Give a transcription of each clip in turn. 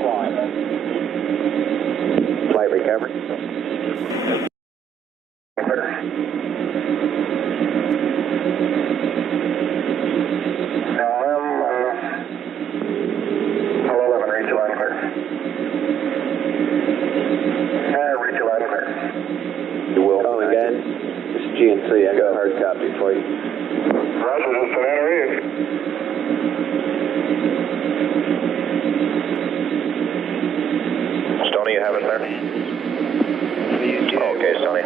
climb. Flight recovery. GNC, I got a hard copy for you. Roger, this is Santa Stoney, you have it there? Okay, Stoney.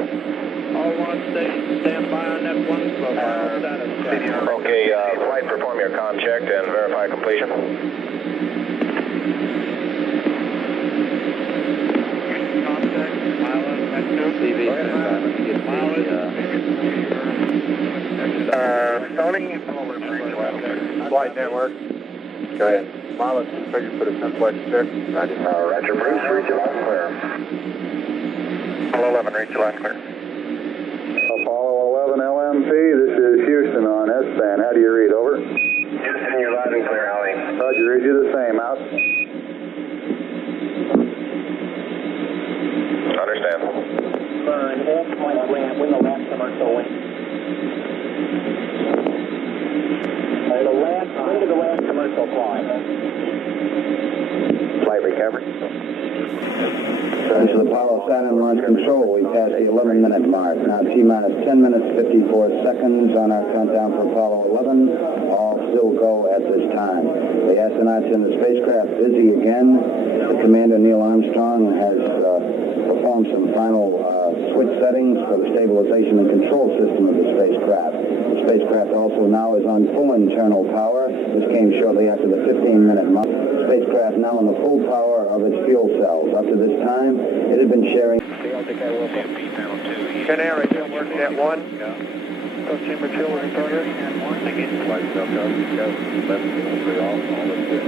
All one station, stand by on that one for final status check. Okay, flight, perform your comm check and verify completion. Contact, pilot, active. TV, let me get Stoney, Flight network. Go ahead. Pilot configured for the 10 flight check. Roger, Bruce, reach your line clear. Apollo 11, reach your line clear. Apollo 11 LMP, this is Houston on S-band. How do you read? Over. Houston, you're loud and clear, Holly. Roger, read you the same. Out. Understand. Burn, half-point ramp, wing the last commercial wing. Into the last commercial climb. Flight recovery. This is Apollo Saturn Launch Control. We passed the 11-minute mark. Now T-minus 10 minutes, 54 seconds on our countdown for Apollo 11. All still go at this time. The astronauts in the spacecraft busy again. The commander, Neil Armstrong, has performed some final switch settings for the stabilization and control system of the spacecraft. The spacecraft also now is on full internal power. This came shortly after the 15-minute mark. The spacecraft now on the full power of its fuel cells. Up to this time, it had been sharing. Canary, still working at 1. Customer chiller starter. Flight self go. Left, clear off, all is good.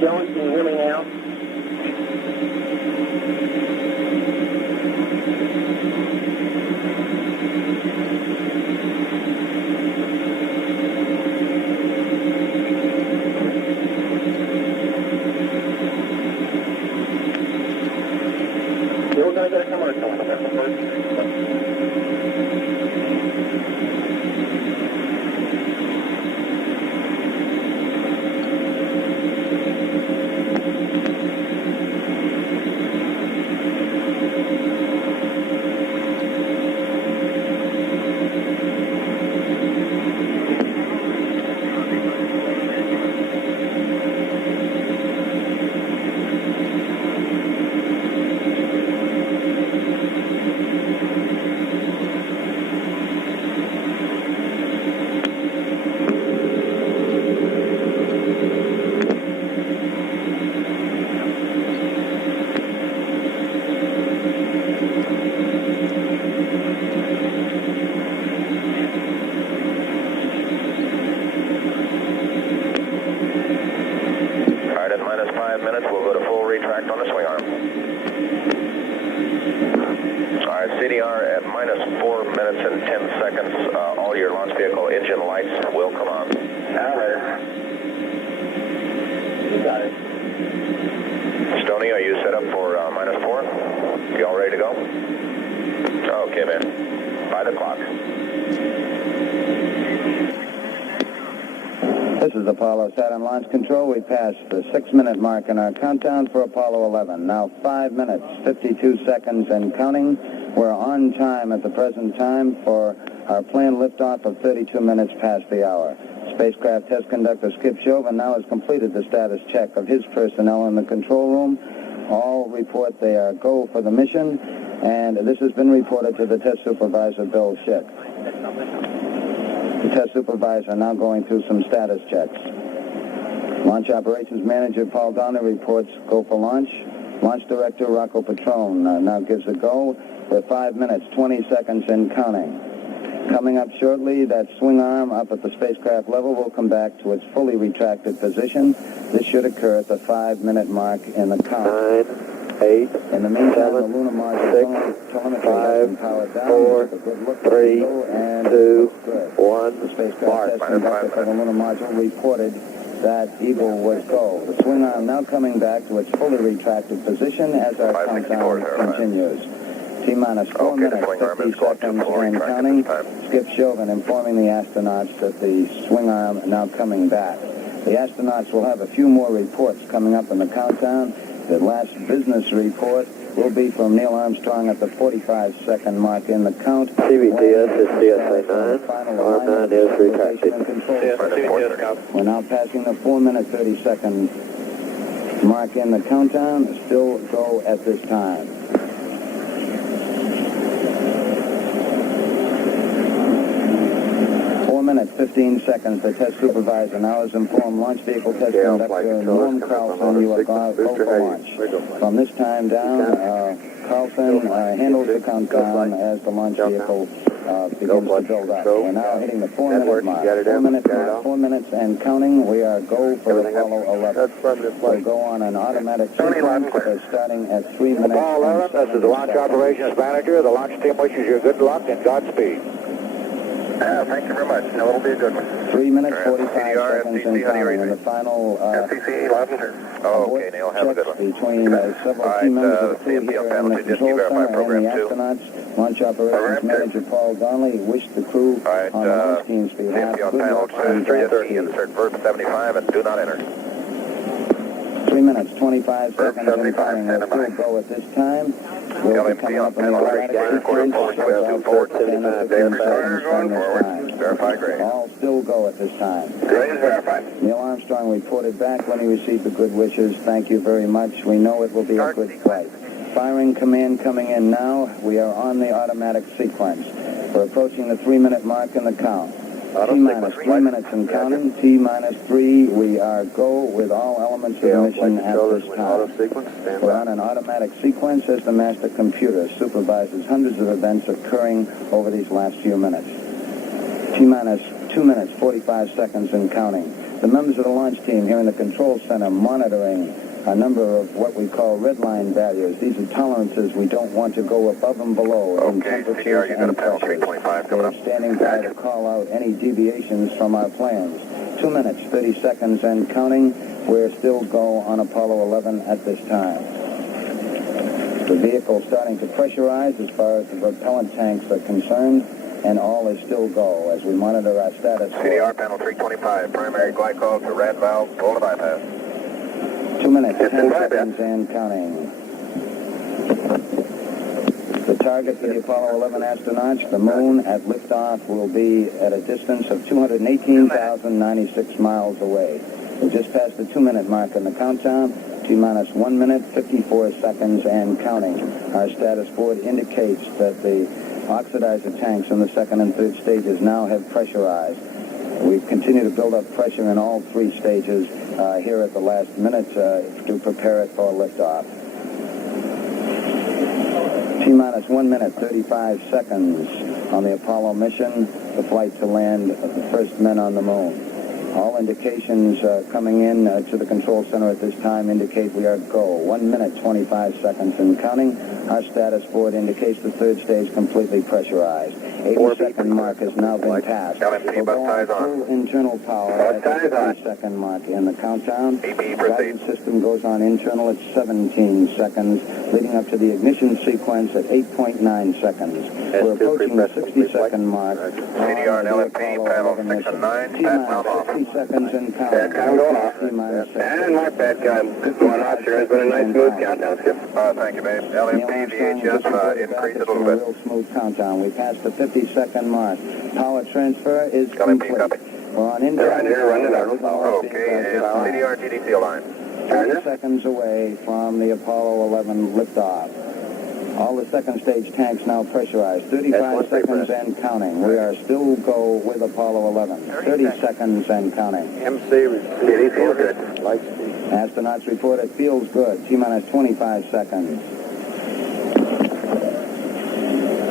Joey, can you hear me now? We're going to get a commercial. seconds, all your launch vehicle engine lights will come on. You got it. Stoney, are you set up for -4? You all ready to go? Okay, man. By the clock. This is Apollo Saturn Launch Control. We passed the 6-minute mark in our countdown for Apollo 11. Now 5 minutes, 52 seconds and counting. We're on time at the present time for our planned liftoff of 32 minutes past the hour. Spacecraft test conductor Skip Chauvin now has completed the status check of his personnel in the control room. All report they are go for the mission, and this has been reported to the test supervisor, Bill Schick. The test supervisor now going through some status checks. Launch operations manager Paul Donner reports go for launch. Launch director Rocco Petrone now gives a go for 5 minutes, 20 seconds and counting. Coming up shortly, that swing arm up at the spacecraft level will come back to its fully retracted position. This should occur at the 5-minute mark in the count. 9, 8, In the meantime, 7, the lunar module 6, telemetry has been powered down. 4, Take a good look at 3, the angle, and 2, good. 1, The spacecraft mark. test conductor for the lunar module reported that Eagle was go. The swing arm now coming back to its fully retracted position as our 564, countdown continues. T-minus 4 Okay, the minutes, swing arm 50 is going to seconds full and retract counting. at this time. Skip Chauvin informing the astronauts that the swing arm now coming back. The astronauts will have a few more reports coming up in the countdown. The last business report will be from Neil Armstrong at the 45-second mark in the count. CBTS is CSA 9. Arm 9 is retracted. We're now passing the 4-minute 30-second mark in the countdown. Still go at this time. 4 minutes, 15 seconds. The test supervisor now has informed launch vehicle test conductor Norm Carlson you are go for launch. From this time down, Carlson handles the countdown as the launch vehicle begins to build up. We're now hitting the 4-minute mark. 4 minutes mark, 4 minutes and counting. We are go for Apollo 11. We'll go on an automatic sequence starting at 3 minutes. Apollo 11, this is the launch operations manager. The launch team wishes you good luck and Godspeed. Thank you very much. No, it'll be a good one. 3 minutes, 45 CDR, seconds FCC, and how do you counting. read And the final FCC, loud and clear. Oh, okay, Neil, have a good one. between several key members of the crew here in the control center and the astronauts. Launch operations manager Paul Donnelly wished the crew on the launch team's behalf CFP on good panel luck 2, and just Godspeed. insert verb 75 and do not enter. 3 minutes, 25 Verb seconds and 75, counting. We'll standby. still go at this time. We'll be LMP coming on up in the panel 3, automatic recording sequence. forward, 22 forward, 75, 15 verify. seconds from this Forward, time. verify grade. All still go at this time. Grade is verified. Neil Armstrong reported back when he received the good wishes. Thank you very much. We know it will be a good flight. Firing command coming in now. We are on the automatic sequence. We're approaching the 3-minute mark in the count. T-minus 3 minutes and counting. T-minus 3. We are go with all elements of the mission at this time. We're on an automatic sequence as the master computer supervises hundreds of events occurring over these last few minutes. T-minus 2 minutes, 45 seconds and counting. The members of the launch team here in the control center monitoring a number of what we call red line values. These are tolerances we don't want to go above and below in Okay, temperatures CDR, you got a and panel pressures. 325 coming They're up. standing by to call out any deviations from our plans. 2 minutes, 30 seconds and counting. We're still go on Apollo 11 at this time. The vehicle starting to pressurize as far as the propellant tanks are concerned, and all is still go as we monitor our status. CDR panel 325, primary glycol to rad valve, pull to bypass. 2 minutes, It's 10 in bypass. seconds and counting. The target for the Apollo 11 astronauts, the moon at liftoff, will be at a distance of 218,096 miles away. We just passed the 2-minute mark in the countdown. T-minus 1 minute, 54 seconds and counting. Our status board indicates that the oxidizer tanks in the second and third stages now have pressurized. We continue to build up pressure in all 3 stages here at the last minute to prepare it for liftoff. T-minus 1 minute, 35 seconds on the Apollo mission, the flight to land the first men on the moon. All indications coming in to the control center at this time indicate we are go. 1 minute, 25 seconds and counting. Our status board indicates the third stage completely pressurized. 80-second mark has now been passed. LMP, We'll bus go ties on on. full internal power at Bus the ties on. 50-second mark in the countdown. AB, Guidance proceed. system goes on internal at 17 seconds, leading up to the ignition sequence at 8.9 seconds. We're approaching the 60-second mark. CDR and LMP, panel 6 and 9. T-minus 60 seconds and counting. Bad time going off. T-minus 60. And my bad time going off. Sure has been a nice smooth countdown, Skip. Thank you, babe. LMP, VHS, increase it a little bit. Real smooth countdown. We passed the 50-second mark. Power transfer is LMP, complete. copy. We're on internal Running out. power. Okay, and CDR, TDC line. 30 seconds away from the Apollo 11 liftoff. All the second stage tanks now pressurized. 35 seconds and counting. We are still go with Apollo 11. 30 seconds and counting. MC, TDC, good. Light speed. Astronauts report it feels good. T-minus 25 seconds.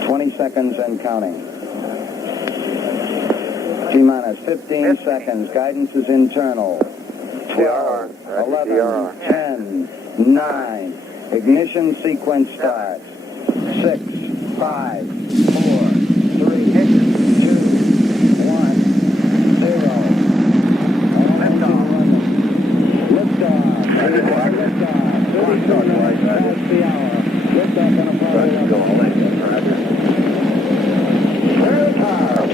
20 seconds and counting. T-minus 15 seconds. Guidance is internal. 12, 11, 10, 9. Ignition sequence starts. 6, 5, 4, 3, 2, 1, 0. Liftoff. Liftoff. 30 seconds past the hour. Liftoff on Apollo 11.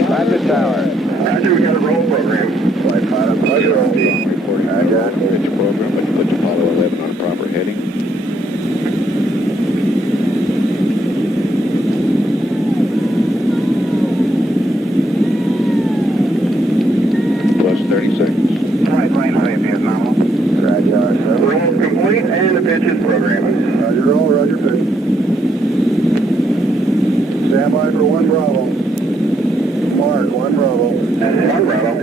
Roger, tower. Roger, we got a roll program. Flight pilot, Roger, Roger. It's a program, but puts Apollo 11 on a proper heading. Plus 30 seconds. Flight line height is nominal. Roger, sir. Roll complete and the pitch is programmed. Roger, roll, roger, pitch. Stand by for 1 Bravo. Mark, 1 Bravo. 1 Bravo.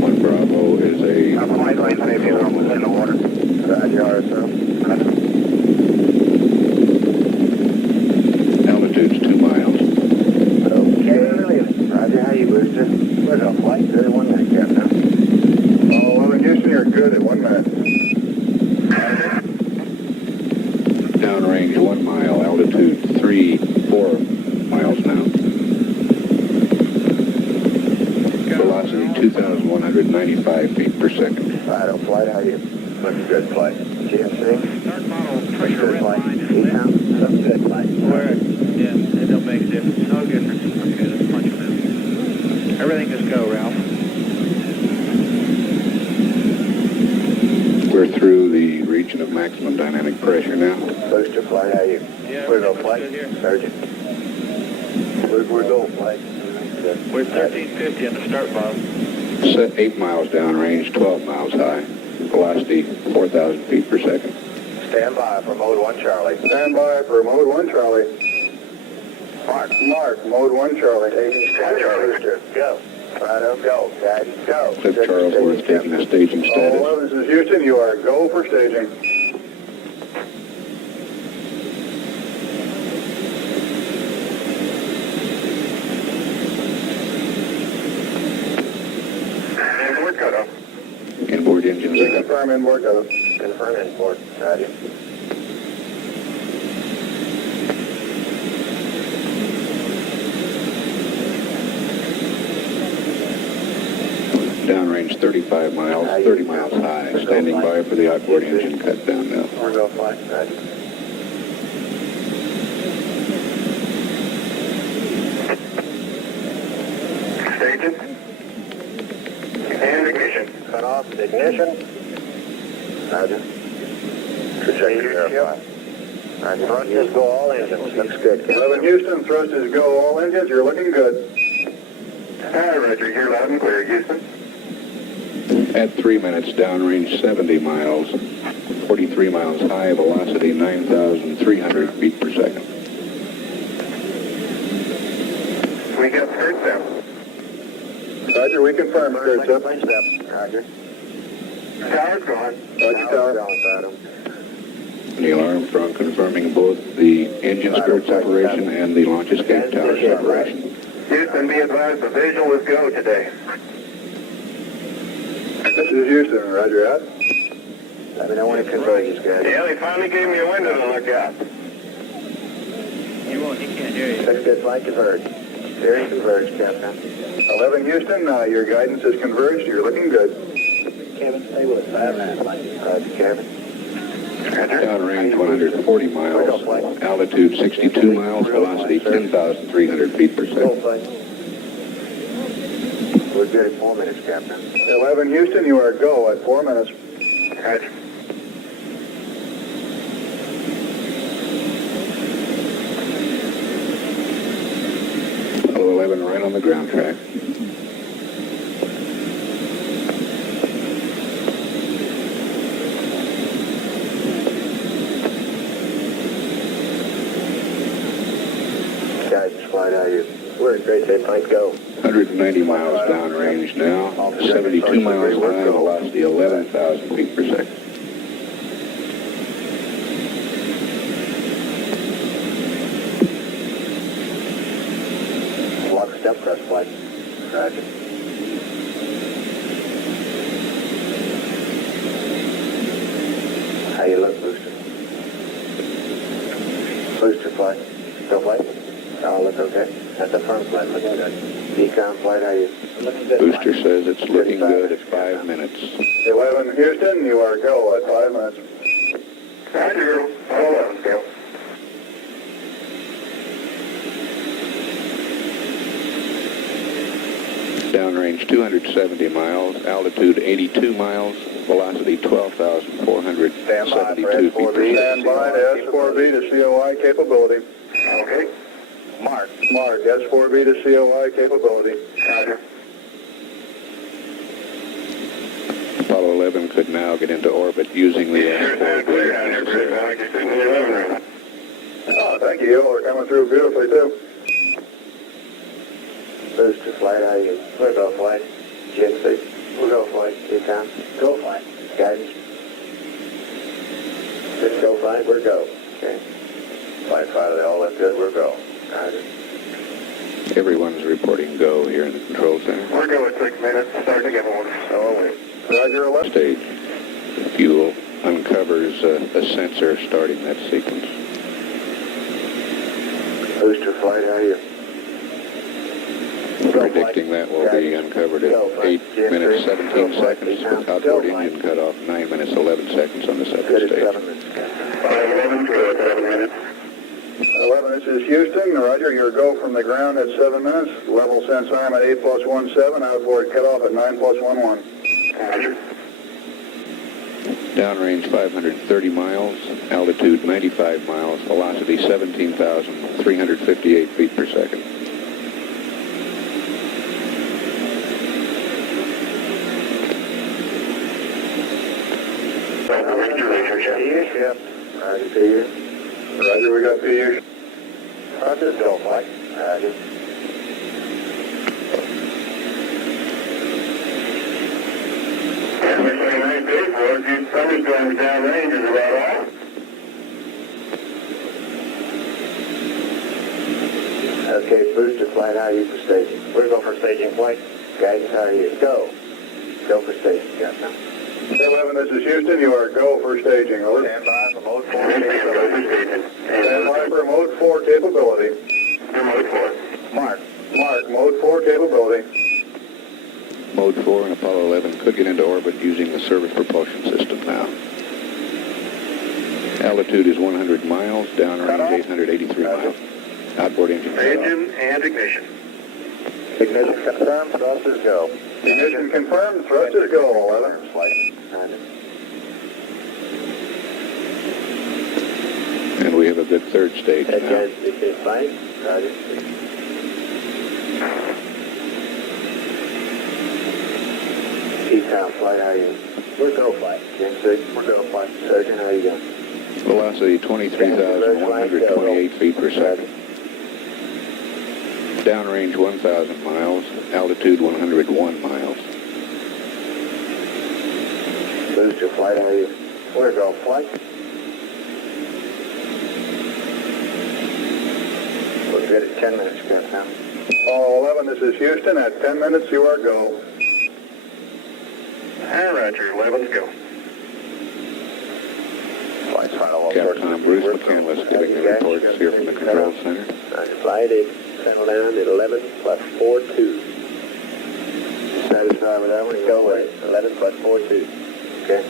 1 Bravo is a... Flight line height is almost in the water. Roger, sir. Altitude's 2 miles. Okay. Roger, how you, Booster? Where's our flight? 31 minute, Captain. Oh, 11 Houston, you're good at 1 minute. Downrange 1 mile, altitude 4 miles now. Velocity 2,195 feet per second. Right, flight, how you? Looking good, flight. GMC? Start model, Looking pressure good, red flight. line. East Looking good, flight. Where? Yeah, it don't make a difference. No difference. Okay, let's punch them in. Everything just go, Ralph. We're through the region of maximum dynamic pressure now. Booster, flight, how you? Yeah, Where's our good flight? here. Sergeant. Where's we go, flight? We're 1350 on the start bottom. Set 8 miles downrange, 12 miles high. Velocity 4,000 feet per second. Stand by for mode 1 Charlie. Stand by for mode 1 Charlie. Mark, mode 1 Charlie. Staging Charlie. Booster, go. Righto, go. Guidance, go. Cliff Charlesworth taking a staging status. All 11, this is Houston. You are go for staging. Inboard cutoff. Inboard engines are up. Confirm inboard cutoff. Confirm inboard. Roger. Downrange 35 miles, 30 miles high. Standing by for the outboard engine cut down now. We're go flight. Roger. Staging. And ignition. Cut off ignition. Roger. Trajectory verified. Roger. Thrusters go all engines. Looks good. 11 Houston, thrusters go all engines. You're looking good. Hi, Roger. You're loud and clear, Houston. At 3 minutes, downrange 70 miles, 43 miles high, velocity 9,300 feet per second. We got third step. Roger, we confirm. Third step. Roger. Tower's gone. Roger, tower. Gone, Neil Armstrong confirming both the engine skirt separation and the launch escape tower separation. Houston, be advised the visual is go today. This is Houston. Roger, out. I want to convey these guys. Yeah, they finally gave me a window to look out. You won't, he can't hear you. Looks good, flight converged. Very converged, Captain. 11 Houston, your guidance is converged. You're looking good. Kevin, stay with us. Kevin. Downrange 140 miles, altitude 62 miles, velocity 10,300 feet per Go, second. flight. We're good at 4 minutes, Captain. 11 Houston, you are go at 4 minutes. Roger. Apollo 11 right on the ground track. Guidance, flight out you. We're in great shape, flight, go. 190 miles downrange now, 72 miles high, velocity 11,000 feet per second. Lock step press, flight. Roger. How you look, booster? Booster flight. Go flight. Oh, look okay. That's a firm flight, looking good. Decon flight, how you? Looking good. Booster says it's looking good at 5 minutes. 11 Houston, you are go at 5 minutes. Roger. Hold on, go. Downrange 270 miles, altitude 82 miles, velocity 12,472 feet per Stand second. by to S4B to COI capability. Okay. Mark. Mark, S4B to COI capability. Roger. Apollo 11 could now get into orbit using the S4B. Oh, thank you. We're coming through beautifully, too. Booster flight, how you? We're go flight. Jet seat. We'll go flight. Decon. Go flight. Guidance. Just go flight. We're go. Okay. Flight five, they all look good. We're go. Roger. Everyone's reporting go here in the control center. We're go at 6 minutes. Start to get one. So are we. Roger, 11. Stage. Fuel uncovers a sensor starting that sequence. Booster flight, how you? Predicting that will be uncovered at 8 minutes 17 seconds with outboard engine cut off 9 minutes 11 seconds on the second Good at stage. 7 minutes. 11, good at 7 minutes. 11, this is Houston. Roger, your go from the ground at 7 minutes. Level sense arm at 8+17. Outboard cut off at 9+11. Roger. Downrange 530 miles, altitude 95 miles, velocity 17,358 feet per second. Yep. Roger, see you. Roger, we got PU. Roger, go flight. Roger. Summer's going downrange is about all. Okay, booster flight, how are you for staging? We're going for staging flight. Guidance, how are you? Go. Go for staging, Captain. 11, this is Houston. You are go for staging. Over. Stand by for mode 4 capability. Stand by for mode 4 capability. Mode 4. Mark. Mark, mode 4 capability. Mode 4 and Apollo 11 could get into orbit using the service propulsion system now. Altitude is 100 miles, downrange 883 miles. Outboard engine cut off. Engine and ignition. Ignition confirmed, thrusters go. Ignition confirmed, thrusters go, 11. And we have a good third stage Head now. guys, it's fine. Roger. East-town flight, how are you? We're go flight. Gen 6, we're go flight. Surgeon, how are you doing? Velocity 23,128 feet per second. Downrange 1,000 miles, altitude 101 miles. Booster flight, how are you? We're go flight. We're good at 10 minutes, Captain. All 11, this is Houston. At 10 minutes, you are go. And Roger, 11's go. Flight's final Capcom Bruce McCandless giving the reports here from the control center. Flight 8, settle down at 11 plus 42. Satisfied with that one? Go away. 11 plus 42. Okay.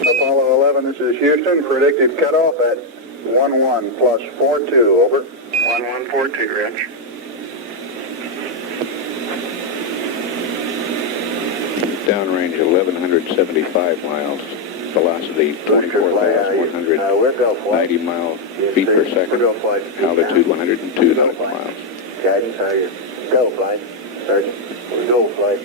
Apollo 11, this is Houston. Predicted cutoff at 11 plus 42. Over. 1142, Rich. Downrange 1,175 miles. Velocity 24,190 feet per second. Altitude 102 nautical miles. Guidance, how you go, flight. Sergeant, we go, flight.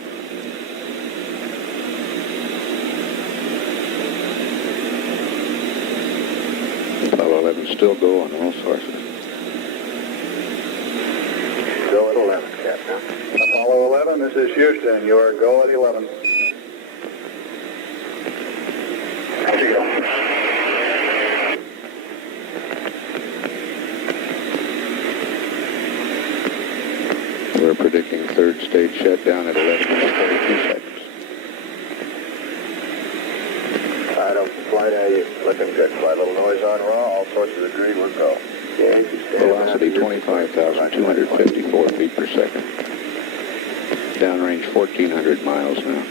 Apollo 11 still go on all sources. Go at 11, Captain. Apollo 11, this is Houston. You are go at 11. We're predicting third stage shutdown at 11 minutes 42 seconds. I don't flight, how you looking good? Flight, little noise on raw, all sorts of agreed, we'll go. Yeah, Velocity 25,254 feet per second. Downrange 1,400 miles now.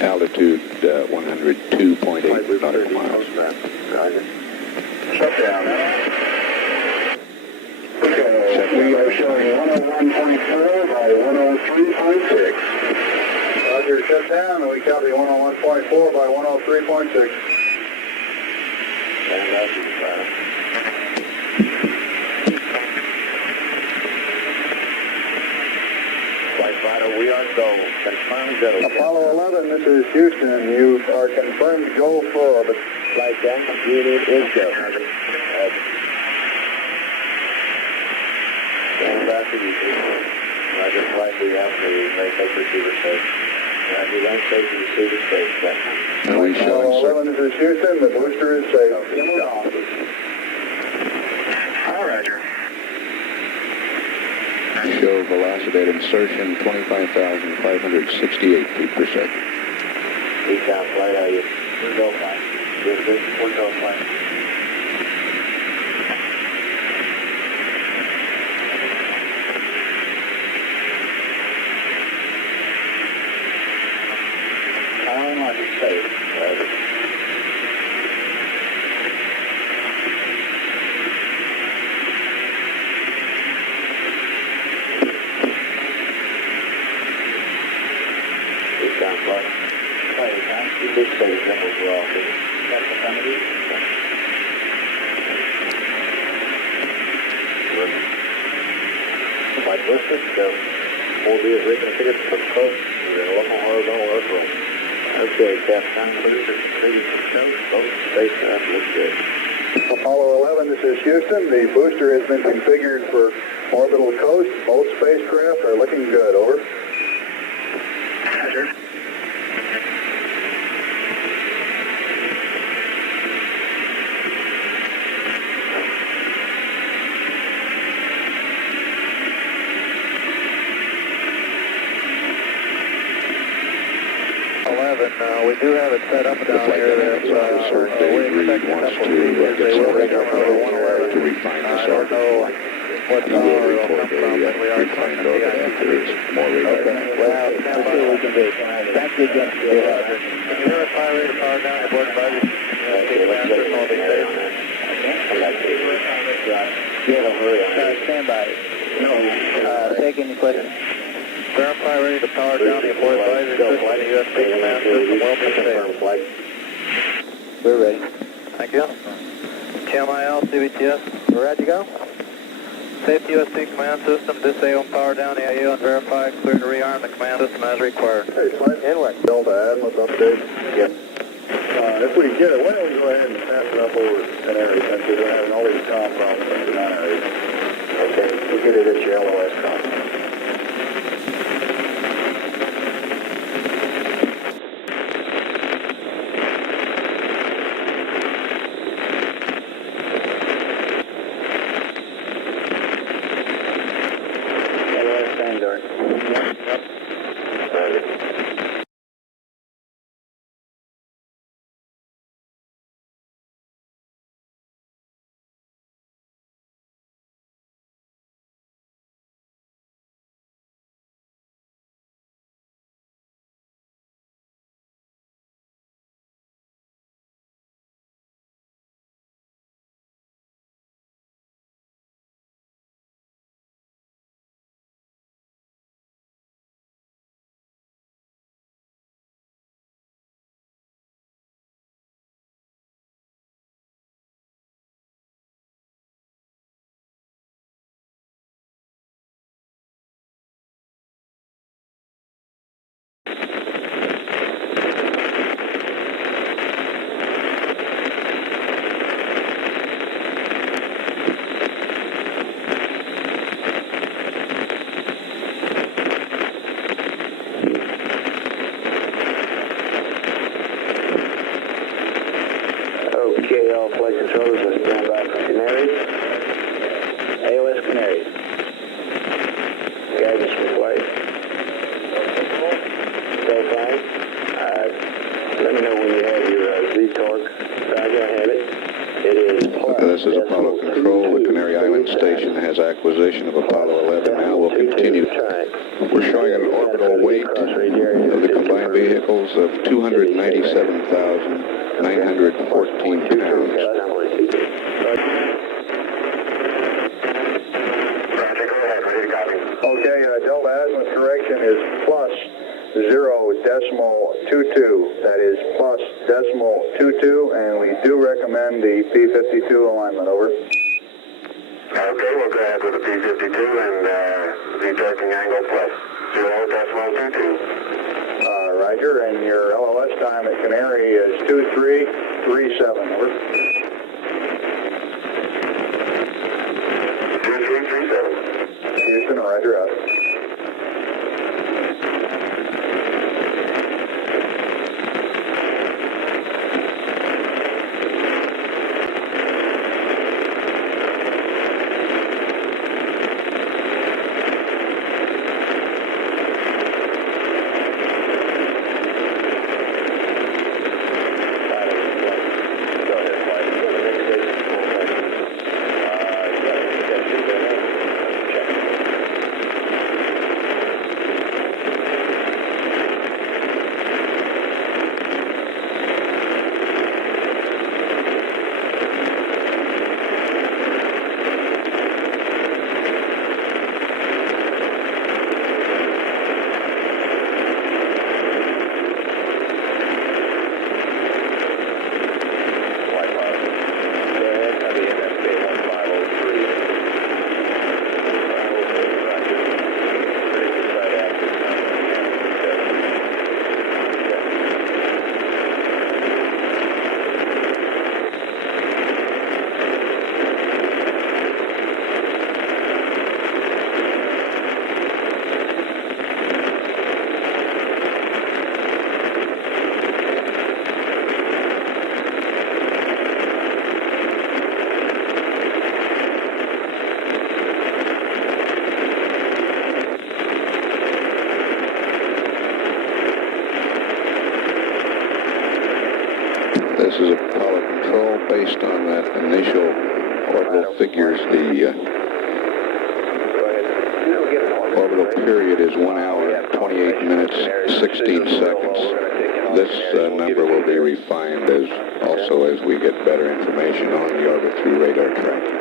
Altitude 102.8 nautical miles. Shut down. Okay, we are showing 101.4 by 103.6. Roger, shut down, and we copy 101.4 by 103.6. And that's the Flight Fighter, we are go. Confirmed go. Apollo 11, this is Houston. You are confirmed go for orbit. Flight 10, unit is go. Stand back to you. Roger, flight, we have to make up receiver safe. Roger, don't take the receiver safe. Are we showing, Apollo 11, this is Houston. The booster is safe. All Roger. show velocity at insertion 25,568 feet per second. Recon flight, how you? We'll go flight. We'll go flight. How much space, right? You did say the numbers were off. That's the family. My listed, will be a written ticket for coast. We're in a local horizontal airfield. Okay, Captain. Both spacecraft looks good. Apollo 11, this is Houston. The booster has been configured for orbital coast. Both spacecraft are looking good. Over. Roger. We do have it set up down here. Dave Reed wants to get some radar to refine this orbit. What He will report a refined orbit after it's more radar. Well, let's see what we can do. Thank you again. Can you hear us high rate of power down to board budget? Okay, let's get it all the way on that. Get a hurry on that. Stand by. No. Take any questions. Verify ready to power down the aboard advisory system and the USB command system will be safe. We're ready. Thank you. TMIL, CBTS, we're ready to go. Safety USB command system, disable and power down the IU and verify, clear to rearm the command system as required. Hey, Flint. Inlet. Delta Atlas update. Yep. If we get it, why don't we go ahead and pass it up over an area since we're having all these com problems in that area. Okay, we'll get it at your LOS conference. Okay, all flight controllers are standby for Canaries. AOS Canaries. Guidance for flight. So fine. Let me know when you have your Z-torque. Roger, I have it. It is plus. This is Apollo Control. The Canary Island Station has acquisition of Apollo 11. Now we'll continue. We're showing an orbital weight of the combined vehicles of 297,914 pounds. Okay, Delta azimuth correction is plus 0.22. That is plus 0.22, and we do recommend the P52 alignment. Over. Okay, we'll go ahead with the P52 and Z-torquing angle plus 0.22. Roger, and your LOS time at Canary is 2337. Over. 2337. Houston, roger out. This is Apollo Control. Based on that initial orbital figures, the orbital period is 1 hour, 28 minutes, 16 seconds. This number will be refined as we get better information on the orbit through radar tracking.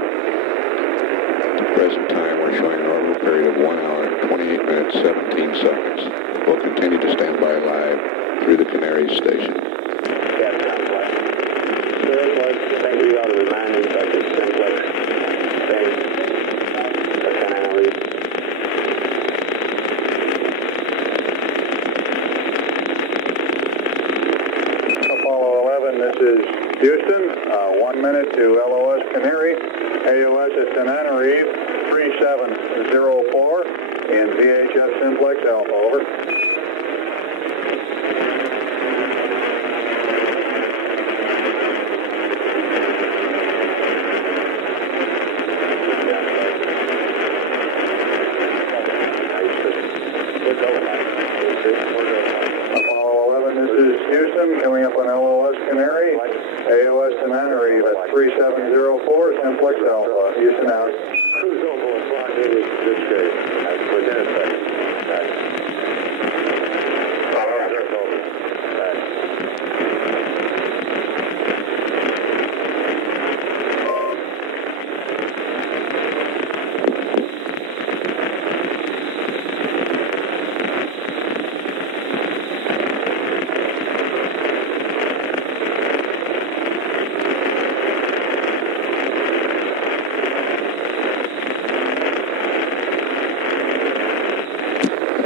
At the present time, we're showing an orbital period of 1 hour, 28 minutes, 17 seconds. We'll continue to stand by live through the Canary Station. Thank you all to remind me about this simplex thing. That's kind of lead. Apollo 11, this is Houston. 1 minute to LOS Canary. AOS at Tenerife 3704 in VHF Simplex Alpha. Over. Coming up on LOS Canary, AOS Tenerife at 3704, Simplex Alpha. Houston out. Cruise over with block 8 is this great. Within a second. All right, that's over.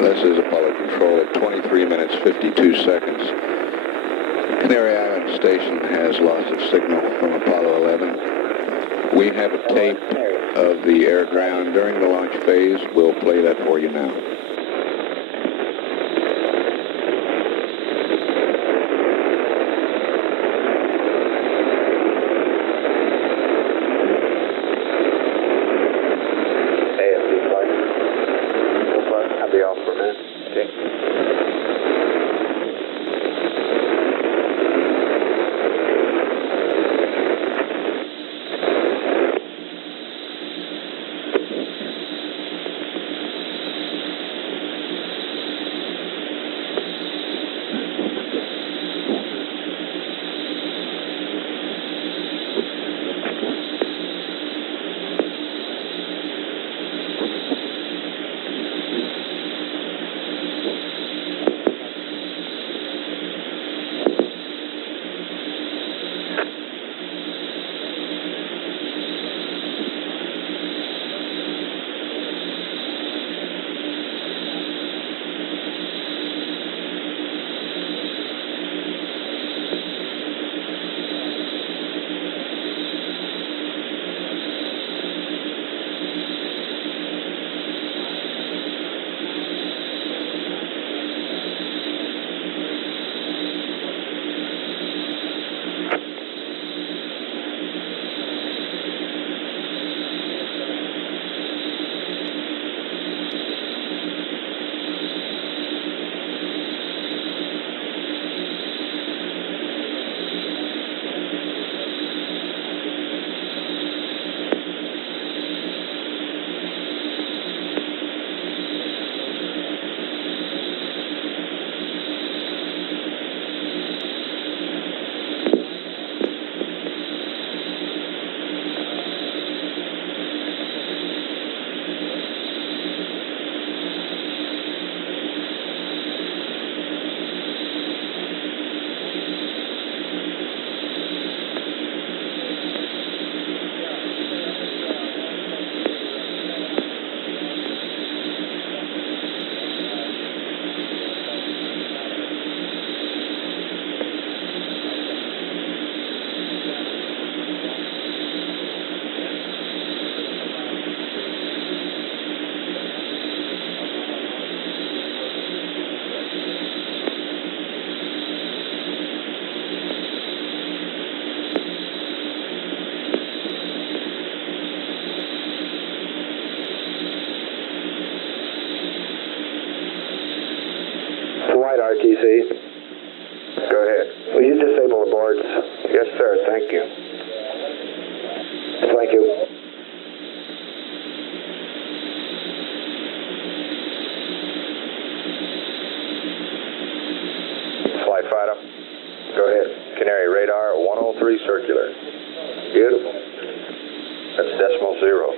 This is Apollo Control at 23 minutes, 52 seconds. Canary Island Station has loss of signal from Apollo 11. We have a tape of the air-ground during the launch phase. We'll play that for you now. TC. Go ahead. Will you disable the boards? Yes, sir. Thank you. Thank you. Flight fighter. Go ahead. Canary radar 103 circular. Beautiful. That's decimal zero.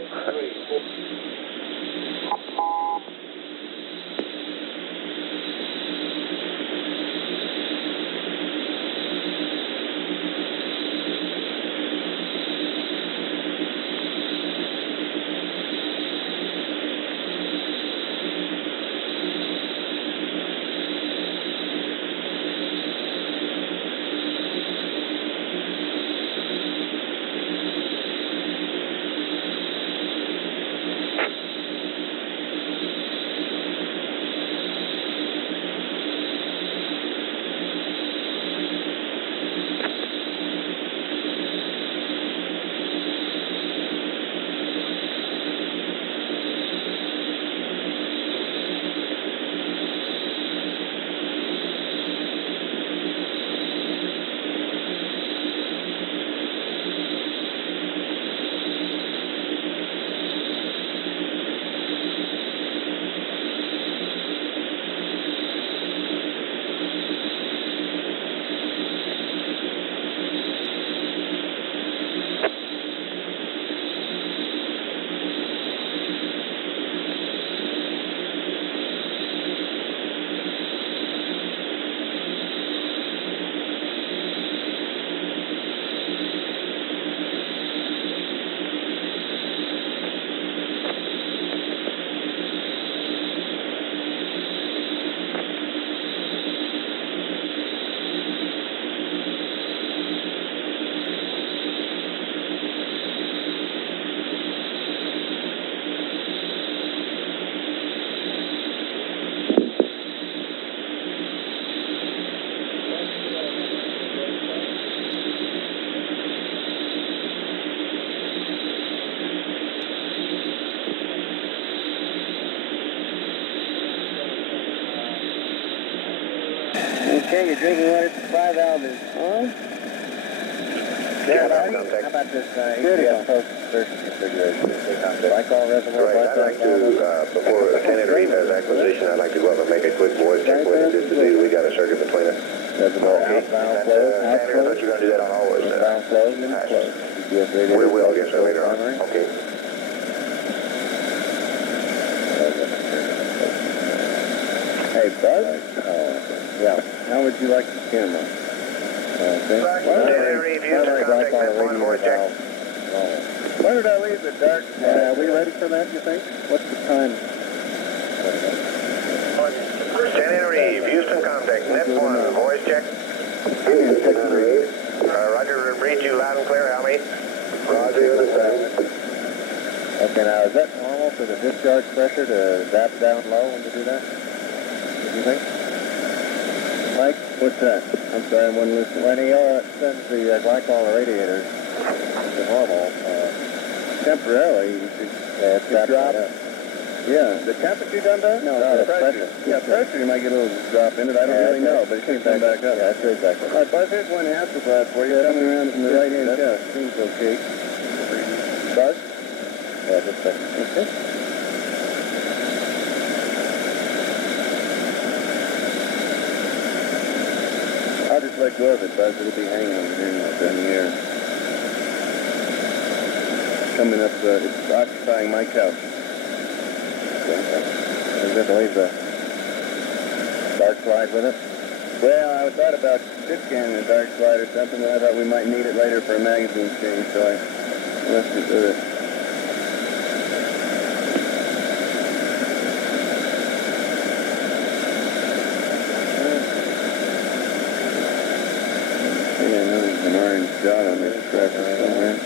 Okay, your drinking water supply valve is on. Yeah, How contact. about this post insertion configuration? Glycol reservoir. Right, I'd like to, before Lieutenant Rena's acquisition, I'd like to go up and make a quick voice check with it just to see that we got a circuit between us. Reservoir outbound close. Standard, I thought you were going to do that on always. Outbound close and close. We will, I guess, later on. Okay. Hey, Buzz? Yeah. How would you like the camera? Where did I leave the dark? Are we ready for that, you think? What's the time? Lieutenant Reeve, Houston contact, net 1, voice check. Roger, read you loud and clear, how many? Roger, understand. Okay, now is that normal for the discharge pressure to zap down low when you do that? What do you think? Mike, what's that? I'm sorry, I wasn't listening. When he sends the glycol radiators to normal, temporarily you should drop. Yeah, the temperature done that? No, the pressure. Yeah, pressure you might get a little drop in it. I don't really know, but it can come back up. Yeah, that's exactly. All right, Buzz, here's one afterthought for you. Coming around from the right-hand side. Seems okay. Buzz? Yeah, just a second. Okay. I'll just let go of it, Buzz. It'll be hanging over here in the air. Coming up, it's occupying my couch. Is it leave the dark slide with it? Well, I thought about shit canning a dark slide or something, but I thought we might need it later for a magazine change, so I left it with it. I know there's an orange dot on this traffic somewhere.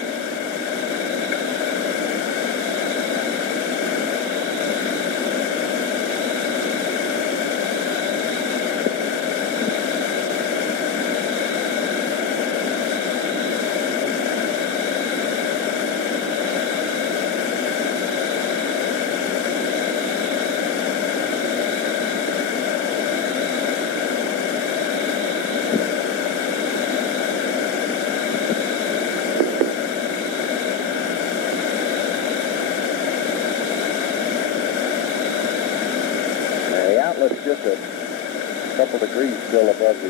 a couple degrees still above the...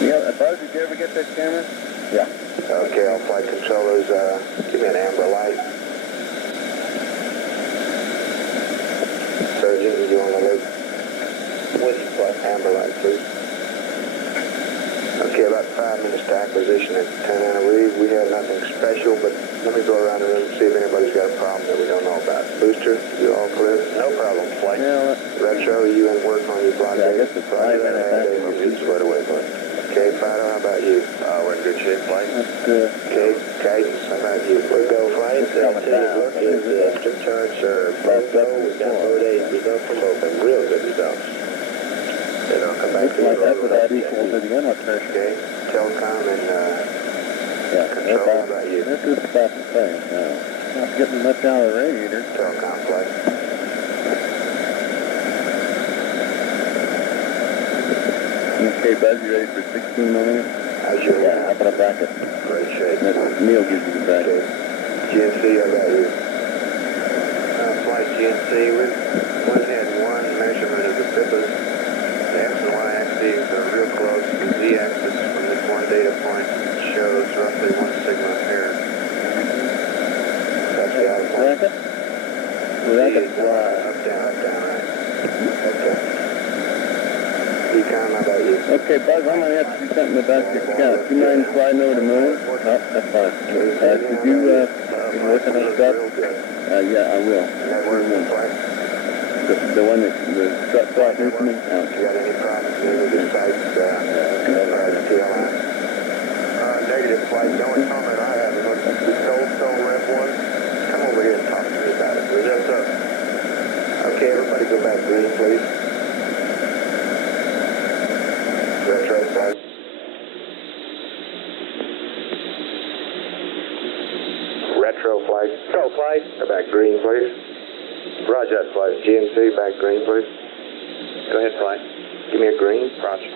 Yeah, Buzz, did you ever get that camera? Yeah. Okay, all flight controllers, give me an amber light. Surgeon, you on the loop? With amber light, please. Okay, about 5 minutes to acquisition at 10 Anna Reed. We have nothing special, but let me go around the room and see if anybody's got a problem that we don't know about. Booster, you all clear? No problem, flight. Yeah, Retro, you in work on your block? Yeah, I guess it's 5 minutes back. Right away, bud. Okay, Fido, how about you? We're in good shape, flight. That's good. Okay, guidance, how about you? We go, flight. Strict charge, sir. Both go. We got load 8 results from open. Real good results. Then I'll come back to you. That's about equal to the inlet pressure. Okay, telecom and control, how about you? This is about the same now. Not getting much out of the radiator. Telecom, flight. Okay, Buzz, you ready for 16 millimeters? How's your Yeah, up in a bracket. Great shape. Neil gives you the bracket. GNC, how about you? Flight GNC, we've went ahead one measurement of the FIPAs. The X and Y axes are real close. The Z axis from this one data point shows roughly 1 sigma pair. That's the out point. Bracket? Z is up, down, right? Okay. Econ, how about you? Okay, Buzz, I'm going to have to do something about your count. Do you mind sliding over the moon? No, that's fine. Could you be working on stuff? Yeah, I will. Network flight? The one that the truck brought with me? You got any problems with the sites, TLI? Negative flight. The only comment I have is look, Goldstone Rep 1, come over here and talk to me about it. Results up. Okay, everybody go back green, please. Retro flight. Retro flight. Go flight. Go back green, please. Roger that flight. GNC, back green, please. Go ahead, flight. Give me a green. Roger.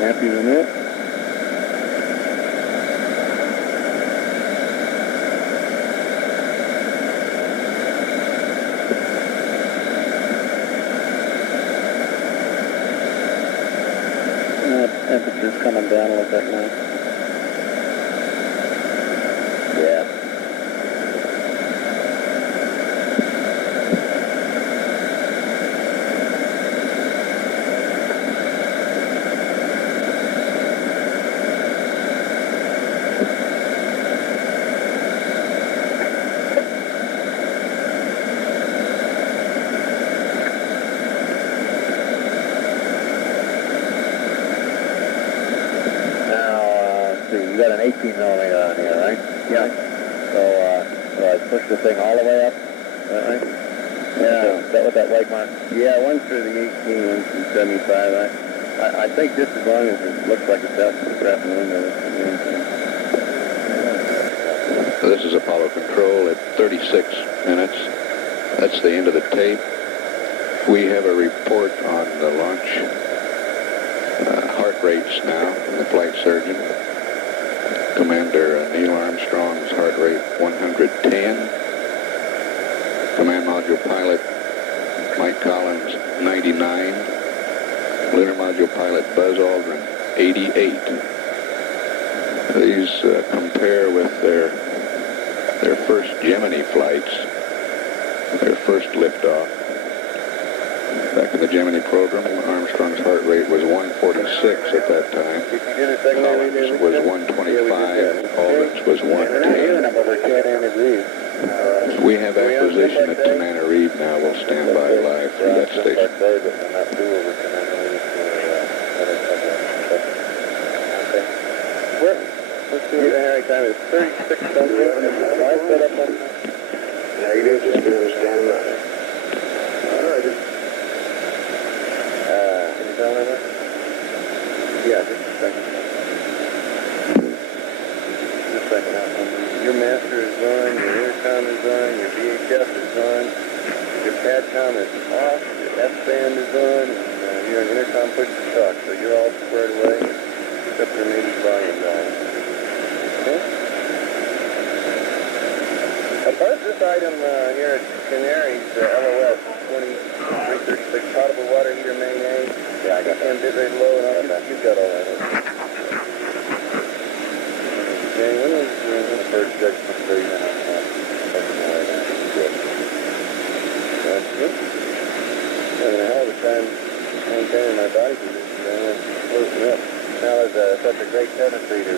Happy with that? Temperature's coming down a little bit now. Yeah. You got an 18 millimeter on here, right? Yeah. So I push the thing all the way up, right? Yeah. Is that what that white mark? Yeah, one through the 18, one through 75. I think just as long as it looks like it's out in the window, that's the main thing. This is Apollo Control at 36 minutes. That's the end of the tape. We have a report on the launch heart rates now from the flight surgeon. Commander Neil Armstrong's heart rate 110. Command Module Pilot Mike Collins 99. Lunar Module Pilot Buzz Aldrin 88. These compare with their first Gemini flights, their first liftoff. Back in the Gemini program, Armstrong's heart rate was 146 at that time. Collins was 125. Aldrin's was 110. We have acquisition at 10 Anna Reed now. We'll stand by live through that station. Let's see what the Harry time is. 36 Negative, just going to stand by. All right. Your master is on, your intercom is on, your VHF is on, your PADCOM is off, your S-band is on, and your intercom push to talk, so you're all squared away, except for maybe volume down. Okay? Above this item here at Canary's, LOS 2336, potable water heater main A. Yeah, I got that. Bit rate low, and all that. You've got all that. Okay, when was the first section 30 and a half? Good. That's good. Having a hell of a time maintaining my body position, man. Floating up. Now there's such a great tendency to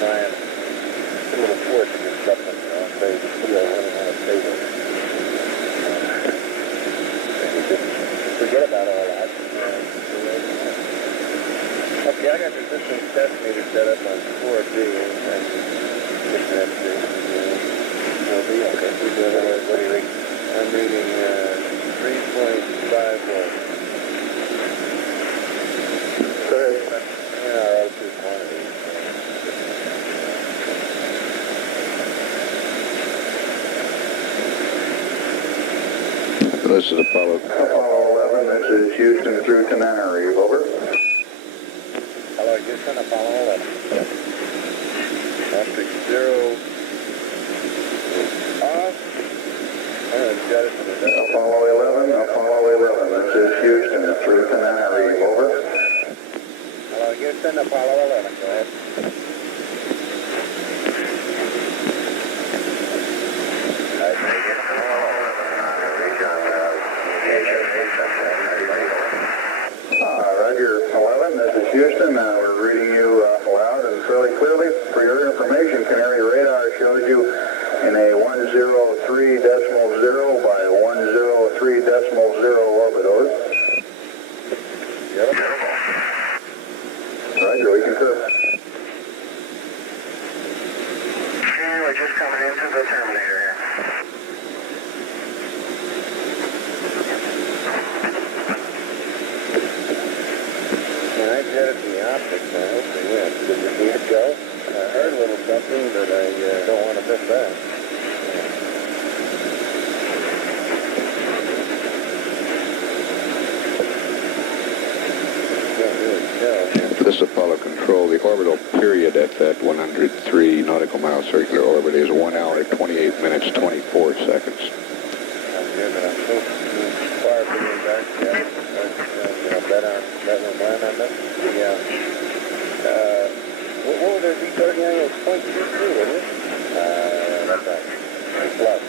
try and a little force against something, you know, say the steel running on a table. Forget about all that. Okay, I got the resistance test meter set up on 4B and disconnect to okay. What do you read? I'm reading 3.5 volts. NRO2 quantity. This is Apollo 11, this is Houston through Tenerife, over. Hello, Houston, Apollo 11. Traffic 0 off. Got it. Apollo 11, this is Houston through Tenerife, over. Hello, Houston, Apollo 11, go ahead. Roger, 11, this is Houston. We're reading you loud and fairly clearly. For your information, Canary radar shows you in a 103.0 by 103.0 orbitode. Yep. Roger, we concur. We're just coming into the terminator here. When I jetted the optics, I hope they win. Did you see it go? I heard a little something, but I don't want to miss that. Can't really tell. This is Apollo Control. The orbital period at that 103 nautical mile circular orbit is 1 hour, 28 minutes, 24 seconds. I'm good, but I'm so far from getting back. Yeah. Bet one line on this? Yeah. What would it be starting on? It's 0.22, isn't it? That's right. Plus.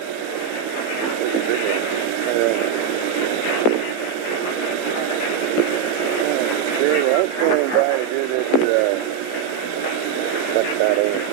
See, I was going by to do this, touchdown AMC.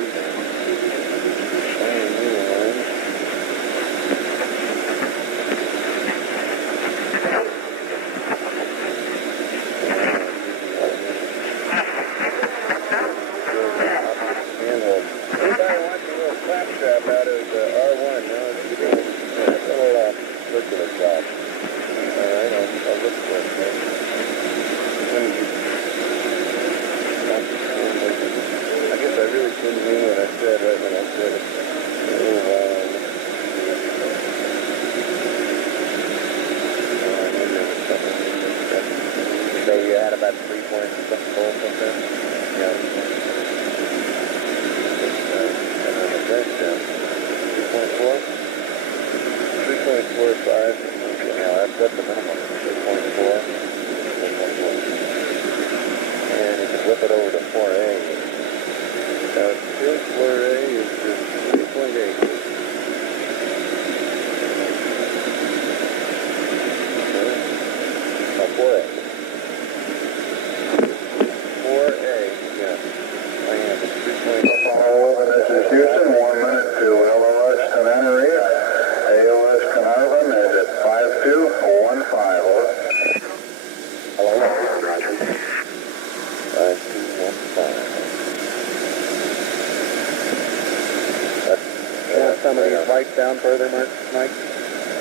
Some of these lights down further, Mike?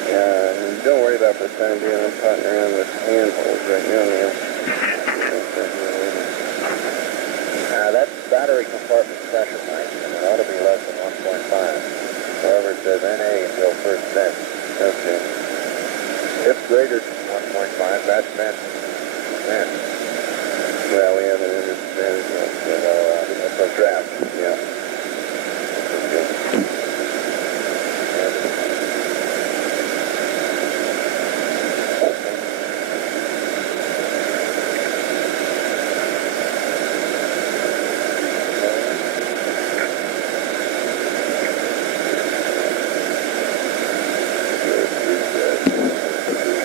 Yeah, don't worry about the time being. I'm potting around with handholds right now, man. That's battery compartment pressure, Mike. It ought to be less However, it says NA until first vent. Okay. If greater than 1.5, that's vent. Vent. Well, we have an that's a draft. Yeah. Okay.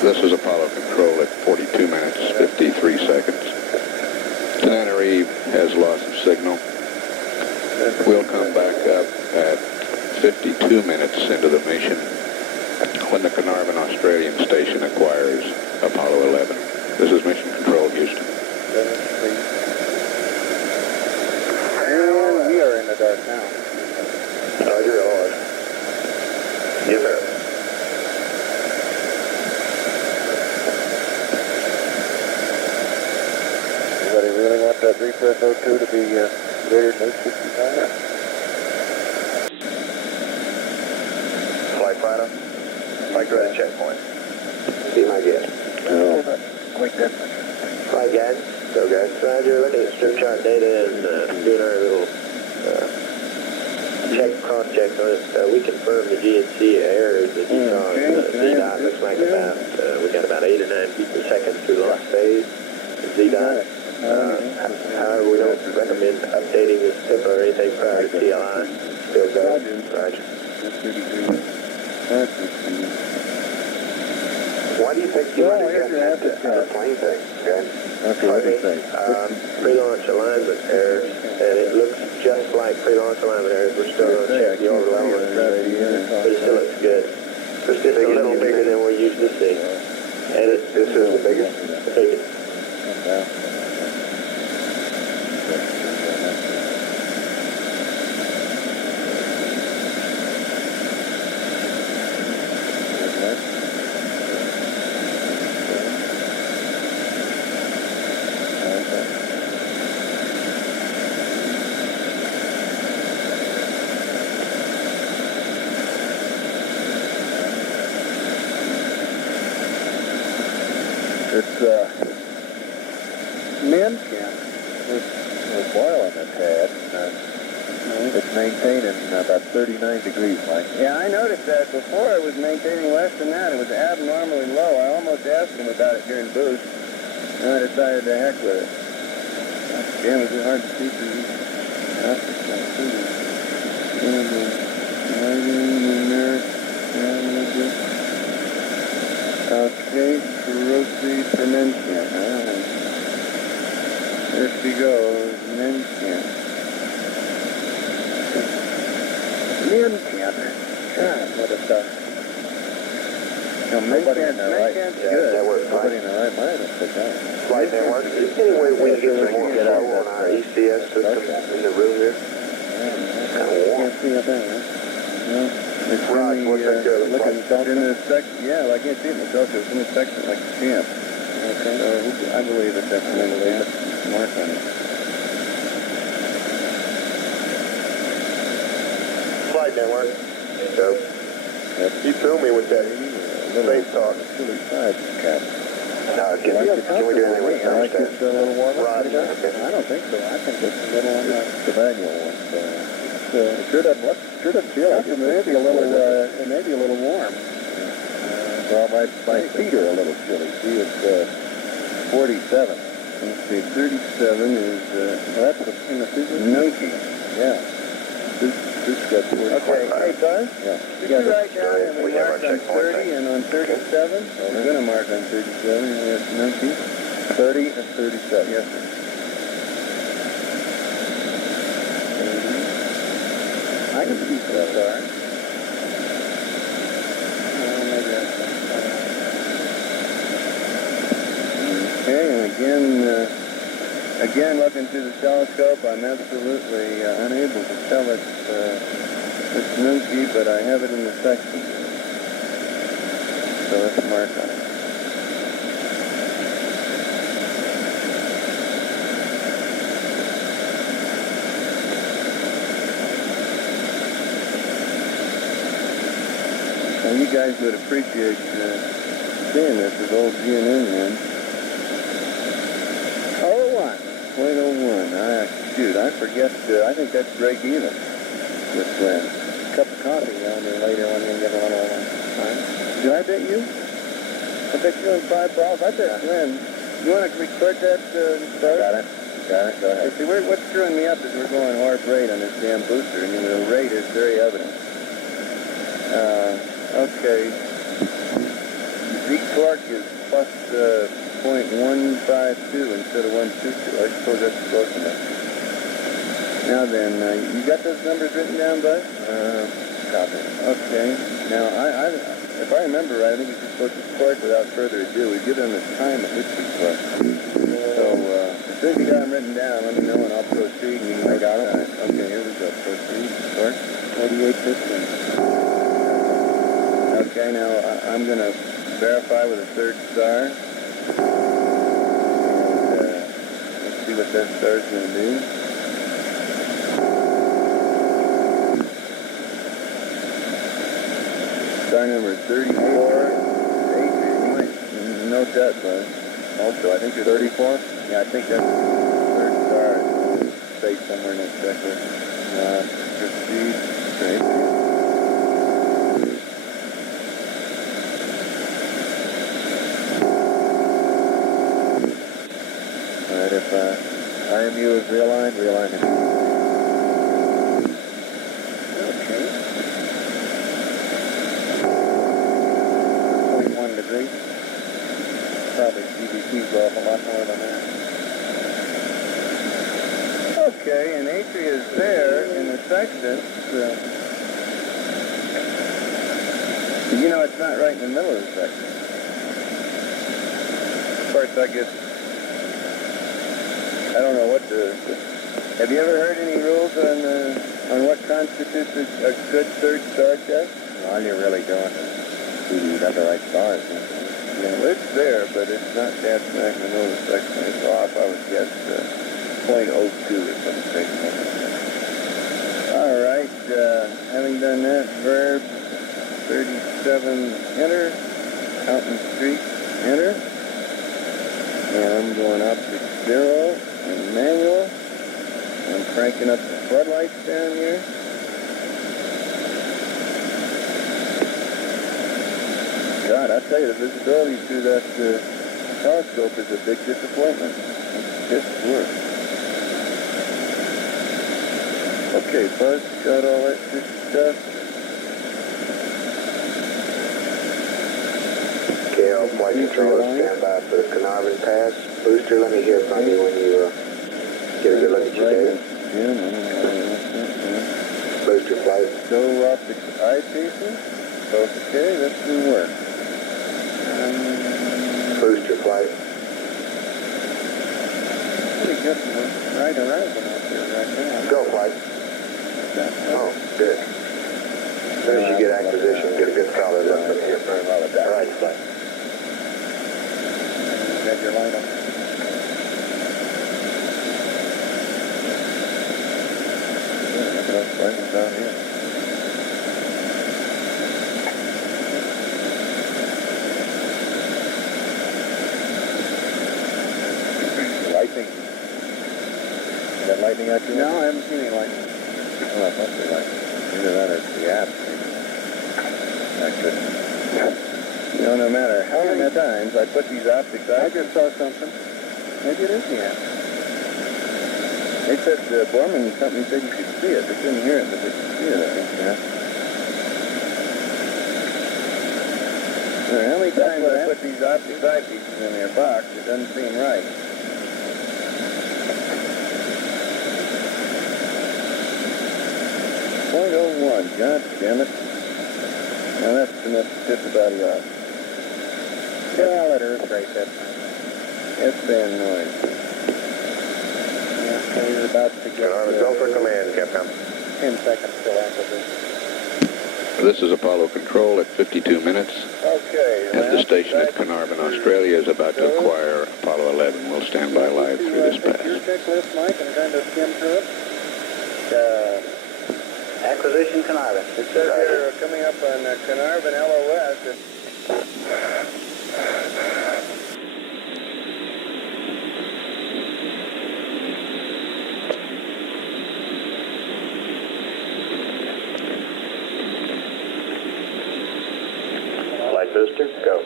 This is Apollo Control at 42 minutes, 53 seconds. Tenerife has loss of signal. We'll come back up at 52 minutes into the mission when the Carnarvon Australian station acquires Apollo 11. This is Mission Control, Houston. And we are in the dark now. Roger, all. Yes, sir. Anybody really want that refresh O2 to be greater than 865? Flight final. Flight ready checkpoint. Be my guess. No, quick difference. Flight guidance. Go guys. Roger, looking at strip chart data and doing our little cross checks on it. We confirmed the GNC errors that you saw in Z-dot. Looks like about, we got about 8 or 9 feet per second through lost phase. Z-dot. However, we don't recommend updating this tip or anything prior to TLI. Still go. Roger. Why do you think you might have gotten that plane thing? Okay, pre-launch alignment errors, and it looks just like pre-launch alignment errors. We're still going to check the overall, but it still looks good. It's just a little bigger than we're used to see. And this is the biggest? The biggest. It's min camp was boiling a tad. It's maintaining about 39 degrees, Mike. Yeah, I noticed that before it was maintaining less than that. It was abnormally low. I almost asked him about it during boost, and I decided to heck with it. Damn, is it hard to see through these optics? Okay, proceed for men camp. There she goes, men camp. Men camp. God, what a stuff. No, Nobody in their right. camp's Yeah, good. that works Nobody fine. in their right mind is put down. Flight network. Is there any way we can get some more flow on our ECS system in the room here? It's kind of warm. Can't see up there, huh? No. It's Raj, what's that good? looking in the section. Yeah, well, I can't see it in the Celsius. It's in the section like a champ. Okay. I believe it definitely. Mark on it. Flight network. So, you threw me with that space talk. Chilly side cap. No, can we do anything with I like this a little warmer. Raj, okay. I don't think so. I think it's a little on the manual one. It sure doesn't look, sure doesn't feel like it. Maybe a little, it may be a little warm. Well, my feet are a little chilly. See, it's 47. Let's see, 37 is, Well, that's the thing that is Nunky. Yeah. This got 40. Okay, hey, Buzz? Yeah. Did you write down and we We have our marked on checkpoint 30 and on 37? We're going to mark on 37. Yes, Nunky. 30 and 37. Yes, sir. I can see that. Sorry. Maybe that's okay, and again, looking through the telescope, I'm absolutely unable to tell it's Nunky, but I have it in the section. So let's mark on it. Now, you guys would appreciate seeing this with old GNN, man. 0.01. Shoot, I forget. I think that's break even with Glenn. Cup of coffee on there later when you give a little time. Did I bet you? I bet you on 5 balls. I bet Glenn. You want to record that, start? Got it. Go ahead. See, what's screwing me up is we're going hard rate on this damn booster, and the rate is very evident. Okay. Z torque is plus 0.152 instead of 122. I suppose that's close enough. Now then, you got those numbers written down, bud? Copy. Okay. Now, if I remember right, I think it's supposed to start without further ado. We've given them the time at which we start. So, as soon as you got them written down, let me know and I'll proceed. I got it. Okay, here we go. Proceed. Start. 4815. Okay, now I'm going to verify with a third star. And let's see what that star's going to do. Star number 34. You might note that, bud. Also, I think it's 34. Yeah, I think that's the third star. It's space somewhere in that checklist. Proceed. Straight. Alright, if IMU is realigned, realign it. Okay. 0.1 degrees. Probably CBT's off a lot more than that. Okay, and Atria is there in the section. You know, it's not right in the middle of the section. Of course, I guess, I don't know what the... Have you ever heard any rules on what constitutes a good third star test? All you're really doing is you got the right stars. Yeah, well, it's there, but it's not that smack in the middle of the section. It's off, I would guess, 0.02 or something. All right, having done that, verb 37, enter. Fountain Street, enter. And I'm going up to 0 and manual. I'm cranking up the floodlights down here. God, I tell you, the visibility through that telescope is a big disappointment. It's just worse. Okay, Buzz got all that good stuff. KL Flight Controller, stand by for the Carnarvon Pass. Booster, let me hear from you when you get a good look at your data. Booster flight. Go optics eyepieces. Okay, that didn't work. Booster flight. We got the right horizon out there right now. Go flight. Oh, good. As soon as you get acquisition, get a good solid look. Let me hear very well at that. Right flight. Got your light on. Look at those flags down here. Lightning. You got lightning out there? No, I haven't seen any lightning. Oh, I thought they lightning. Either that or it's the app. I couldn't. You know, no matter how many times I put these optics out. I just saw something. Maybe it is the app. They said the Borman company said you could see it. They couldn't hear it, but they could see it, I think, yeah. How many times I put these optic eyepieces in their box, it doesn't seem right. .01, God damn it. Now that's enough to tip the body off. Yeah, I'll let Earth rate that time. S-band noise. Yeah, so you're about to get... Go for command, Capcom. 10 seconds till acquisition. This is Apollo Control at 52 minutes. Okay. And the station at Carnarvon, Australia is about to acquire Apollo 11. We'll stand by live through this pass. Your checklist, Mike, and kind of skim through it. Acquisition Carnarvon. It says here coming up on Carnarvon LOS. Flight booster, go.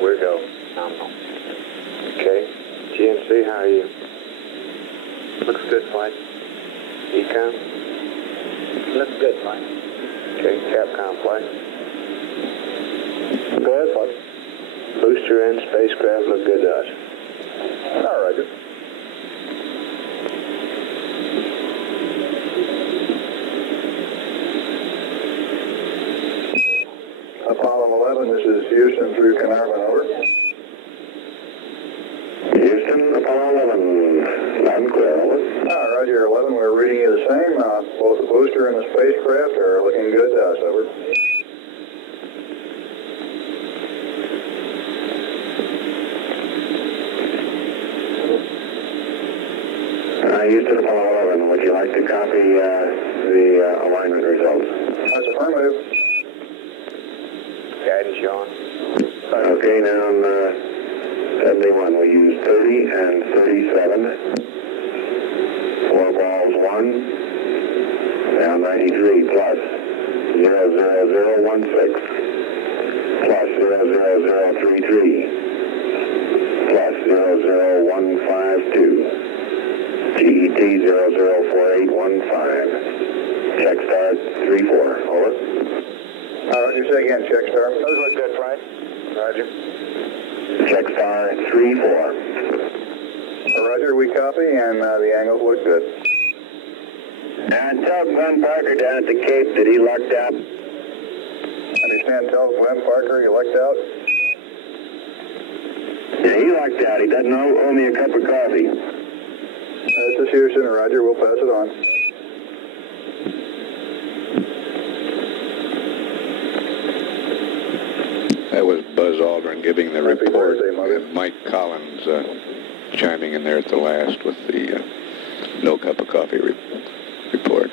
We're go. Nominal. Okay. GNC, how are you? Looks good, flight. Econ? Looks good, fine. Okay. Capcom, flight. Go ahead, flight. Booster and spacecraft look good to us. All right. Apollo 11, this is Houston through Carnarvon, over. Houston, Apollo 11. I'm clear, over. Roger, 11, we're reading you the same. Both the booster and the spacecraft are looking good to us, over. Houston, Apollo 11, would you like to copy the alignment results? That's affirmative. Guidance, Sean. Okay, now on 71, we use 30 and 37. 4 balls 1. Now 93 plus 00016 plus 00033 plus 00152. GET 004815. Check start 34. Over. Roger, say again, check star. Those look good, flight. Roger. Check star 34. Roger, we copy, and the angles look good. Tell Glenn Parker down at the Cape that he lucked out. Understand, tell Glenn Parker you lucked out. Yeah, he lucked out. He doesn't owe me a cup of coffee. This is Houston, Roger, we'll pass it on. That was Buzz Aldrin giving the Happy report, birthday, Mother. and Mike Collins chiming in there at the last with the no cup of coffee report.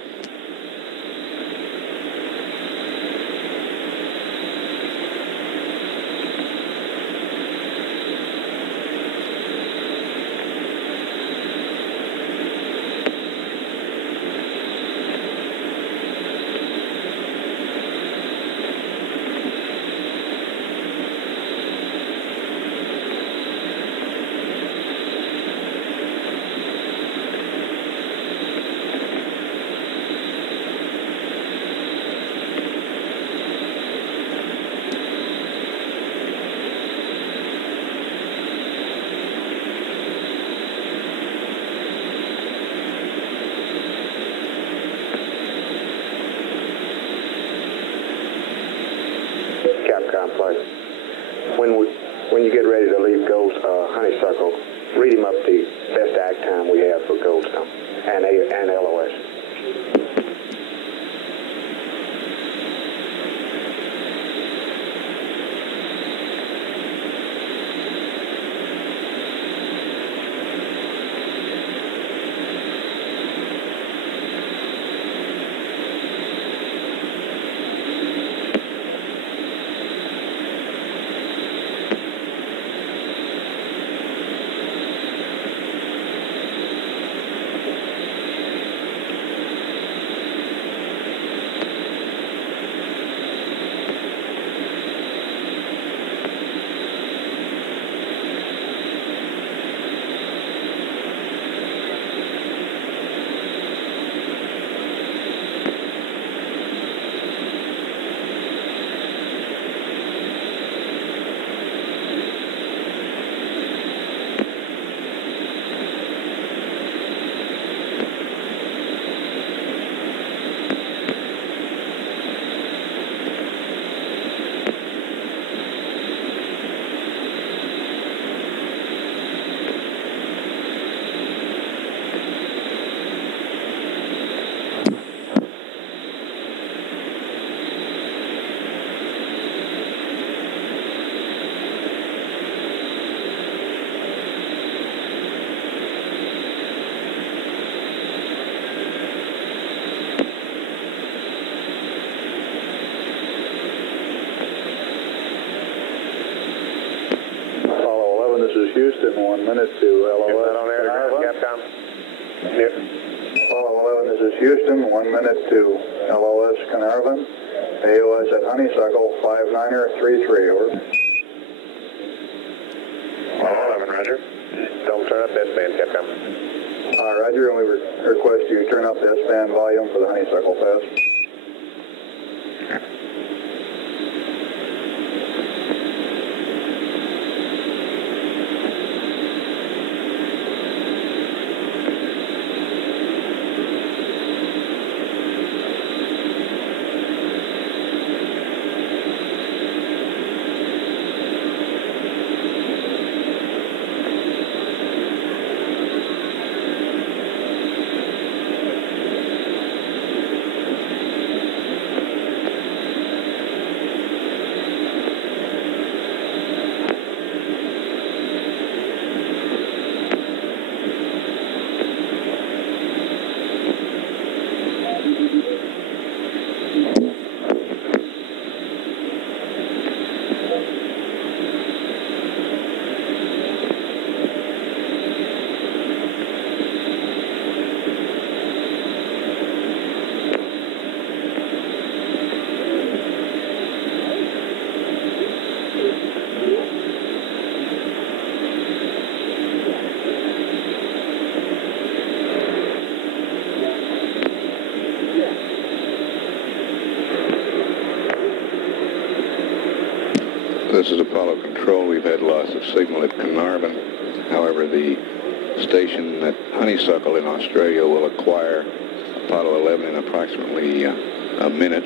Capcom, flight. When you get ready to leave Honeysuckle, read him up the best act time we have for Goldstone and LOS. minute to LOS. Is that on there, Capcom? Yep. Apollo 11, this is Houston, 1 minute to LOS Carnarvon. AOS at Honeysuckle, 59er33, over. Apollo 11, roger. Don't turn up that band, Capcom. Roger, and we request you turn up the S-band volume for the Honeysuckle pass. This is Apollo Control. We've had loss of signal at Carnarvon. However, the station at Honeysuckle in Australia will acquire Apollo 11 in approximately a minute.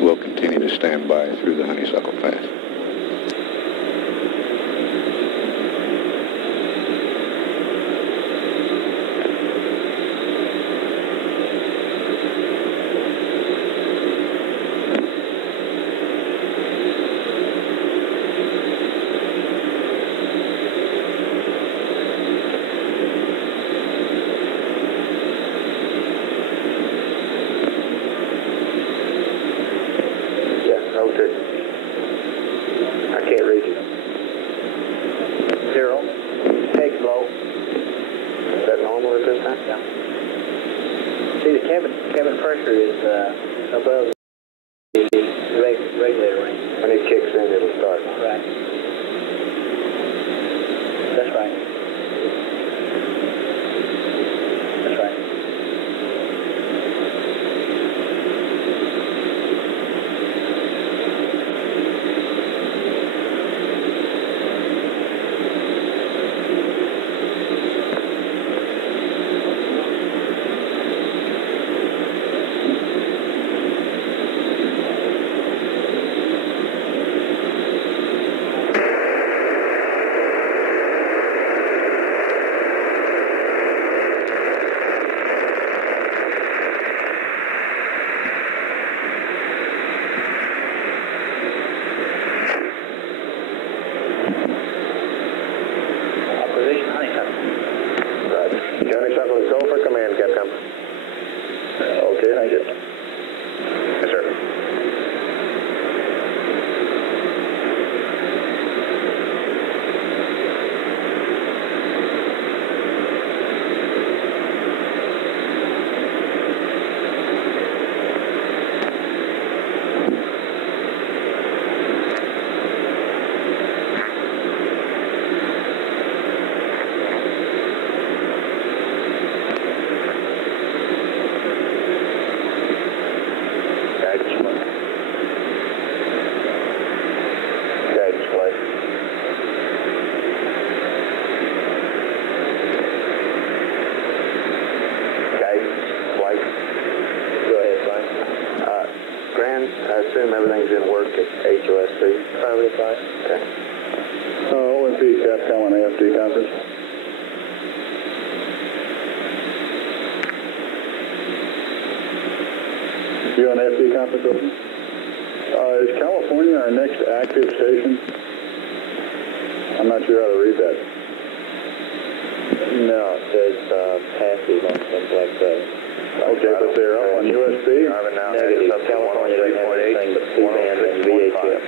We'll continue to stand by through the Honeysuckle pass. I can't read you. 0. Take low. Is that normal at this time? Yeah. See, the cabin pressure is above the regulator range. When it kicks in, it'll start. Right. That's right. That's right. Honeysuckle is go for command, Capcom. Okay, thank you. Yes, sir. I assume everything's in work at HOSC. Affirmative, right. Okay. OMP, Capcom on AFD conference. You on AFD conference, open? Is California our next active station? I'm not sure how to read that. No, it says passive on something like that. Okay, but they're up on USB? Negative. California doesn't have anything but C-band and VHF.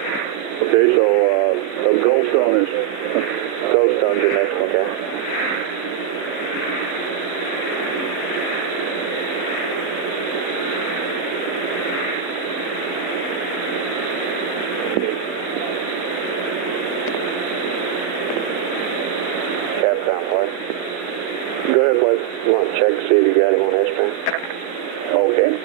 Okay, so Goldstone is... Goldstone's your next one, okay? Western. Okay.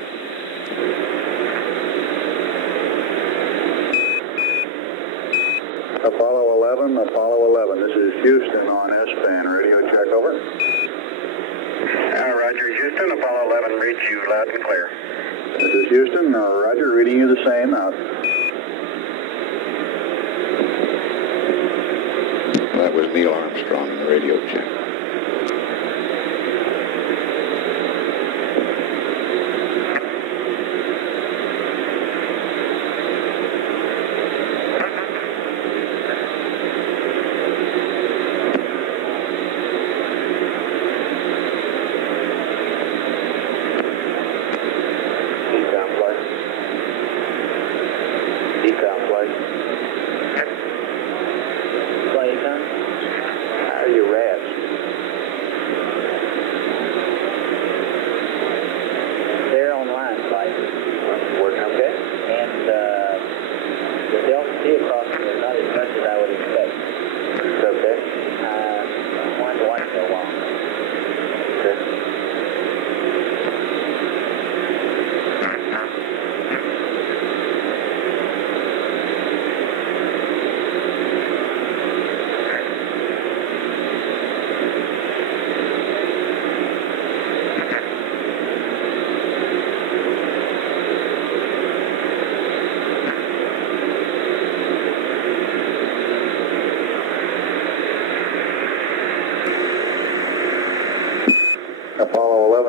Apollo 11, this is Houston on S-band, radio check, over. Roger, Houston, Apollo 11, read you loud and clear. This is Houston, Roger, reading you the same, out. That was Neil Armstrong in the radio check.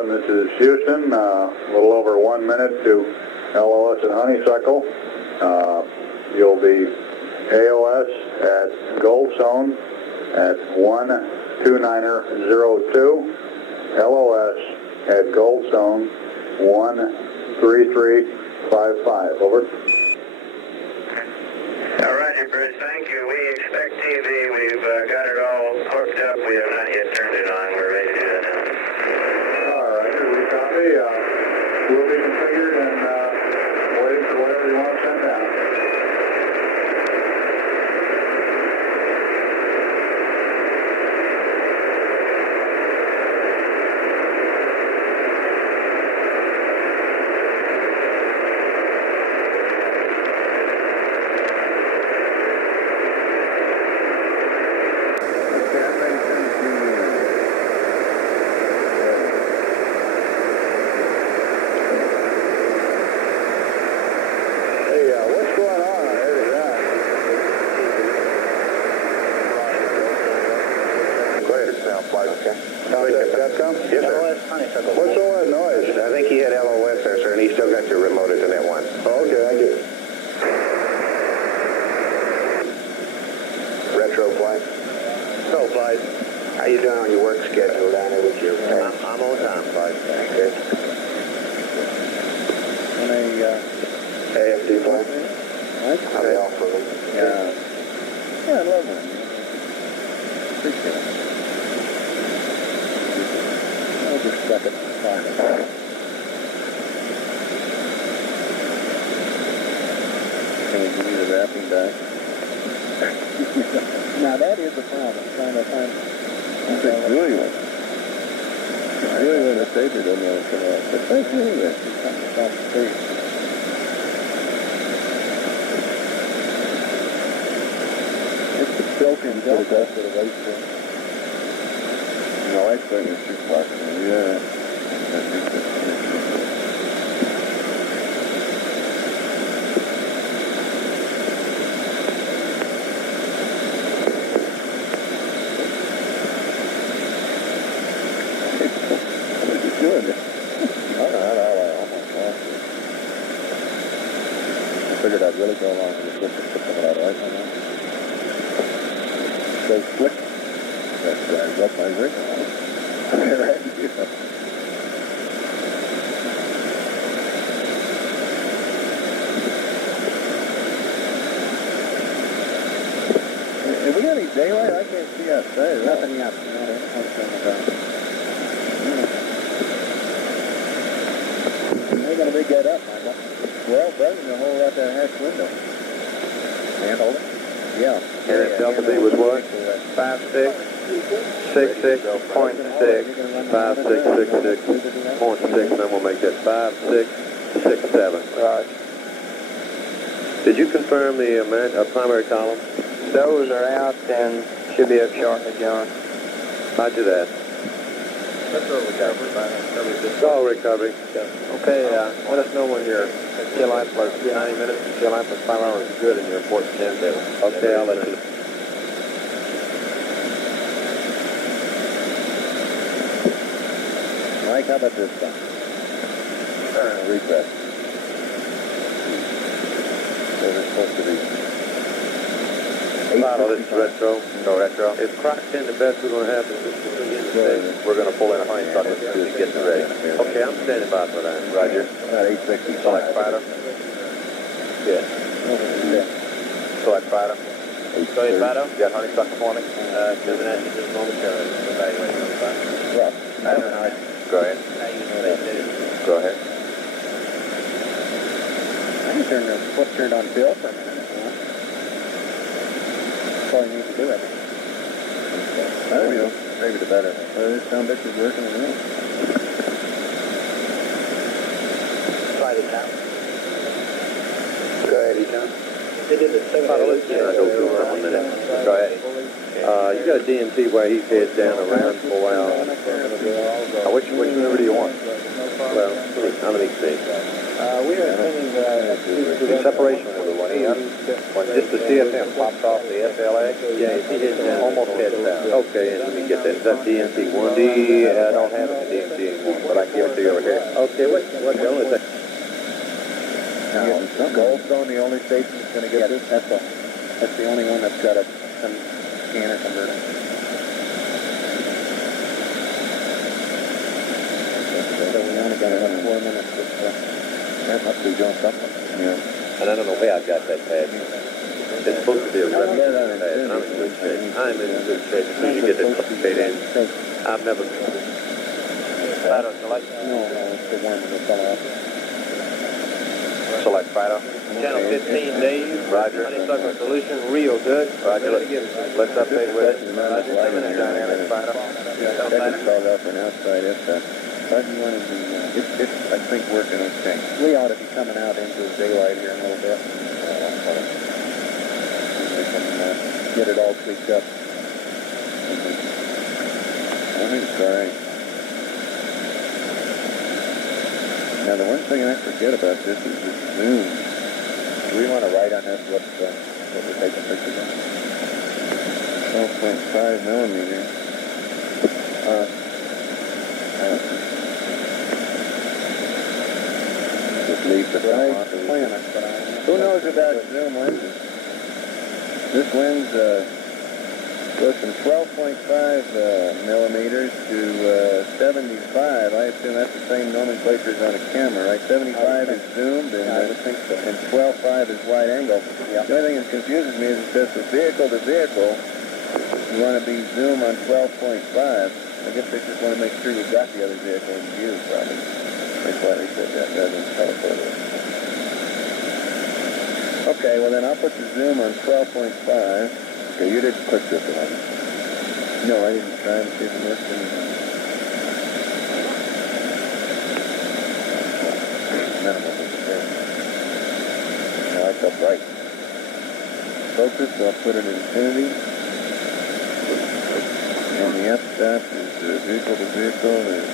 This is Houston, a little over 1 minute to LOS at Honeysuckle. You'll be AOS at Gold Zone at 12902, LOS at Gold Zone 13355, over. All right, Bruce, thank you. We expect TV. We've got it all hooked up. We have not yet turned it on. We're ready to do that now. Copy. Will be configured and waiting for whatever you want to send down. Yes, sir. What's all that noise? I think he had LOS there, sir, and he still got your remote Internet one. Okay, thank you. Retro flight. No, flight. How you doing on your work schedule down there with your... I'm on time, flight. Okay. And AFD flight? How they offer them? yeah, I love them. Appreciate it. I'll just stuck it in the fire. Can we give you the wrapping back? Now that is the problem, trying to find... It's a really one. Really when the paper doesn't want to come out. But thanks anyway. It's something about the street. It's the built-in delta for the race thing. No, I think it's too flexible. Yeah. Good. I figured I'd really go along with the switch and put some of that right on there. So slick. That drives up my rig. Right? Yeah. Have we got any daylight? I can't see outside. There's nothing yet. They're going to big that up, Michael. Well, President, to hold out that hatch window. And hold it? Yeah. And that delta B was what? 5'6"? 56.6, then we'll make that 5667. Right. Did you confirm the primary column? Those are out and should be up shortly, John. Roger that. That's all recovery. It's all recovery. Okay, let us know when your tail line plus 90 minutes and tail line plus 5 hours is good and your report scan table. Okay, I'll let you know. Mike, how about this stuff? Refresh. Those are supposed to be. Oh, this is retro. No retro. If Croc 10, the best we're going to have is just before the end of the day. We're going to pull in a honeysuckle as soon as it gets ready. Okay, I'm standing by for that. Roger. About 860. Select fighter. Yeah. Select fighter. Go ahead, Fido. You got honeysuckle for me? Coming at you just momentarily. Evaluating on the back. Well, I don't know. Go ahead. Go ahead. I can turn the foot turned on Bill for a minute. That's all you need to do, I think. There we go. Maybe the better. This sound bitch is working or not? Try it now. Go ahead, Eton. They did the same. I'll go through for a minute. Go ahead. You got a DNT where he's head down around for a while. Which maneuver do you want? Well, how many states? We are sending The separation maneuver, when just the CFM pops off the SLA. Yeah, if he heads down. Almost heads down. Okay, and let me get that. Is that DNT 1? I don't have it in DMT anymore, but I can give it to you over here. Okay, what zone is that? Now, Goldstone, the only station that's going to get this? That's all. That's the only one that's got a scanner converter. So we only got about 4 minutes. That must be doing something. Yeah. And I don't know where I've got that pad. It's supposed to be a replica pad, and I'm in good shape. I'm in good shape. As soon as you get this pad in, I've never... I don't select. No, it's the one that fell off. Select Fido. Channel 15, Dave. Roger. Honeysuckle solution, real good. Roger. Let's update with it. Roger. Dynamic Fido. That is called up and outside. Button one is it's I think working okay. We ought to be coming out into the daylight here in a little bit. We can get it all tweaked up. I think it's all right. Now the one thing I forget about this is the zoom. Do we want to write on this what we're taking pictures of? 12.5 millimeters. Just leave the plan. Who knows about zoom lenses? This lens goes from 12.5 millimeters to 75. I assume that's the same nomenclature as on a camera, right? 75 is zoomed and 12.5 is wide angle. The only thing that confuses me is it says the vehicle to vehicle, you want to be zoom on 12.5. I guess they just want to make sure you got the other vehicle in view, probably. That's why they said that, rather than telephoto. Okay, well then I'll put the zoom on 12.5. Okay, you didn't click this one. No, I didn't try to see if it worked. Minimal. Now I felt right. Focus, I'll put it in infinity. And the f-stop is vehicle to vehicle is...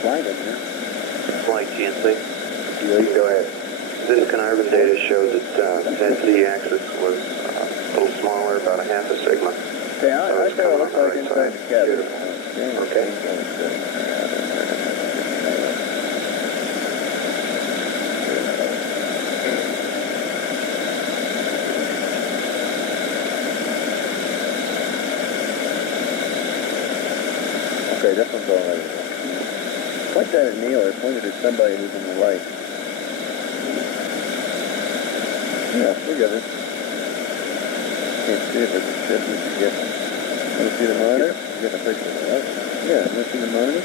Flight in here. Flight GNC. Go ahead. Then Carnarvon data showed that that Z-axis was a little smaller, about a half a sigma. Okay, I tell you what it looks like inside the cabin. Okay. Okay, this one's all right. Point that at Neil or point it at somebody who's in the light. Yeah, we got it. can't see it, but the shift is to get. Want to see the monitor? You get a picture of that? Yeah, want to see the monitor?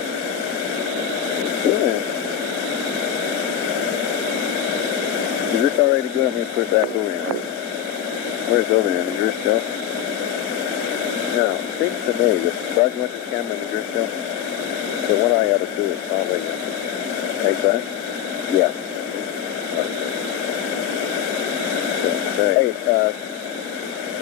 Yeah. Is this already good? I'm going to put it back over here. Where's over here? In the drift shelf? No, it seems to me that Bud, you want this camera in the drift shelf? So what I ought to do is probably take that. Yeah. Hey,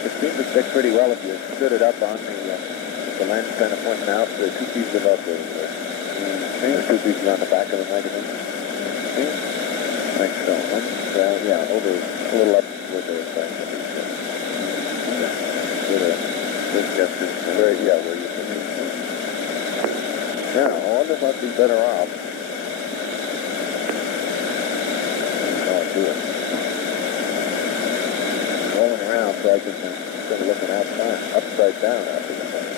it seems to stick pretty well if you stood it up on the lens kind of pointing out. The two pieces above the two pieces on the back of the magazine. Like so. Yeah, over a little up with the back of the very, yeah, where you can. Yeah, all this must be better off. I'll do it. Rolling around so I can instead of looking upside down after the fact.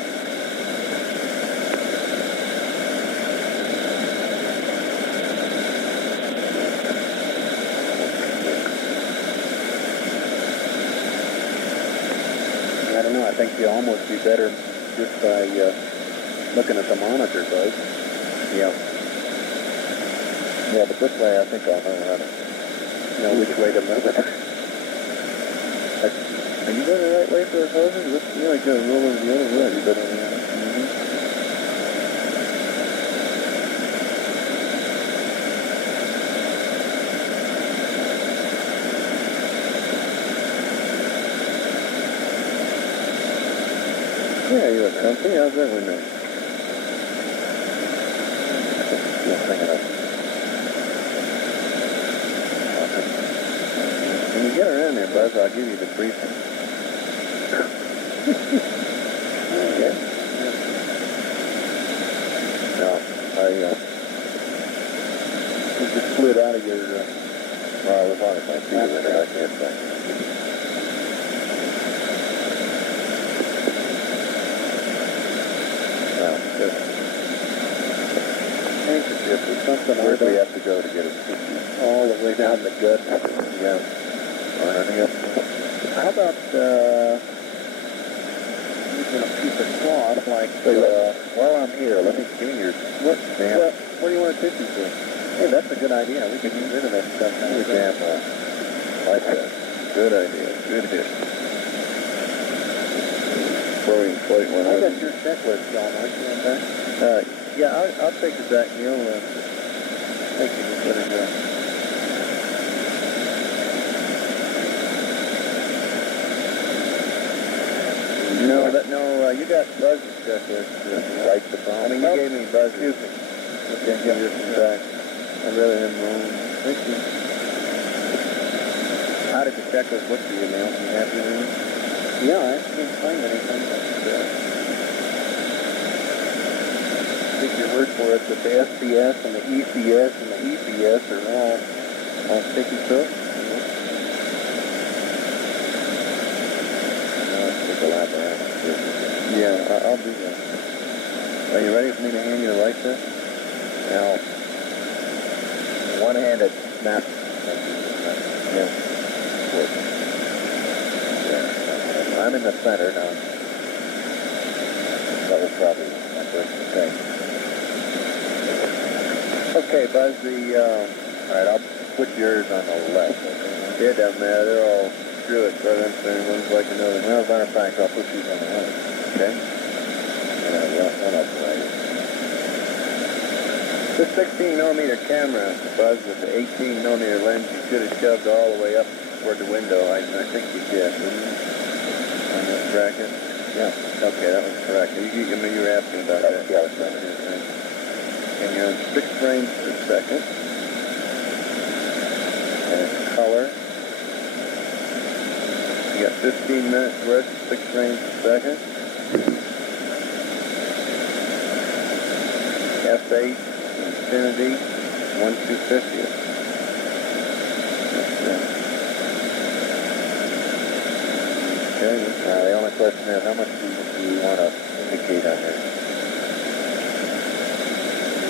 I don't know, I think you'll almost be better just by looking at the monitor, bud. Yeah. Yeah, but this way I think I'll know how to know which way to move it. Are you going the right way for the hoses? You like to roll over the other way. You better yeah, you look comfy. How's that window? Hang it up. When you get around there, Buzz, I'll give you the briefing. Okay. No, it just slid out of your, well, I was on it, my feet were there, I can't say. Well, just handkerchief or something. Where do we have to go to get it? All the way down the gut. Yeah. How about using a piece of cloth like, while I'm here, let me give me your, what do you want to tissue for? Hey, that's a good idea. We can get rid of that stuff now. Damn, like that. Good idea. Good hit. Throwing plate one. I got your checklist, John. Aren't you on that? Yeah, I'll take it back. You'll take it and put it down. No, you got Buzz's checklist. Like the phone. I mean, you gave me Buzz's. Excuse me. Okay, give me this back. I'd rather him roll. Thank you. How did the checklist look for you, Neil? You happy with it? Yeah, I can't find anything. Take your word for it that the SDS and the ECS and the EPS are all sticky stuff. Yeah, I'll do that. Are you ready for me to hand you the light set? Now, one-handed snap. Yeah. I'm in the center now. That was probably my first mistake. Okay, Buzz, alright, I'll put yours on the left. Okay? It doesn't matter, they're all screw it, brother. One's like another. Well, as a matter of fact, I'll put these on the right. Okay? One up the right. This 16mm camera, Buzz, with the 18mm lens, you should have shoved all the way up toward the window. I think you did, didn't you? On this bracket? Yeah. Okay, that was correct. You were asking about that. Yeah, that's right. And you're on 6 frames per second. And it's color. You got 15 minutes worth, 6 frames per second. F8, infinity, 1/250th. Okay, the only question is, how much do you want to indicate on there?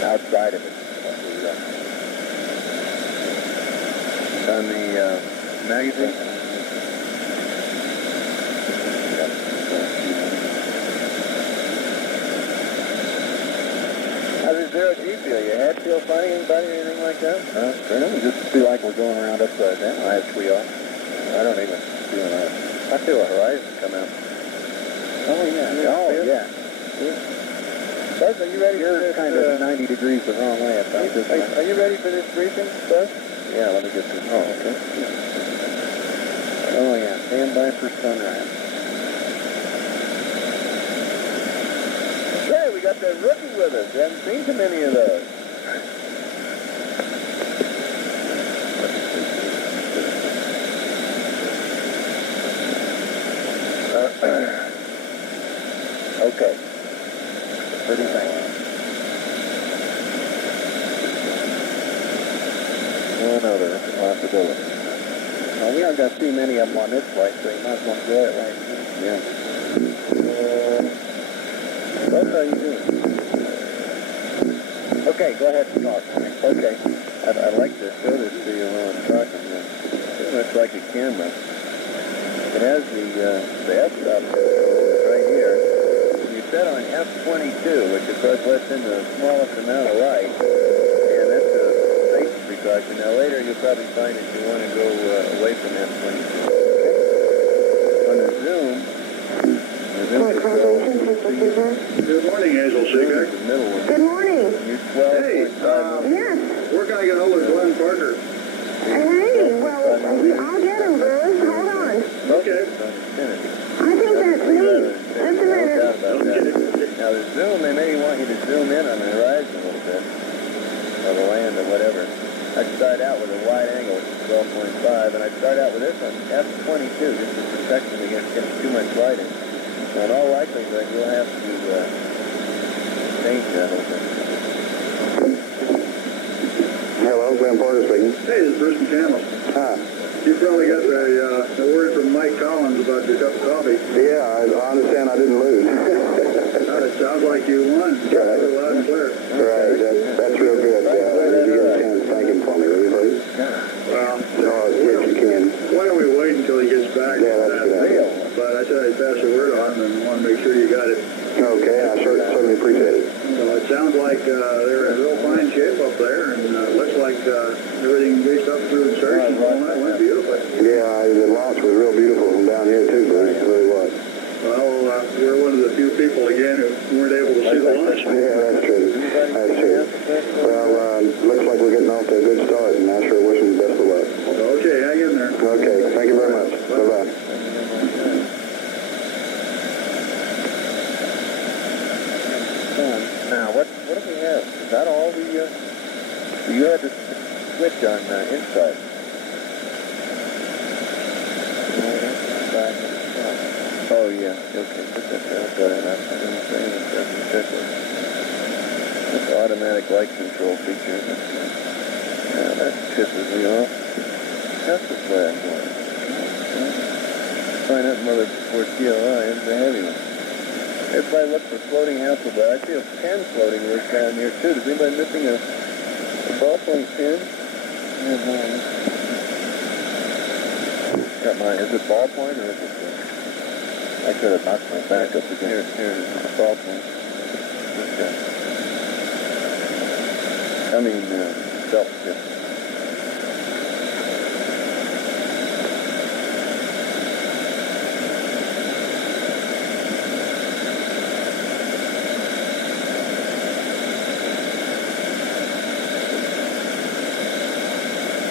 Outside of it. On the magazine? 0G feel? Your head feel funny, anybody, or anything like that? It just feel like we're going around upside down. I have we are. I don't even feel that. I feel a horizon come out. Oh, yeah. Buzz, are you ready for this? Kind of 90 degrees the wrong way about this. Are you ready for this briefing, Buzz? Yeah, let me get this. Oh, okay. Oh, yeah. Stand by for sunrise. Hey, we got that rookie with us. We haven't seen too many of those. Okay. Pretty thing. One other possibility. Well, we aren't going to see many of them on this flight, so you might as well enjoy it right now. Yeah. What are you doing? Okay, go ahead and talk. Okay. I'd like to show this to you while I'm talking. It looks like a camera. It has the f-stop right here. You set on F22, which of course lets in the smallest amount of light. And that's a safety precaution. Now later you'll probably find that you want to go away from F22. On the zoom control, Good morning, Hazel Seebeck. Good morning. Hey, Yes. we're going to get hold of Glenn Parker. Hey, well, I'll get him, Bruce. Hold on. Okay. I think that's neat. Just a minute. Now the zoom, they may want you to zoom in on the horizon a little bit, or the land or whatever. I'd start out with a wide angle, which is 12.5, and I'd start out with this on F22, just to protect them against getting too much light in. So in all likelihood, you'll have to change that whole thing. Hello, Glenn Porter speaking. Hey, this is Bruce McCandless. Hi. You probably got the word from Mike Collins about your cup of coffee. Yeah, I understand I didn't lose. It sounds like you won. Right. Loud and clear. Right, that's real good. Did you get a chance to thank him for me, will you, please? Well, No, if you can. why don't we wait until he gets back? Yeah, that's a good idea. But I said I'd pass the word on and want to make sure you got it. Okay, I certainly appreciate it. Well, it sounds like they're in real fine shape up there, and looks like everything based up through insertion all night went beautifully. Yeah, the launch was real beautiful from down here, too, Bruce. It really was. Well, we're one of the few people, again, who weren't able to see the launch. Yeah, that's true. That's true. Well, looks like we're getting off to a good start, and I sure wish them the best of luck. Okay, hang in there. Okay, thank you very much. Bye-bye. Now, what do we have? Is that all we, you had to switch on inside. Oh, yeah, okay, put that down, got it, I'm going to say that, that's automatic light control feature. Now, that pisses me off. That's the flag one. Find out mother before CLI is the heavy one. If I look for floating Hasselblad, I see a pen floating loose down here too. Is anybody missing a ballpoint pen? Got mine. Is it ballpoint or is it? I could have knocked my back up again. Here it is. It's a ballpoint. Okay. I mean, self-tip.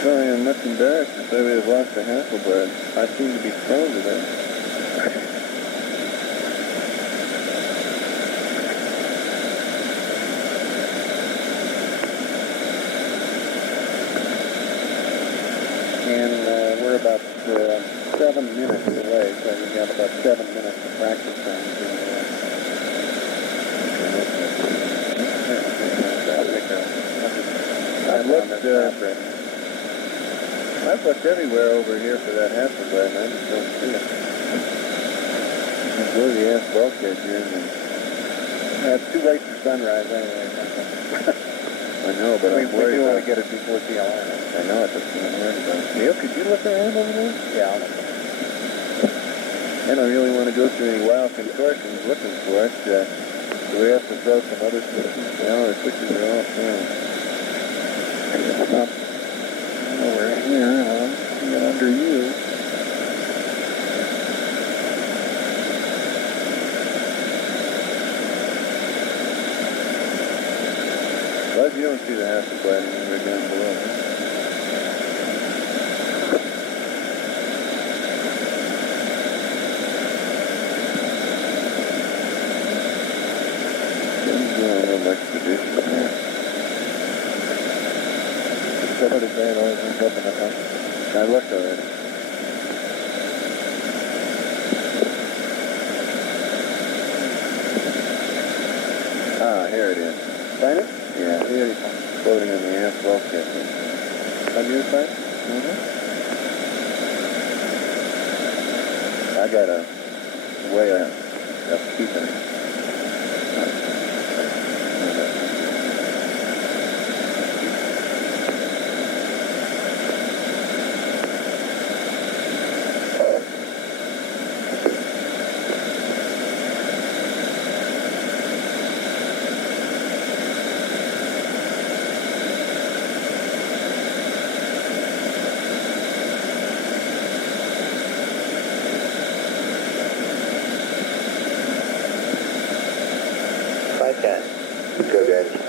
Sorry, I'm much embarrassed to say we have lost the Hasselblad. I seem to be prone to that. And we're about 7 minutes away, so we got about 7 minutes of practice time. I've looked everywhere over here for that Hasselblad, and I just don't see it. Go to the ass bulkhead here, and it's too late for sunrise anyway. I know, but I'm worried. We do want to get it before CLI. I know it, but I'm worried about it. Neil, could you look around over there? Yeah, I'll look. I don't really want to go through any wild contortions looking for it. Do we have to throw some other switches? No, the switches are off now. Oh, we're in here. Get under you. Glad you don't see the acid lighting when we're down below. Huh? Expedition there. Cover the van always ends up in the house. I looked already. Ah, here it is. Find it? Yeah, here it is. Floating on the aft bulkhead. On your side? Mm-hmm. I got a way of keeping it.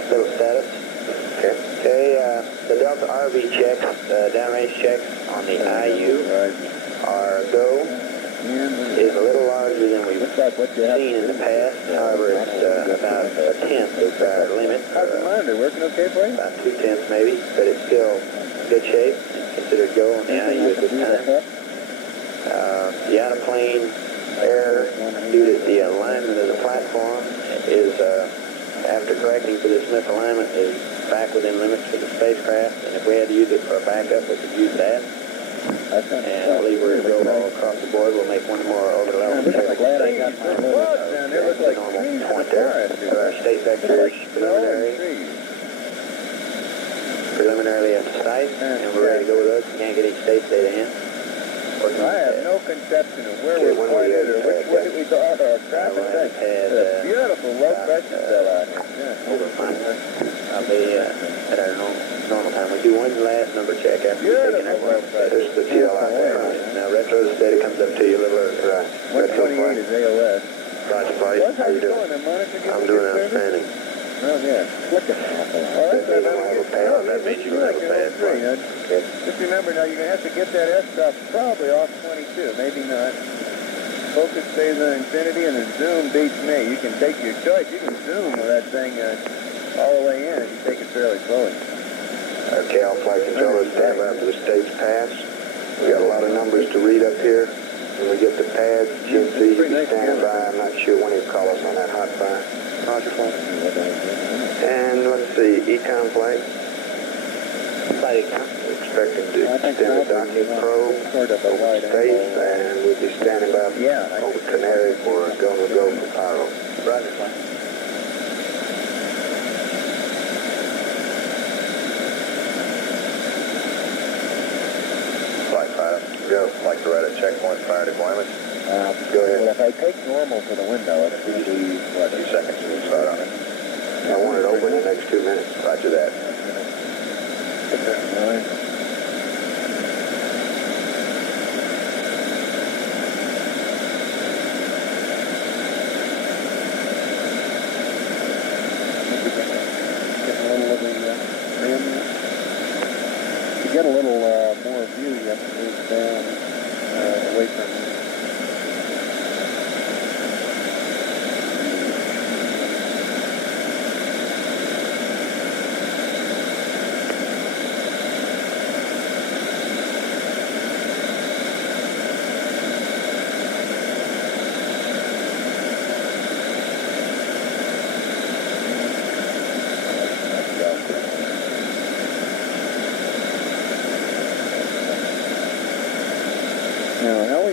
Little status. Okay, the Delta RV checks, downrange checks on the IU are go. Is a little larger than we've seen in the past. However, it's about a tenth of our limit. How's the monitor working okay for you? About 2/10 maybe, but it's still in good shape. Considered go on the IU at this time. The out-of-plane error due to the alignment of the platform is, after correcting for this misalignment, is back within limits for the spacecraft, and if we had to use it for a backup, we could use that. And I believe we're going to go all across the board. We'll make one more orbital element there. Glad I got my little down there. Looks like trees in the forest. So our state vector is preliminarily at the site, and we're ready to go with those. We can't get each state data in. I have no conception of where we're pointed or which way we are. Traffic light. It's a beautiful low pressure cell out here. Yeah. I'll be at our normal time. We do one last number check after we've taken our work. There's the TL out there. Now retro's data comes up to you a little earlier. 128 is AOS. Roger, flight. How you doing? I'm doing outstanding. Oh, yeah. Look at that. All right, that means you don't have a bad flight. Just remember now, you're going to have to get that S-stop probably off 22, maybe not. Focus stays on infinity, and the zoom beats me. You can take your choice. You can zoom with that thing all the way in if you take it fairly slowly. Okay, all flight controllers stand by for the stage pass. We got a lot of numbers to read up here. When we get the pads, GNC, you can stand by. I'm not sure when he'll call us on that hot fire. Roger, flight. And let's see, econ flight. Flight econ. We're expecting to extend the docking probe over space, and we'll be standing by over Canary for a go for Pyro. Roger, flight. Flight 5, go. Like to write a checkpoint fire deployment. Go ahead. Well, if I take normal for the window, it'll be, what, a few seconds to start on it. I want it open in the next 2 minutes. Roger that. All right. To get a little more view, you have to move down away from it.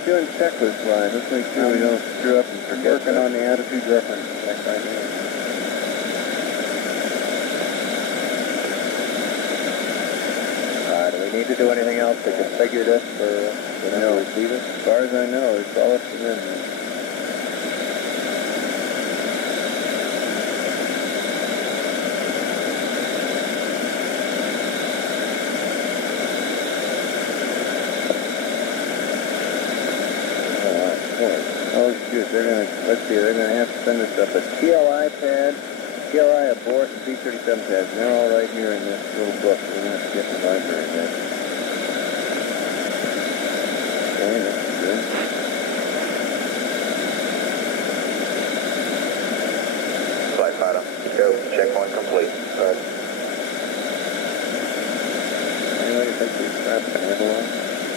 Doing checklist line. Let's make sure we don't screw up and forget. Working on the attitude reference check right here. Do we need to do anything else to configure this for the receiver? As far as I know, it's all up to them. shoot, they're gonna, let's see, they're gonna have to send us up a TLI pad, TLI abort, and B-37 pads. And they're all right here in this little book. We're gonna have to get in the library then. Okay, that's good. Flight fighter, go. Checkpoint complete. Anyway, you think these straps can handle on?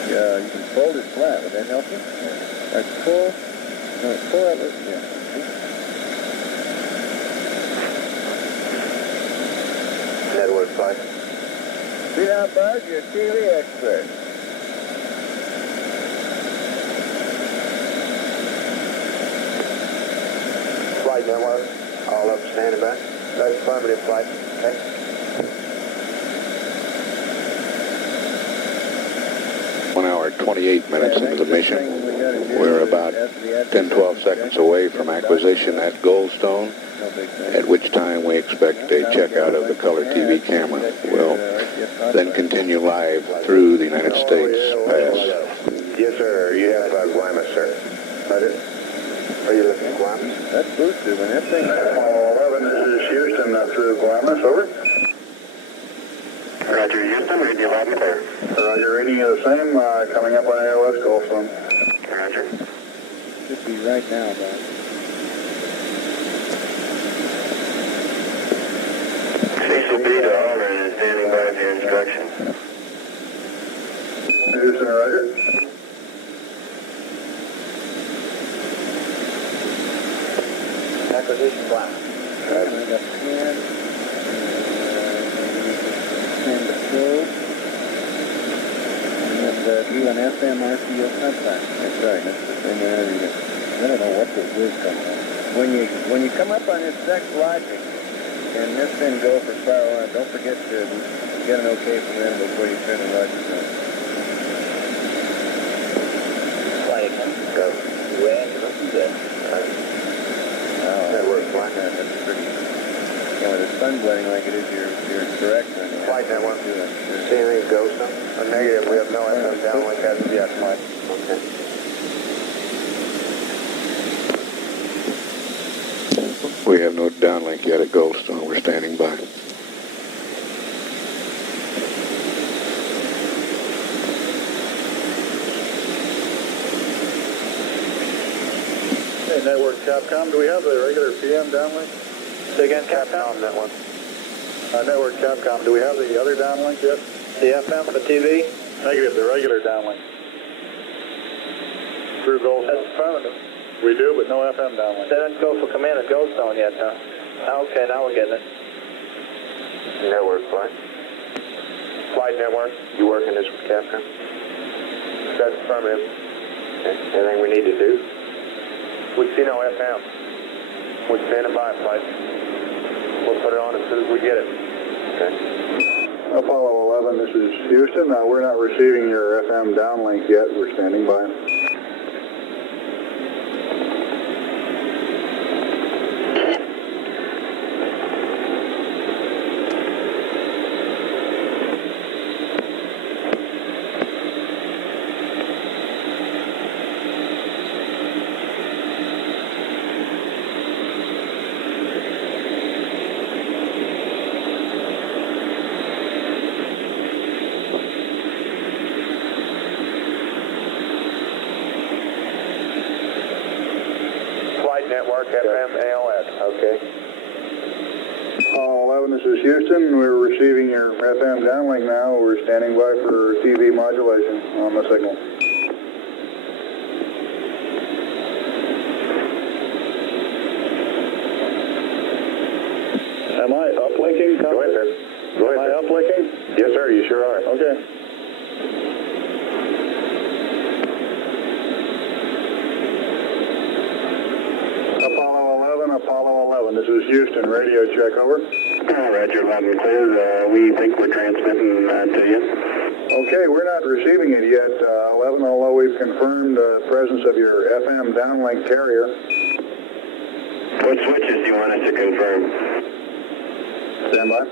Yeah, you can fold it flat. Would that help you? Like pull it, yeah. Network flight. See now, Buzz, you're a TV expert. Flight network. All up, standing by. That's affirmative flight. Okay. One hour, 28 minutes into the mission. We're about 10-12 seconds away from acquisition at Goldstone, at which time we expect a checkout of the color TV camera. We'll then continue live through the United States pass. Yes, sir. You have Guaymas, sir. Roger. Are you looking at Guaymas? That's boosted when that thing... 11, this is Houston through Guaymas, over. Roger, Houston. Read you loud and clear. Roger, reading you the same, coming up on AOS Goldstone. Roger. Should be right now, Bob. Cecil B to Oliver is standing by for your instructions. Houston, roger. Acquisition plan. I got 10. 10 to go. And do an FM RTO contact. That's right, that's the thing I read. I don't know what the whiz comes on. When you come up on this sex logic and this thing go for spiral alarm, don't forget to get an okay from them before you turn the logic on. Flight go. Where? Good. Network flight. That's pretty. Yeah, with the sun blaring like it is, you're correct. Flight network. See anything ghost? A negative. We have no FM downlink as of yet, Mike. Okay. We have no downlink yet at Goldstone. We're standing by. Hey, Network Capcom, do we have the regular PM downlink? Say again, Capcom network. Network Capcom, do we have the other downlink yet? The FM for TV? Negative, the regular downlink. Through Goldstone. That's affirmative. We do, but no FM downlink. They didn't go for command at Goldstone yet, huh? Okay, now we're getting it. Network flight. Flight network. You working this with Capcom? That's affirmative. Okay. Anything we need to do? We see no FM. We're standing by, flight. We'll put it on as soon as we get it. Okay. Apollo 11, this is Houston. We're not receiving your FM downlink yet. We're standing by. Network FM ALS. Okay. Apollo 11, this is Houston. We're receiving your FM downlink now. We're standing by for TV modulation on the signal. Am I uplinking? Go ahead, sir. Go ahead, Am I sir. uplinking? Yes, sir. You sure are. Okay. Apollo 11, this is Houston, radio check, over. Roger, loud and clear. We think we're transmitting to you. Okay, we're not receiving it yet, 11, although we've confirmed the presence of your FM downlink carrier. What switches do you want us to confirm? Stand by.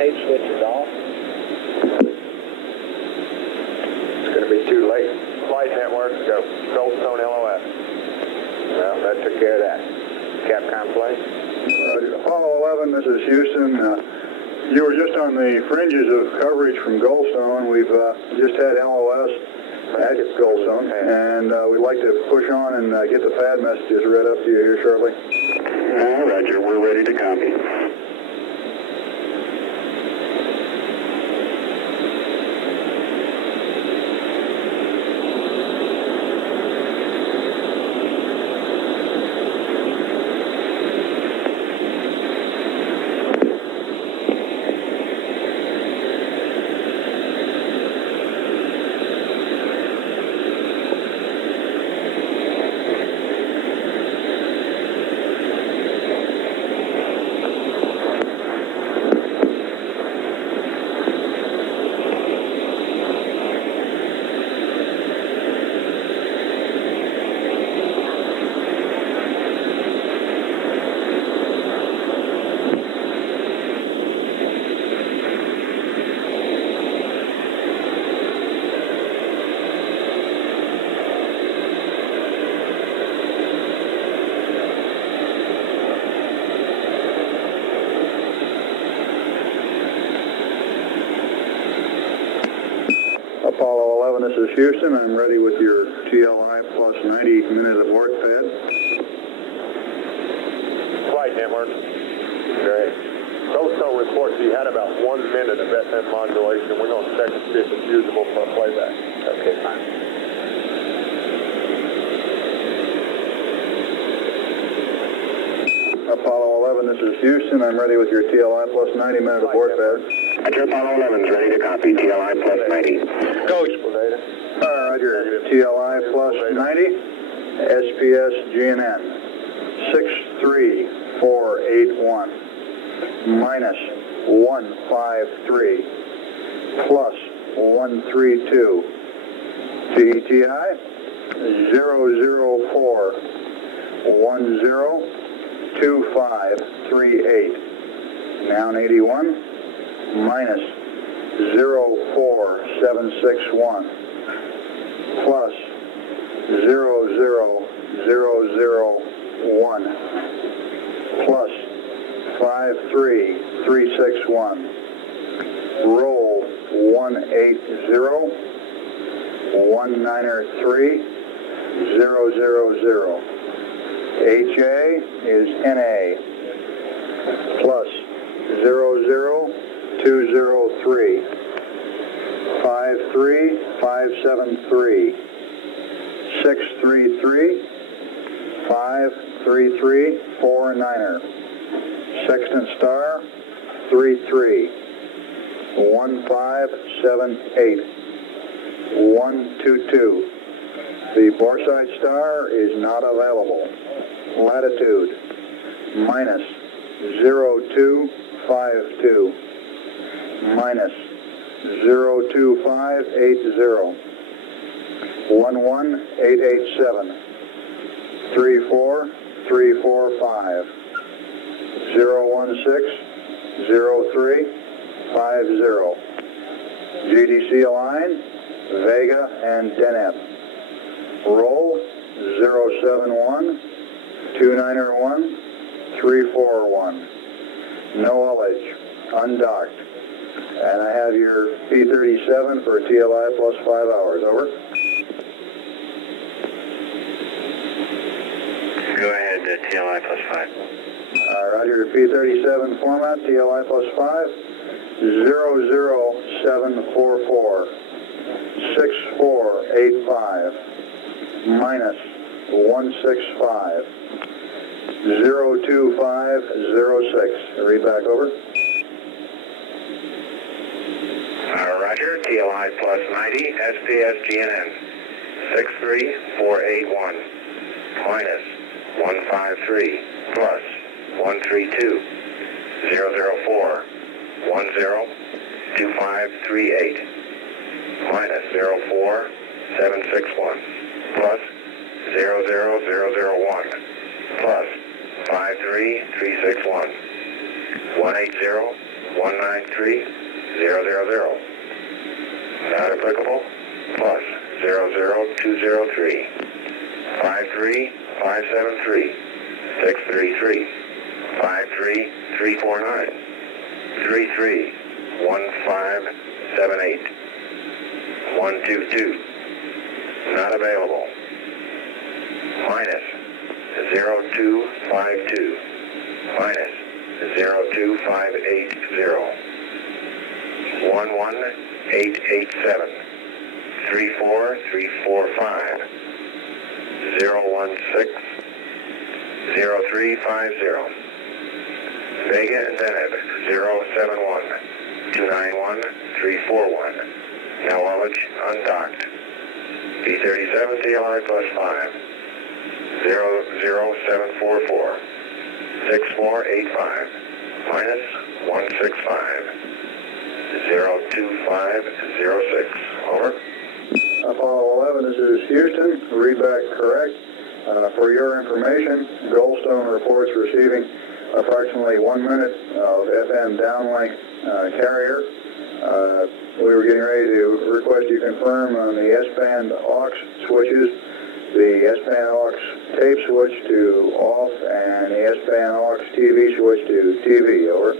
tape switch is off. It's going to be too late. Flight network, go. Goldstone LOS. Well, that took care of that. Capcom play. Apollo 11, this is Houston. You were just on the fringes of coverage from Goldstone. We've just had LOS at Goldstone, and we'd like to push on and get the pad messages read up to you here shortly. Roger, we're ready to copy. Apollo 11, this is Houston. I'm ready with your TLI plus 90 minute abort pad. Flight network. Great. Goldstone reports he had about 1 minute of FM modulation. We're going to check and see if it's usable for playback. Okay, fine. Apollo 11, this is Houston. I'm ready with your TLI plus 90 minute abort pad. Roger, Apollo 11 is ready to copy. TLI plus 90. Coach. Roger, TLI plus 90, SPS GNN 63481 minus 153 plus 132 TTI 004 102538 noun 81 minus 04761 plus 00001 plus 53361 roll 180 193 000 HA is NA plus 00203 53573 633 53349er sextant star 33 1578 122. The Borside star is not available. Latitude minus 0252 minus 02580 11887 34345 016 0350 GDC align Vega and Deneb. Roll 071 291 341. No LH. Undocked. And I have your P-37 for TLI plus 5 hours. Over. Go ahead, TLI plus 5. Roger, P-37 format, TLI plus 5, 00744, 6485, minus 165, 02506. Read back over. Roger, TLI plus 90, SPS GNN 63481, minus 153, plus 132, 004, 102538, minus 04761, plus 00001, plus 53361, 180 193,000. Not applicable. Plus 00203. 53573. 633. 53349. 331578. 122. Not available. Minus 0252. Minus 02580. 11887. 34345. 016 0350. Vega incentive 071 291 341. Knowledge undocked. B37 CLI plus 5 00744 6485 minus 165 02506. Over. Apollo 11, this is Houston. Read back correct. For your information, Goldstone reports receiving approximately 1 minute of FM downlink carrier. We were getting ready to request you confirm on the S-band aux switches, the S-band aux tape switch to off, and the S-band aux TV switch to TV. Over.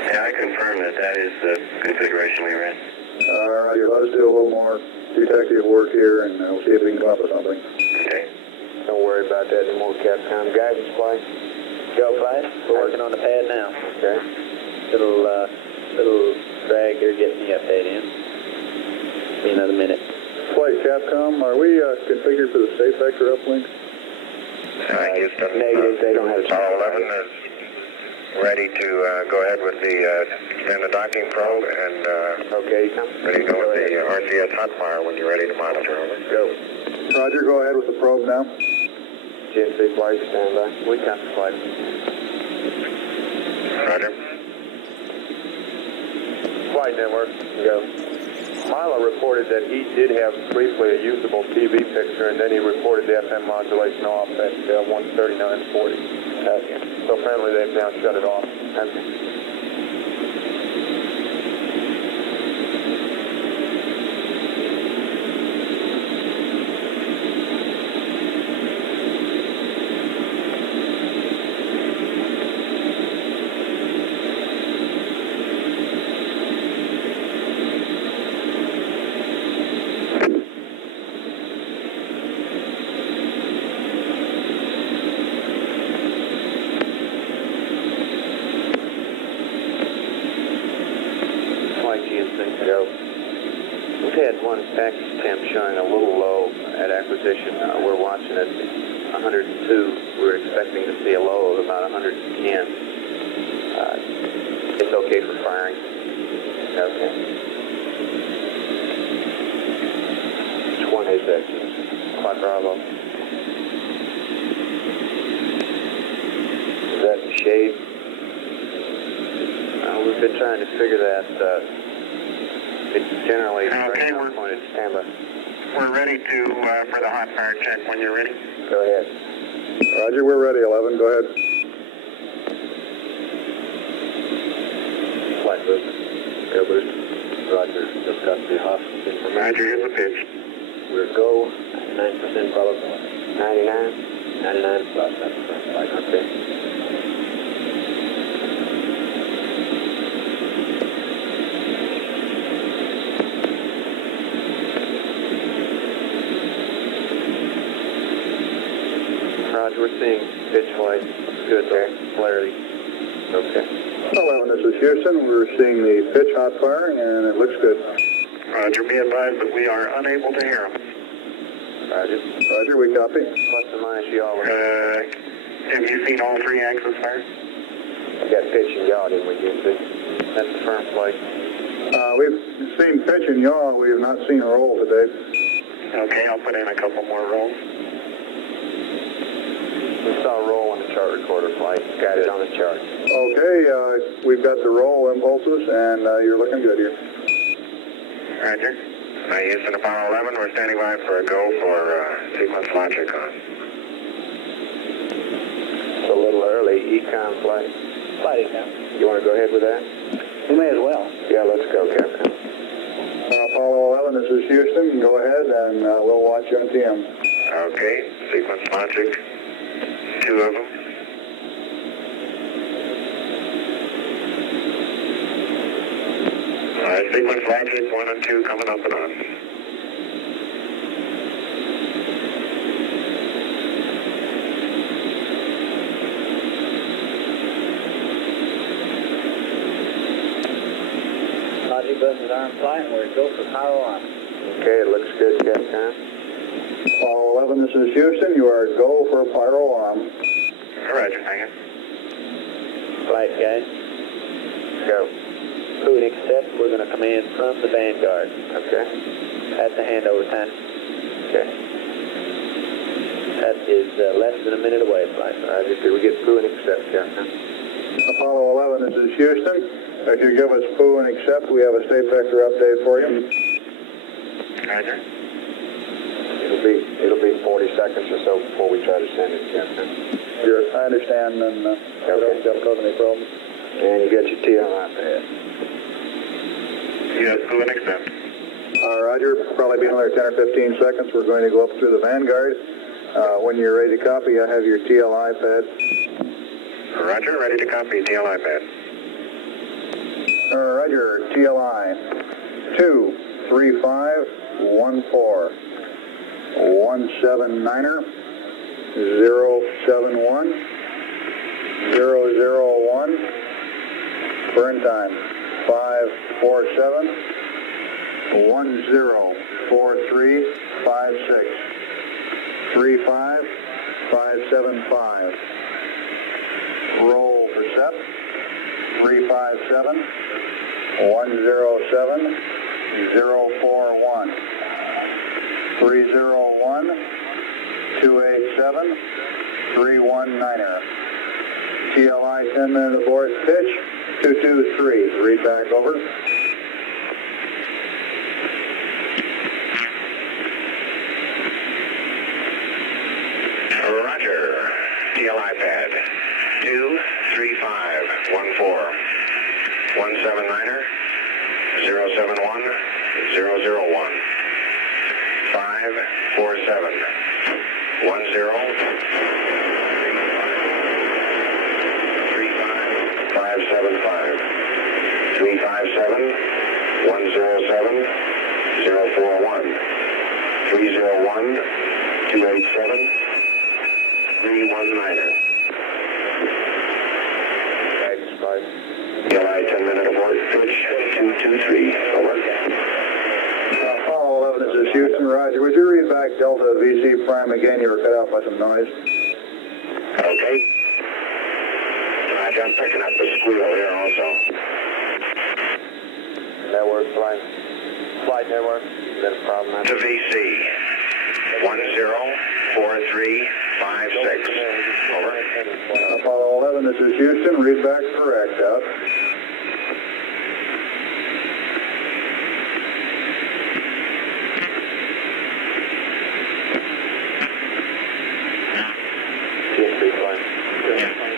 Yeah, I confirm that is the configuration we read. All right, let us do a little more detective work here, and we'll see if we can come up with something. Okay. Don't worry about that anymore, Capcom. Guidance flight. Go flight. We're working on the pad now. Okay. Little drag here getting the update in. Be another minute. Flight Capcom, are we configured for the safe vector uplink? Houston. Negative, they don't have Apollo 11 is ready to go ahead with the expand the docking probe and Okay, you come. ready to go with the RCS hot fire when you're ready to monitor. Over. Go. Roger, go ahead with the probe now. GNC flight, stand by. We got the flight. Roger. Flight network, go. Milo reported that he did have briefly a usable TV picture, and then he reported the FM modulation off at 139.40. So apparently they've now shut it off. We've had one package temp showing a little low at acquisition. We're watching it 102. We're expecting to see a low of about 110. It's okay for firing. Okay. 26. Quad Bravo. Is that the shade? We've been trying to figure that. It's generally Okay, we're pointed standby. We're ready to for the hot fire check when you're ready. Go ahead. Roger, we're ready, 11. Go ahead. Flight boost. Air boost. Roger. Just got the hot information. Roger, here's the pitch. We're go. 99% probability. 99? 99 plus. That's the first flight. Okay. We're seeing pitch flight. Good there. Clarity. Okay. 11, this is Houston. We're seeing the pitch hot fire, and it looks good. Roger, be advised that we are unable to hear him. Roger. Roger, we copy. Plus or minus yaw. Have you seen all three axis fires? We got pitch and yaw, didn't we, GNC? That's the firm flight. We've seen pitch and yaw. We have not seen a roll today. Okay, I'll put in a couple more rolls. We saw a roll on the chart recorder flight. Got it on the chart. Okay, we've got the roll impulses, and you're looking good here. Roger. Houston, Apollo 11, we're standing by for a go for sequence logic on. It's a little early, econ flight. You want to go ahead with that? We may as well. Yeah, let's go, Captain. Apollo 11, this is Houston. Go ahead and we'll watch you on TM. Okay, sequence logic, 2 of them. All right, sequence logic 1 and 2 coming up and on. Logic buses are in flight and we're go for power on. Okay, it looks good, Captain. Apollo 11, this is Houston. You are go for pyro arm. Roger, hang on. Flight, guys. Go. Food accept, we're going to command from the Vanguard. Okay. That's a handover time. Okay. That is less than a minute away, flight. Roger, did we get food and accept, Captain? Apollo 11, this is Houston. If you give us poo and accept, we have a state vector update for you. Roger. It'll be 40 seconds or so before we try to send it, Captain. I understand, and I don't cause any problems. And you got your TLI pad. Yes, poo and accept. Roger, probably be another 10 or 15 seconds. We're going to go up through the Vanguard. When you're ready to copy, I have your TLI pad. Roger, ready to copy TLI pad. Roger, TLI 23514 179er 071 001. Burn time 547 104356 35575. Roll for SEP 357 107 041 301 287 319er. TLI 10-minute abort pitch 223. Read back over. Roger, TLI pad 23514 179er 071 001 547 575 357 107 041 301 287 319er. TLI 10-minute abort pitch 223. Over. Apollo 11, this is Houston. Roger. Would you read back Delta VC prime again? You were cut out by some noise. Okay. Roger, I'm picking up the squeal here also. Network flight. Flight network. Is that a problem? To VC 104356. Over. Apollo 11, this is Houston. Read back correct out. TS3 flight.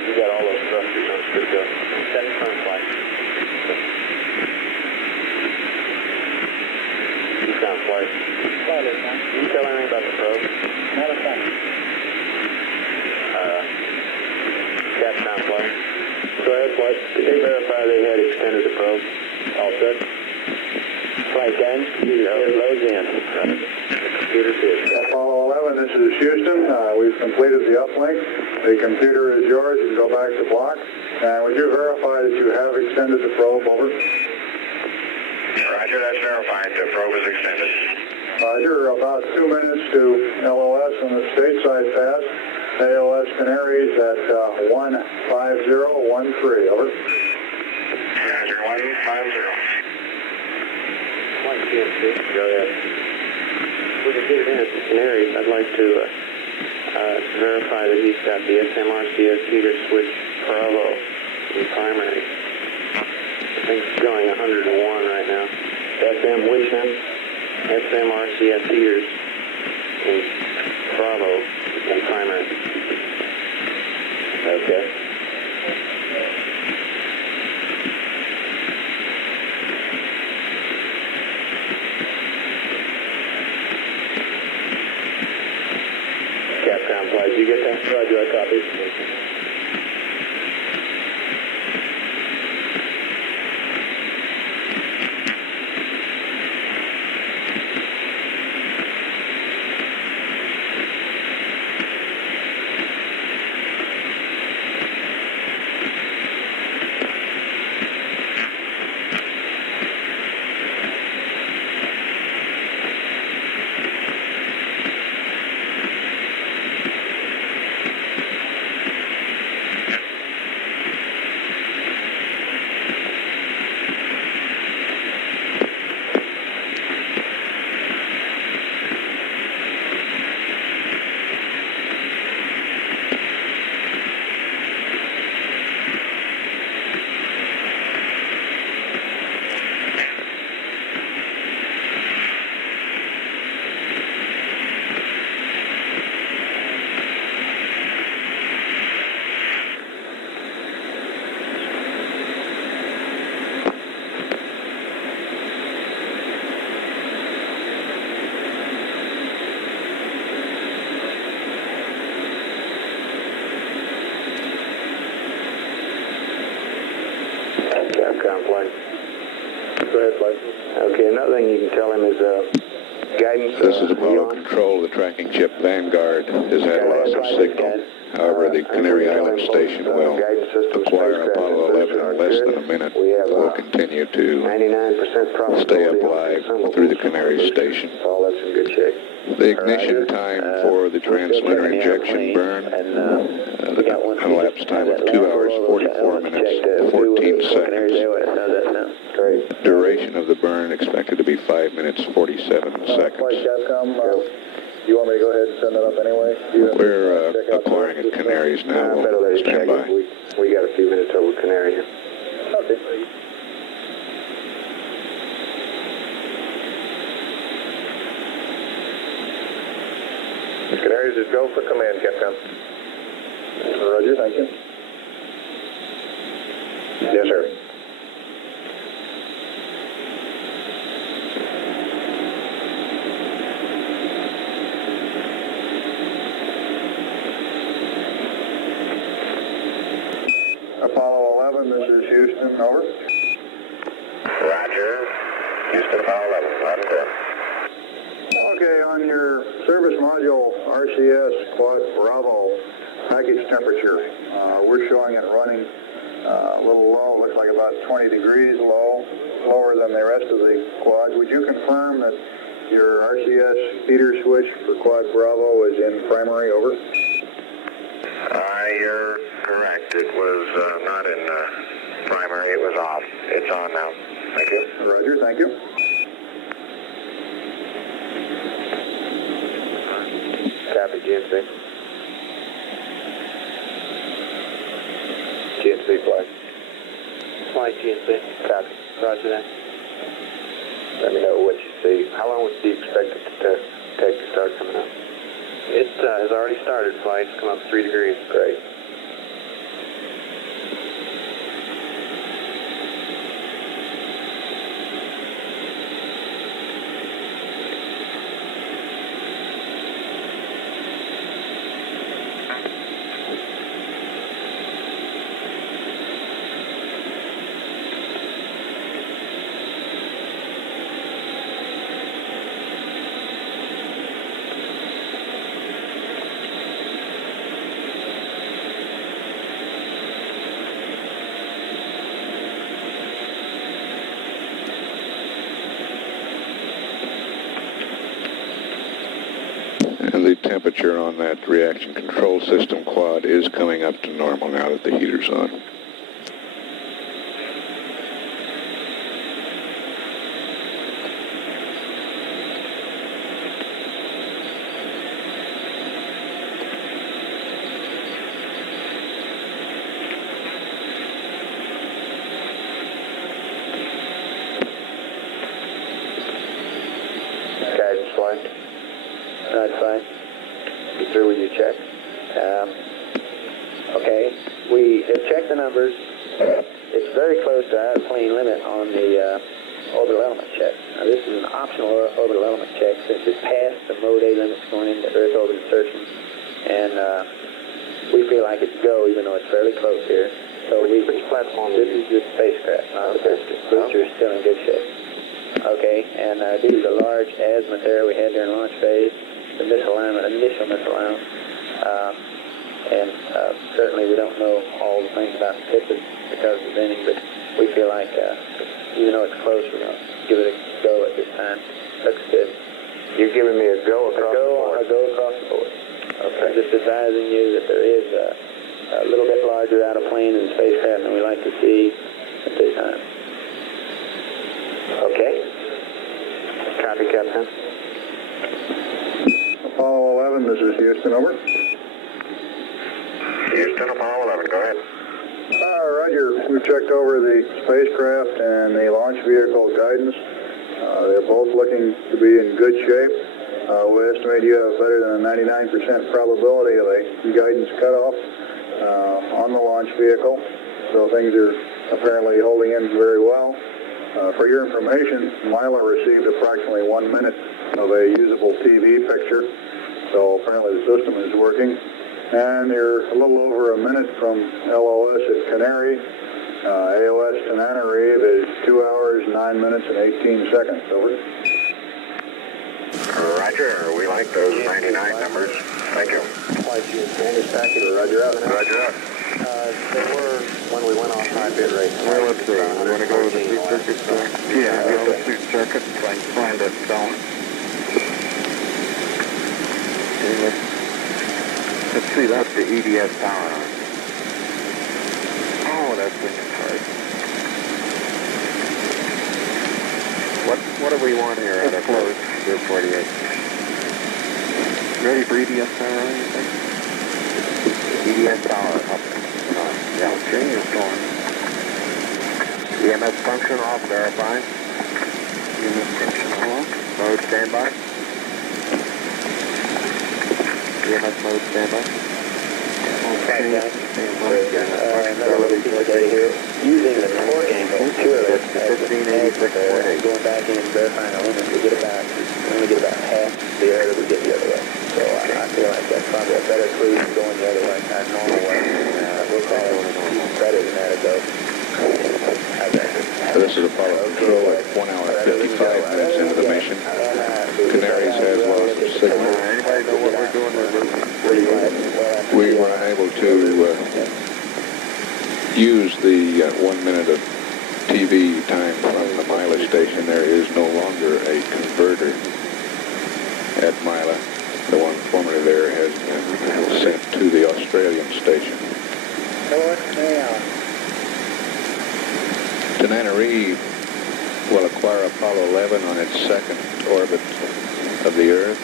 You got all those thrusters on. Good go. Send front flight. You sound flight. Can you tell anything about the probe? Not a thing. Captain on flight. Go ahead, flight. Did they verify they had extended the probe? All set. Flight, guys. Loads in. Computer did. Apollo 11, this is Houston. We've completed the uplink. The computer is yours. You can go back to block. And would you verify that you have extended the probe? Over. Roger, that's verified. The probe is extended. Roger, about 2 minutes to LOS on the stateside pass. AOS Canaries at 15013. Over. Roger, 150. Flight TS3. Go ahead. We can get it in at the Canaries. I'd like to verify that he's got the SMRCS heater switch Bravo in primary. I think it's showing 101 right now. SM Wisdom, SMRCS heaters in Bravo in primary. Okay. space station. Okay, another thing you can tell him is guidance. This is Apollo Control. The tracking ship Vanguard has had loss of signal. However, the Canary Island station will acquire Apollo 11 in less than a minute. We'll continue to stay up live through the Canary station. All that's in good shape. The ignition time for the Trans-lunar injection burn, elapsed time of 2 hours, 44 minutes, 14 seconds. Duration of the burn expected to be 5 minutes, 47 seconds. Do you want me to go ahead and send that up anyway? We're acquiring at Canaries now. We'll stand by. We got a few minutes over Canary here. Okay. Canaries is go for command, Capcom. Roger, thank you. Yes, sir. Apollo 11, this is Houston, over. Roger. Houston, Apollo 11, loud and clear. Okay, on your service module RCS Quad Bravo package temperature, we're showing it running a little low, looks like about 20 degrees low, lower than the rest of the quad. Would you confirm that your RCS feeder switch for Quad Bravo is in primary, over? You're correct. It was not in primary. It was off. It's on now. Thank you. Roger, thank you. Copy, GNC. GNC flight. Flight GNC. Copy. Roger that. Let me know what you see. How long would you expect it to take to start coming up? It has already started. Flight's come up 3 degrees. Great. The temperature on that reaction control system quad is coming up to normal now that the heater's on. Guidance flight. That's fine. You through with your check? Okay, we have checked the numbers. It's very close to our plane limit on the orbital element check. Now, this is an optional orbital element check since it's past the mode A limits going into Earth orbit insertion. And we feel like it's go, even though it's fairly close here. So Which platform this is the spacecraft, not the booster. Booster's still in good shape. Okay, and due to the large azimuth error we had during launch phase, the misalignment, initial misalignment, and certainly we don't know all the things about the pippin because of the bending, but we feel like even though it's close, we're going to give it a go at this time. Looks good. You're giving me a go across the board? A go across the board. Okay. I'm just advising you that there is a little bit larger out of plane in the spacecraft than we like to see at this time. Okay. Copy, Captain. Apollo 11, this is Houston, over. Houston, Apollo 11, go ahead. Roger. We've checked over the spacecraft and the launch vehicle guidance. They're both looking to be in good shape. We estimate you have better than a 99% probability of a guidance cutoff on the launch vehicle. So things are apparently holding in very well. For your information, Mila received approximately 1 minute of a usable TV picture. So apparently the system is working. And you're a little over a minute from LOS at Canary. AOS to Tenerife is 2 hours, 9 minutes, and 18 seconds. Over. Roger, we like those 99 numbers. Thank you. Roger out. Roger out. They were when we went on high bit rate. Well, let's see. We want to go to the suit circuit? Yeah, go to the suit circuit. Find that zone. Let's see, that's the EDS power on. Oh, that's bringing hard. What do we want here at our close? 48. Ready for EDS power on, you think? EDS power up. Yeah, okay, it's going. EMS function off, verify. EMS function off. Mode standby. EMS mode standby. Okay, guys. Using the torque angle, going back in and verifying our limits, we only get about half the air that we get the other way. So I feel like that's probably a better cruise than going the other way, our normal way. We'll call it better than that it goes. So this is Apollo Control at 1 hour 55 minutes into the mission. Canaries has lost of signal. Anybody know what we're doing with this? We were unable to use the 1 minute of TV time from the Mila station. There is no longer a converter at Mila. The one formerly there has been sent to the Australian station. Tenerife will acquire Apollo 11 on its second orbit of the Earth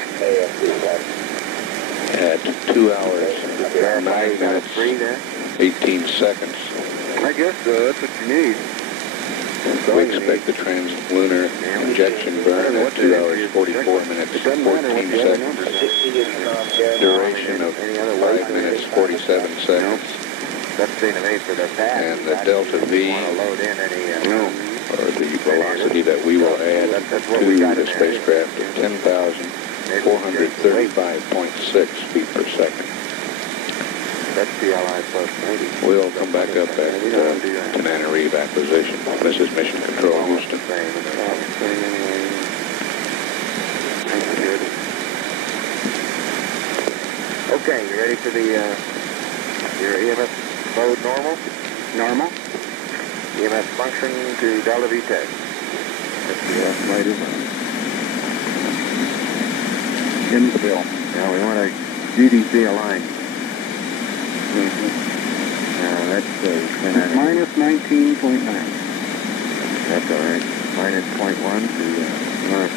at 2 hours, 9 minutes, 18 seconds. I guess that's what you need. We expect the trans-lunar injection burn at 2 hours, 44 minutes, 14 seconds. Duration of 5 minutes, 47 seconds. And the delta V, or the velocity that we will add to the spacecraft, of 10,435.6 feet per second. That's CLI plus 90. We'll come back up at Tenerife acquisition. This is Mission Control, Houston. Okay, you ready for the your EMS mode normal? Normal. EMS function to Delta V test. That's the left light is on. Infill. Now we want a GDC aligned. That's minus 19.9. That's all right. Minus 0.1 to north.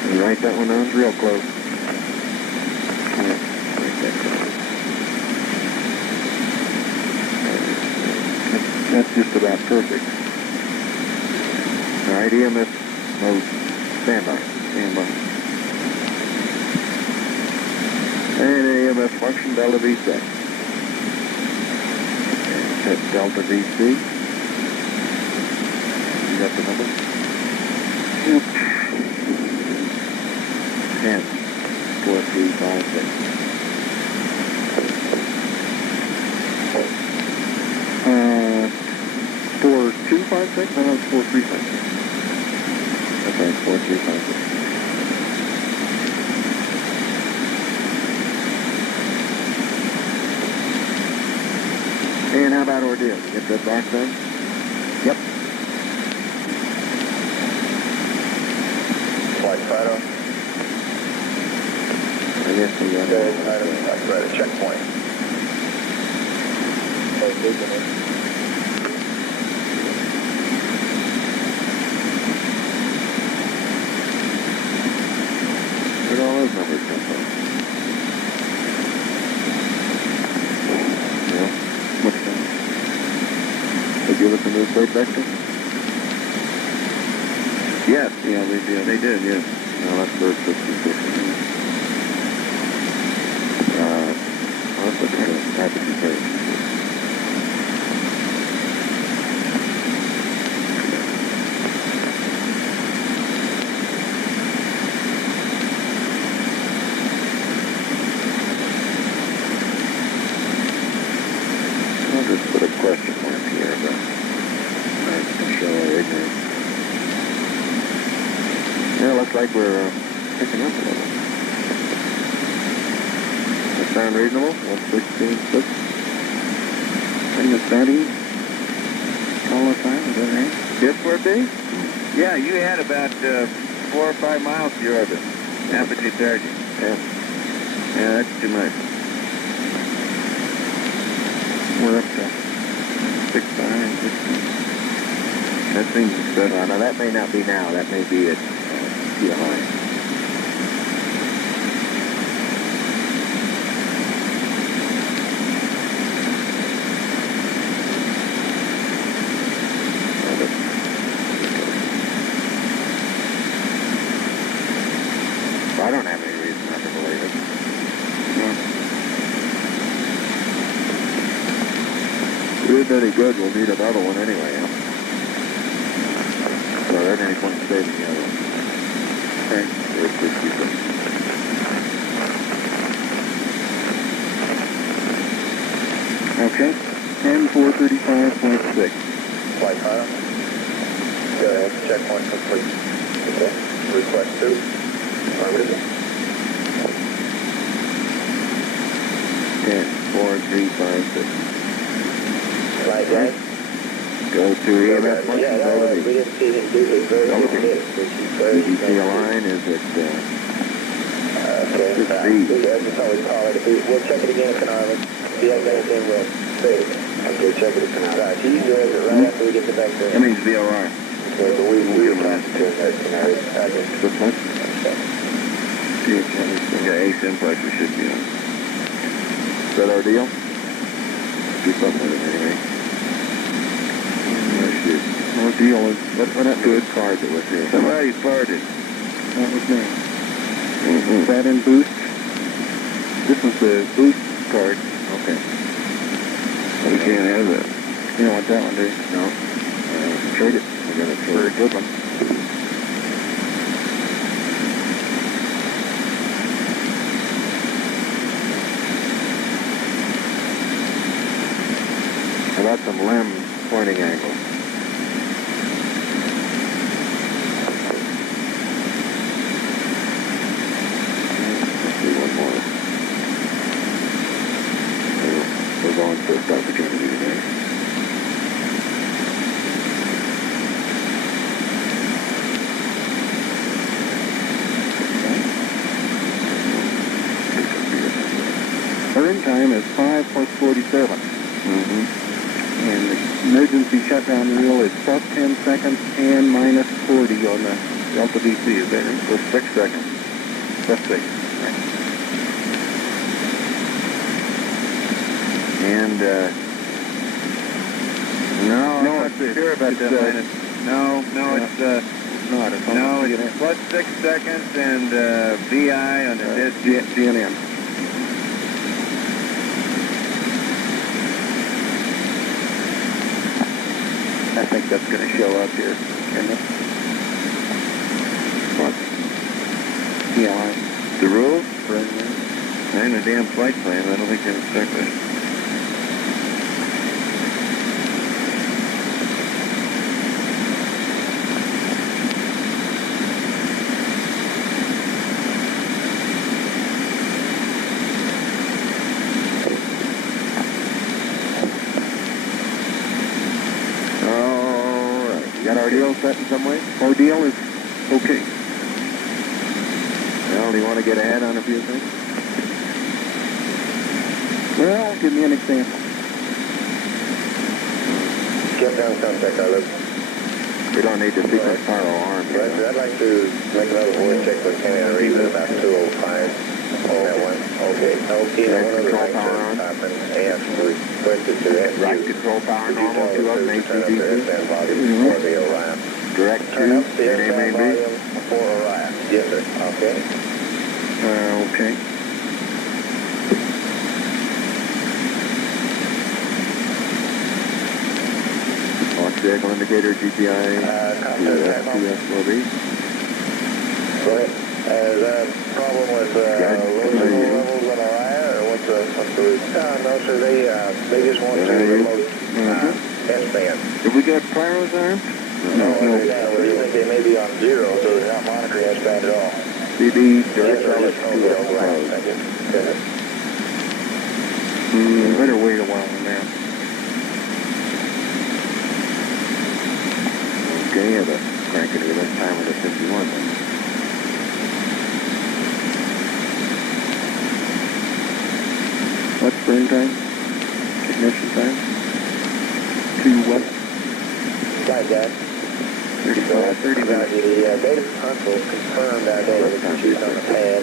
Can you write that one down? Real close. Yeah, write that close. That's just about perfect. All right, EMS mode standby. Standby. And EMS function Delta V set. Set Delta VC. You got the number? Yep. 10, 4, 3, 5, 6. 456? No, it's 4356. Okay, 4356. And how about Ordeal? You get that back then? Yep. Flight Fido. I guess we got it. Flight Fido, checkpoint. Where'd all those numbers come from? Well, what's that? Did you listen to the third vector? Yes, yeah, they did, yes. No, that's bird 66. Let's look at it. Rapid comparison. I'll just put a question mark here, but I can show our ignorance. Yeah, looks like we're picking up a little. Does that sound reasonable? 116.6. And the steady all the time, is that right? Yes, for a day? Yeah, you had about 4 or 5 miles to your orbit. Apogee 30. Yeah. Yeah, that's too much. We're up to 6.9, 16. That seems good. Now that may not be now. That may be at CLI. I don't have any reason not to believe it. No. If it isn't any good, we'll need another one anyway, huh? So there isn't any point in saving the other one. Okay. Let's just keep it. Okay. 10-435.6. Flight Fido. Go ahead, checkpoint complete. Okay. Request 2. Affirmative. 10-435.6. Right, guys? Go to EMS function. Yeah, no, we didn't see him do his very good hit, which he's very Did you see a line? Is it, okay, just that's all we call it. We'll check it again at Canarvan. If you have anything, we'll say it. Okay, check it at Canarvan. Right, he's doing it right after we get the vector. that means VOR. Okay, but we will pass it to him at Canarvan. This one? Yeah, ascent pressure should be on. Is that our deal? Do something with it anyway. Oh, shit. Our deal is, what happened to his card that was here? Somebody farted. That was me. Is that in boost? This was the boost card. Okay. We can't have that. You don't want that one, do you? No. Trade it. We got it for a good one. How about some limb pointing angle? Let's do one more. We're going first opportunity today. Turn time is 5 plus 47. And the emergency shutdown rule is plus 10 seconds and minus 40 on the Delta DC. Is that right? For 6 seconds. Plus 6. Right. And, no, I'm not sure about that. No, it's not. It's no, it's plus 6 seconds and VI on the GNM. I think that's going to show up here, isn't it? What? Yeah. The rules? I ain't a damn flight plan. I don't think they would check that. got our deal set in some way? Our deal is okay. Well, do you want to get ahead on a few things? Well, give me an example. Get down contact, Carlos. We don't need to secret power arm here. Roger, I'd like to make another voice check with Canada Reeves at about 2:05. Oh, that one. Okay. Okay, now one other control power on. And requested to that. Right control power normal to us, main for the Orion. Direct to Turn up the NA volume for Orion. Yes, sir. Okay. Okay. Vehicle indicator, GPI, TS will be. Go ahead. Is that a problem with low levels on Orion, or what's the reason? No, sir, they just want to remote S-band. Did we get pyros on? No. We think they may be on 0, so they're not monitoring S-band at all. DB, direct solid better wait a while on that. Okay, yeah, the crank it with a timer to 51 then. What's burn time? Ignition time? 2 what? Right, Dad. 30 minutes. The data console confirmed our data we produced on the pad.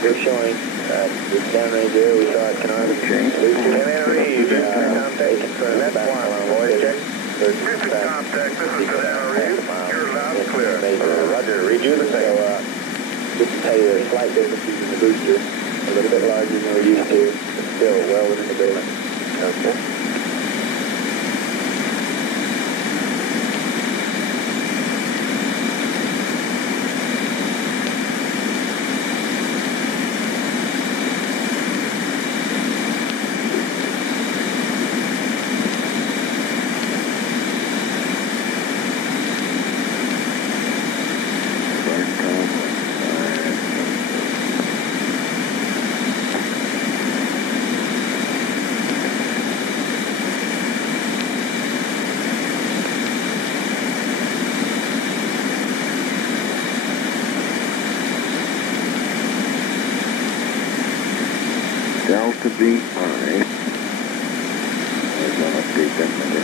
They're showing the downrange area we saw at Canarsie. Okay. Canada Reeves, contact confirmed. That's one voice check. Missing contact, this is Canada Reeves. You're loud and clear. Roger, read you the same. Just to tell you, there's slight differences in the booster. A little bit larger than we're used to, but still well within the building. Okay. Delta V5. There's one update that number.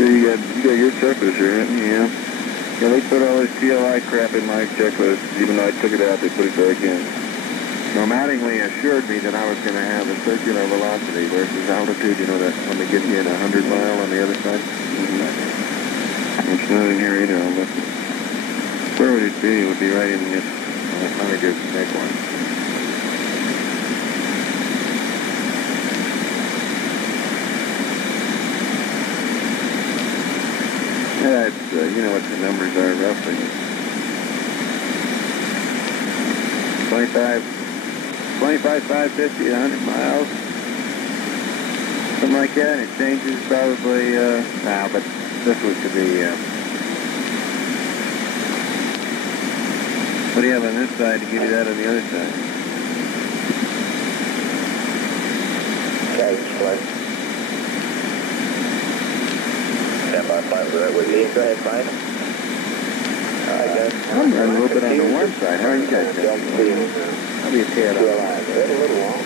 You got your checklist here, yeah. Yeah, they put all this TLI crap in my checklist. Even though I took it out, they put it back in. Now, Mattingly assured me that I was going to have a circular velocity versus altitude, you know, that when they get you at 100 mile on the other side. It's not in here either. I'll look. Where would it be? It would be right in this. Let me just make one. Yeah, it's, you know what the numbers are roughly. 25, 550, 100 miles. Something like that. It changes probably, but this was to be, what do you have on this side to give you that on the other side? Okay, flight. Stand by, flight for that with you. Go ahead, flight. I guess. I'm running a little bit on the one side. How are you guys doing? I'll be a tad on. A little long.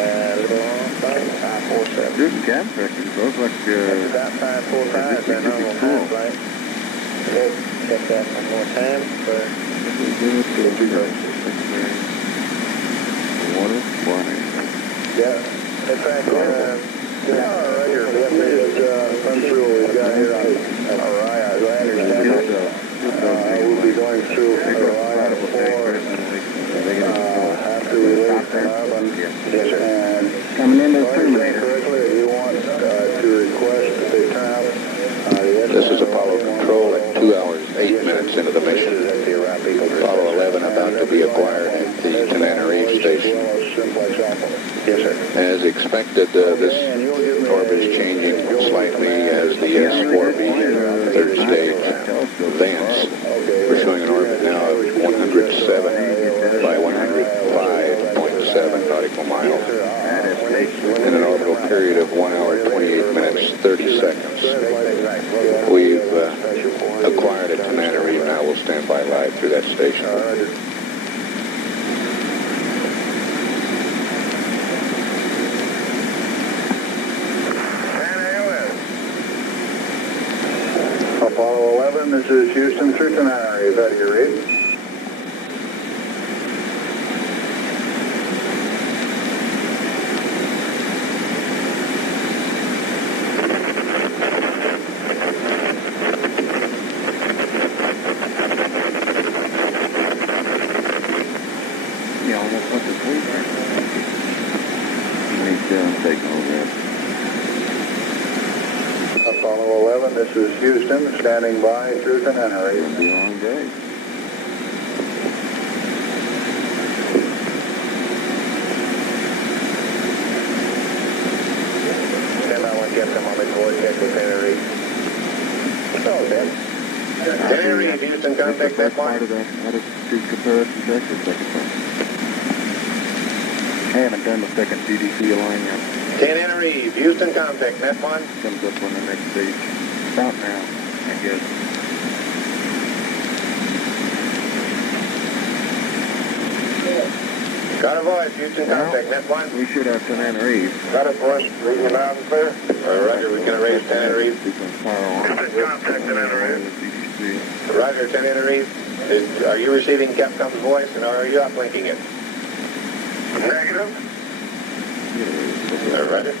A little long. 547. Dude, cab pressures both look That's about 545. That normal time flight. Okay, check that one more time. Yeah. In fact, right here. I'm sure we've got here on Orion. As I understand it, we'll be going through Orion 4 after we leave carbon. And coming into the terminator. Correctly, you want expected, this orbit's changing slightly as the S4B third stage advance. We're showing an orbit now of 107 by 105.7 nautical miles in an orbital period of 1 hour, 28 minutes, 30 seconds. We've acquired a commandery, now we'll stand by live through that station. Apollo 11, this is Houston through Tenerife. How do you read? Yeah, almost up to sleep right now. Taking over it. Apollo 11, this is Houston, standing by through Tenerife. It'll be a long day. Tenerife, Houston, contact that part of the attitude comparison check or second part? I haven't done the second DDC line yet. Tenerife, Houston, contact net one. Comes up on the next stage. About now, I guess. Got a voice, Houston, contact net one. We should have Tenerife. Got a voice, reading you loud and clear. Roger, we can arrange Tenerife. Contact Tenerife. Roger, Tenerife. Are you receiving Capcom's voice, and are you uplinking it? Negative. Roger.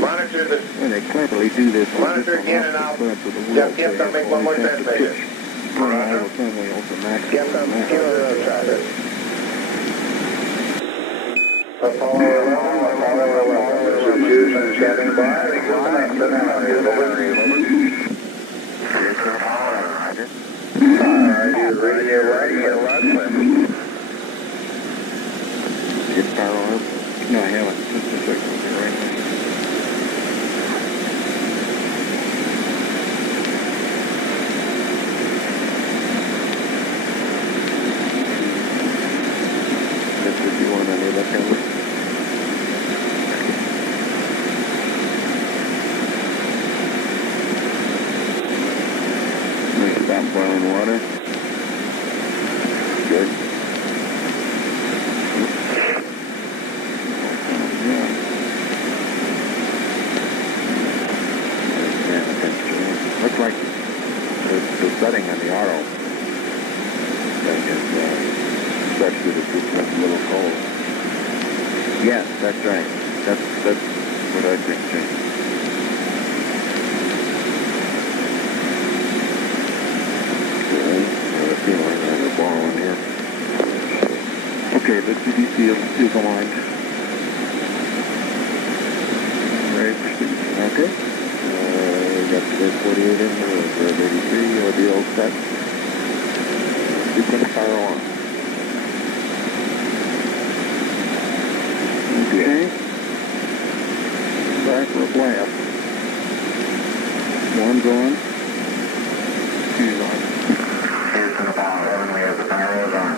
Monitor the... When they cleverly do this, Monitor again and out. Capcom, make one more translation. Capcom, kilo traffic. Apollo 11, this is Houston, standing by. Get power up. No, I haven't. Just a second. Right now. That's what you want under that camera. Stop boiling water. Good. Looks like the setting on the auto thing is such that it's just a little cold. Yes, that's right. That's what I think, too. Okay, the CDC is aligned. Ready to proceed. Okay. We got the 48 in there, we're at 83, ordeal set. Sequence fire on. Okay. Back for a blast. One's on. Two's on. Here's the power, we have the power on.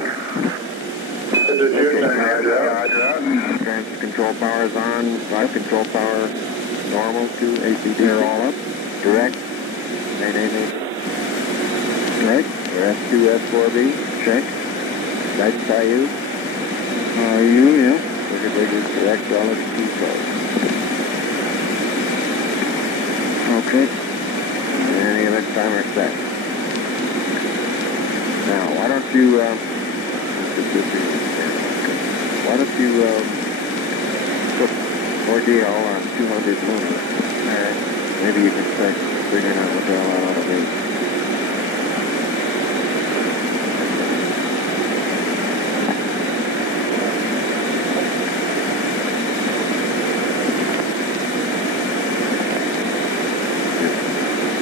Transit control power is on. Drive control power normal to ACD. They're all up. Direct. Right. We're S2, S4B. Check. Guidance IU. IU, yeah. Bigger, direct, solid, control. Okay. And the next timer set. Now, why don't you, put ordeal on 200 lunar? Alright. Maybe you can start figuring out what the hell that ought to be.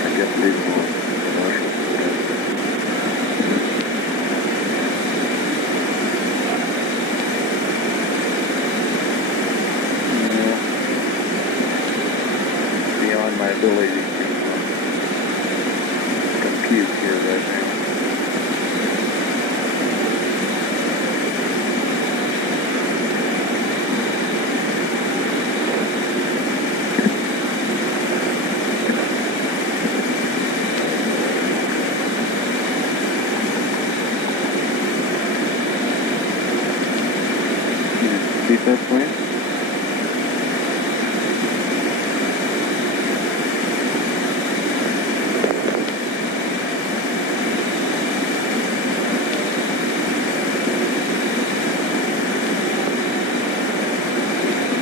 I guess leave them on commercial. Still easy to compute here right now. Keep that plan?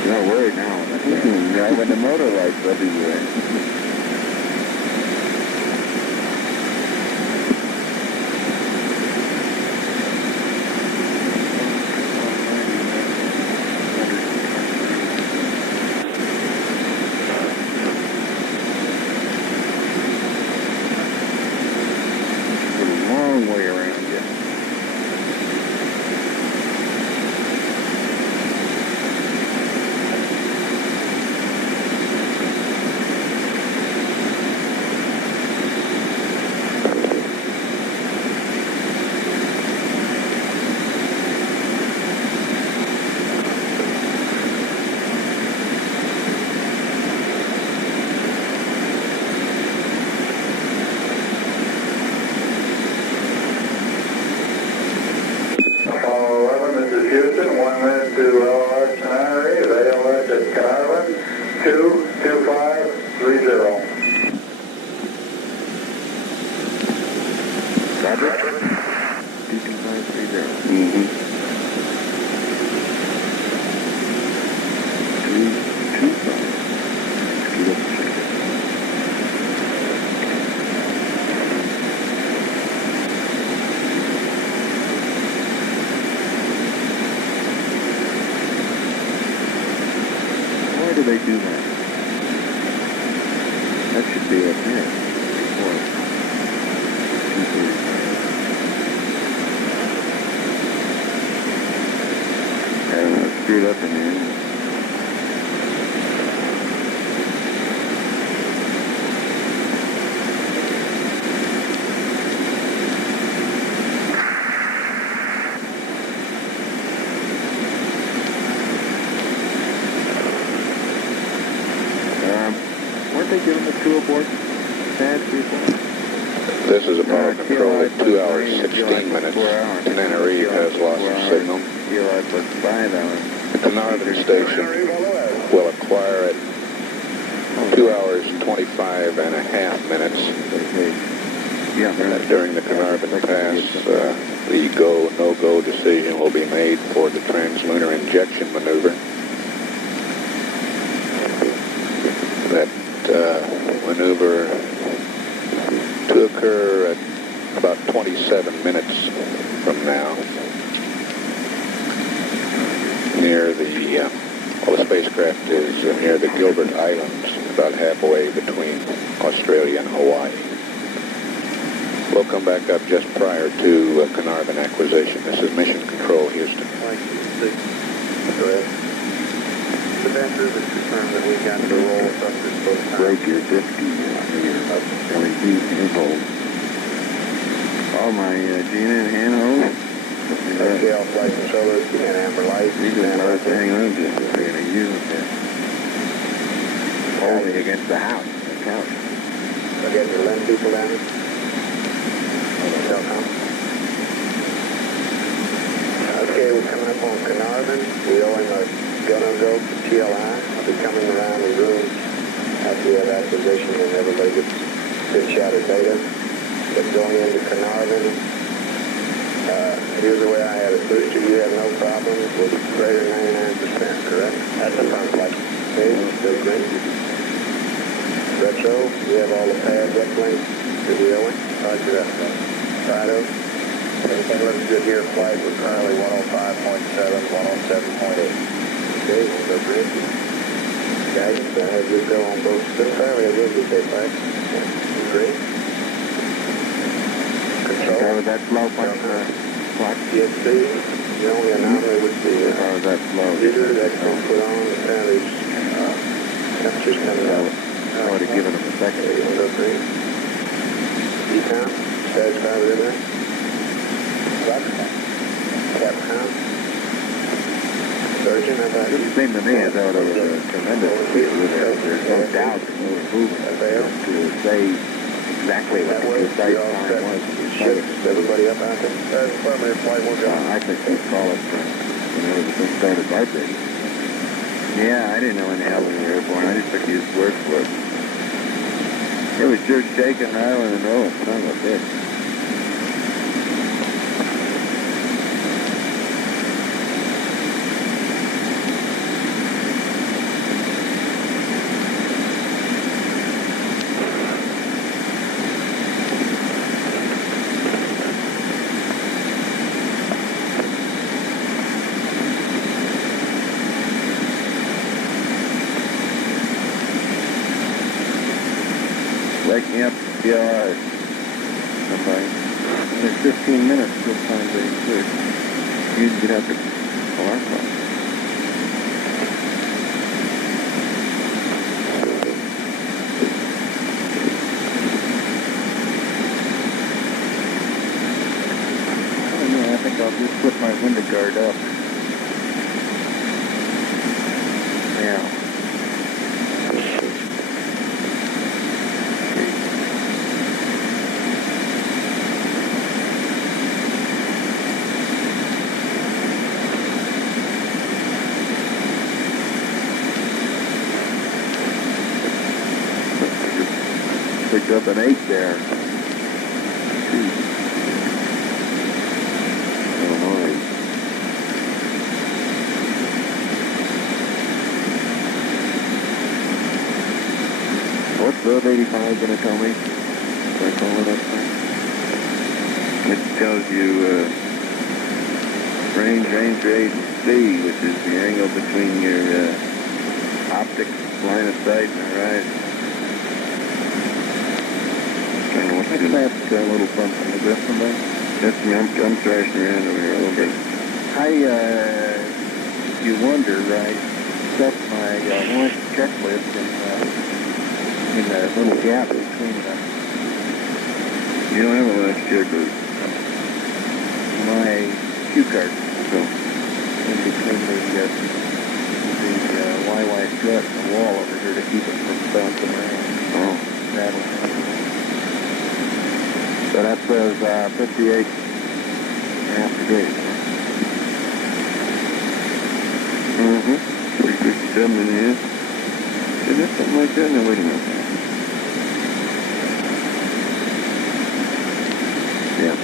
Not worried now. Right when the motor lights everywhere. Houston, 1 minute to LR Canary, ALS at Carlin, 22530. Roger. 22530. Mm-hmm. 225. Why do they do that? That should be up here. Screwed up in here. Weren't they giving the two aboard pad people? This is Apollo Control at 2 hours, 16 minutes. Tenerife has lost of signal. The Carnarvon station will acquire at 2 hours, 25 and a half minutes. During the Carnarvon pass, the go, no-go decision will be made for the Trans-lunar injection maneuver. That maneuver to occur at about 27 minutes from now, near the the spacecraft is near the Gilbert Islands, about halfway between Australia and Hawaii. We'll come back up just prior to Carnarvon acquisition. This is Mission Control, Houston. Correct. The vendor is confirmed that we got the roll up this both times. Break your 50 LED handhold. All my GNN handholds. RTL flight controllers and amber lights. These are hard to hang on to if you're going to use them. Holding against the house, the couch. So get your lens people down there. Okay, we're coming up on Carnarvon. We owe him a go-no-go to TLI. I'll be coming around the room after we have acquisition and everybody gets a good shot of data. But going into Carnarvon, here's the way I had it boosted. You have no problems with greater than 99%, correct? That's a front flight. Okay, still great. Retro, we have all the pads uplinked to the Owen. Roger that. Righto. Everything looks good here. Flight, we're currently 105.7, 107.8. Okay, we'll go great. Guidance, I have good go on both. Still fairly a good day, right? Great. Control. How would that flow punch clock? TSC, the only anomaly would be how would that flow? computer that's been put on. Apparently, temperature's coming out. I would have given them second. Decon, status driver in there. Capcom. Surgeon, how about you? It seemed to me as though there was a tremendous speed limit. There's no doubt that we were moving to say exactly what the precise time was. Everybody up out there? Affirmative, flight 1. I think they'd call it whenever the thing started vibrating. Yeah, I didn't know when the hell we were airborne. I just took his word for it. It was sure shaking, rattling, and rolling. Son of a bitch. Wake me up, be all right. Somebody. There's 15 minutes till time to clear. You'd get up at alarm clock. I don't know, I think I'll just put my window guard up. Yeah. Picked up an 8 there. Illinois. What's the 85 going to tell me? Should I call it up there? It tells you range rate C, which is the angle between your optic line of sight and horizon. What's that little bump in the breath from there? That's me. I'm thrashing around over here a little bit. You wonder, I set my launch checklist in the little gap between them. You don't have a launch checklist? My cue card. So, in between the YY strut and the wall over here to keep it from bouncing around. Oh. Rattling. So that says 58 after date. Mm-hmm. 357 in the end. Is that something like that? No, wait a minute. Yeah,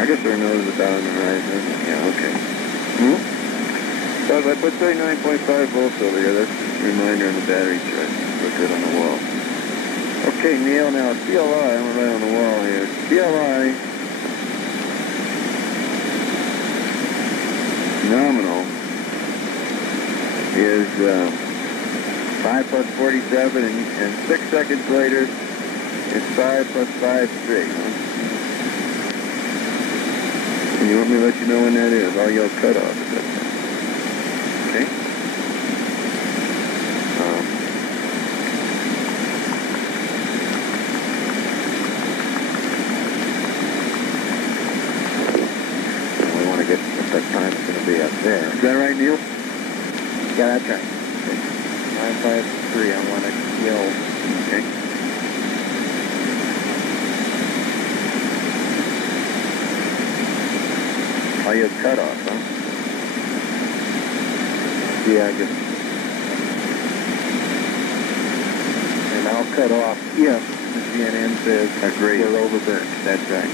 I guess our nose is about on the horizon. Yeah, okay. So if I put 39.5 volts over here, that's just a reminder on the battery chart. Look good on the wall. Okay, Neil, now CLI, I'm right on the wall here. CLI, nominal, is 5 plus 47, and 6 seconds later, it's 5 plus 5, 3. And you want me to let you know when that is? I'll yell cut off at that time. Okay? There. Is that right, Neil? Yeah, that's right. Okay. 953, I want to kill. Okay. Oh, you cut off, huh? Yeah, I guess. And I'll cut off if the CNN says we're overburnt. That's right.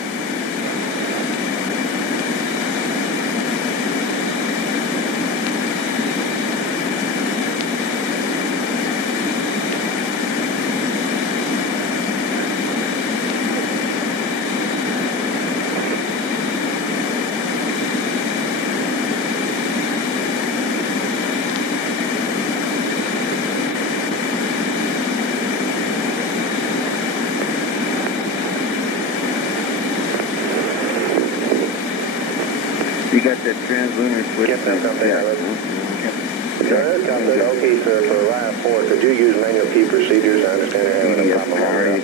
You got that trans-lunar switch? Get that up there. Okay, sir, for line 4, could you you use manual key procedures? I understand you're having a problem on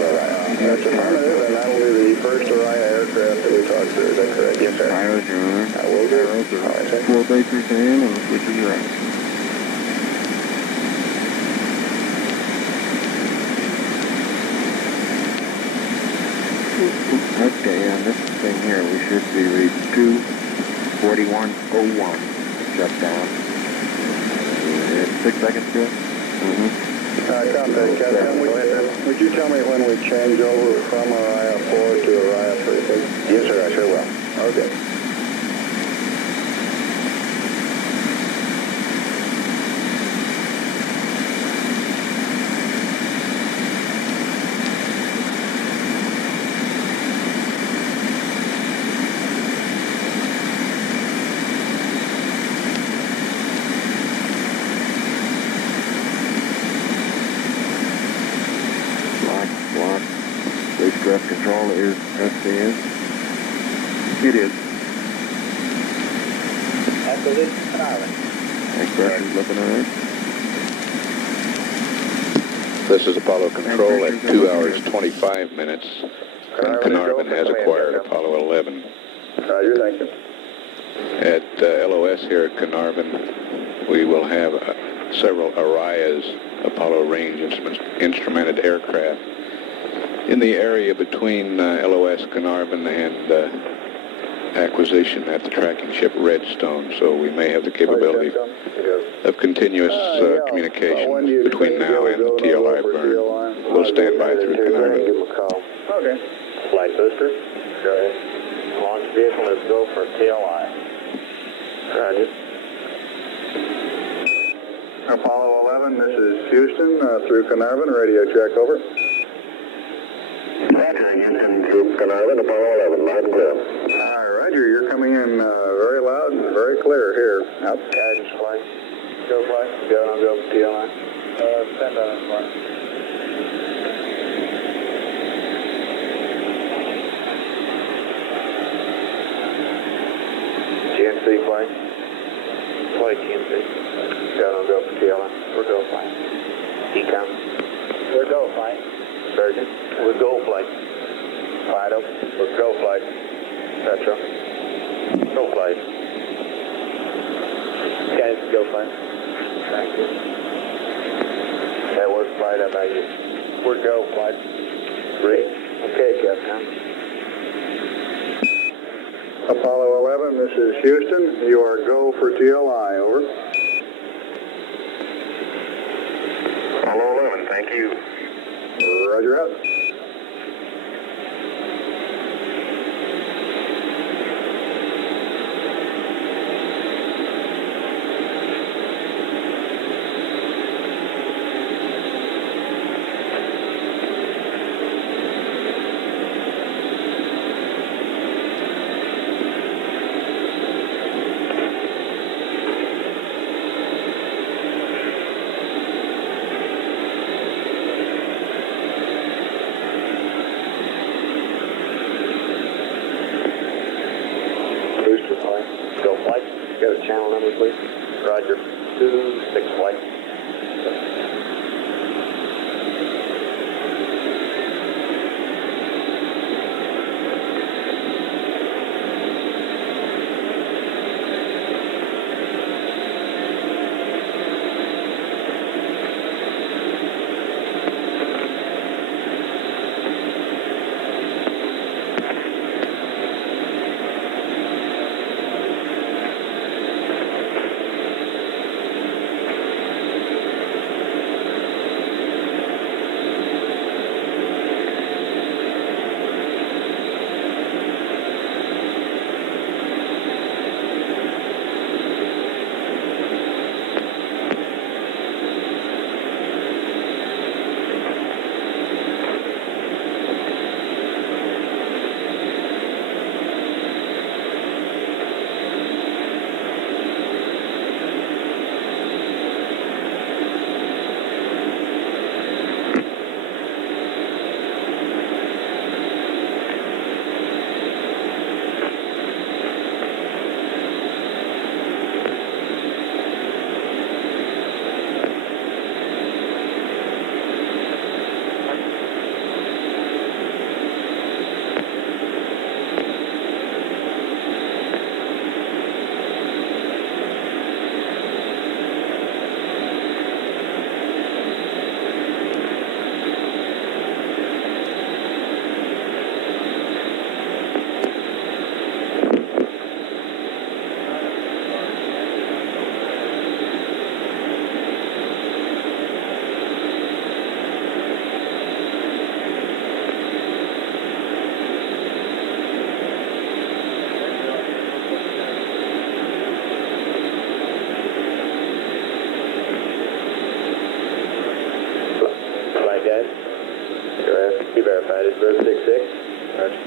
the right. That's affirmative, and that'll be the first Orion aircraft that we talked to. Is that correct? Yes, sir. Pyros, Your Honor. I will do. All right, sir. Full bases in, and the switch is right. Okay, on this thing here, we should be reading 2:41:01 shutdown. 6 seconds to it? Captain, would you tell me when we change over from Orion 4 to Orion 3, please? Yes, sir, I sure will. Okay. Spacecraft control is SAS. It is. Absolutely. Spacecraft is looking alright. This is Apollo Control at 2 hours 25 minutes, and Carnarvon has acquired Apollo 11. Roger, thank you. At LOS here at Carnarvon, we will have several Arias, Apollo range instrumented aircraft, in the area between LOS Carnarvon and acquisition at the tracking ship Redstone, so we may have the capability of continuous communication between now and the TLI burn. We'll stand by through Carnarvon. Give him a call. Okay. Flight booster. Go ahead. Launch vehicle is go for TLI. Roger. Apollo 11, this is Houston, through Carnarvon, radio check, over. Roger, Houston through Carnarvon, Apollo 11, loud and clear. Roger, you're coming in very loud and very clear here. Out. Guidance flight. Go flight. Go, I'll go for TLI. Send on flight. GNC flight. Flight GNC. Go, I'll go for TLI. We're go flight. Ecom. We're go flight. Surgeon. We're go flight. Fido. We're go flight. Petro. Go flight. Guys, go flight. Thank you. That was flight. How about you? We're go flight. 3. Okay, Captain. Apollo 11, this is Houston. You are go for TLI, over. Apollo 11, thank you. Roger out. Go flight. Go to channel number, please. Roger. 26 flight. Right, it's Verb 66. Roger.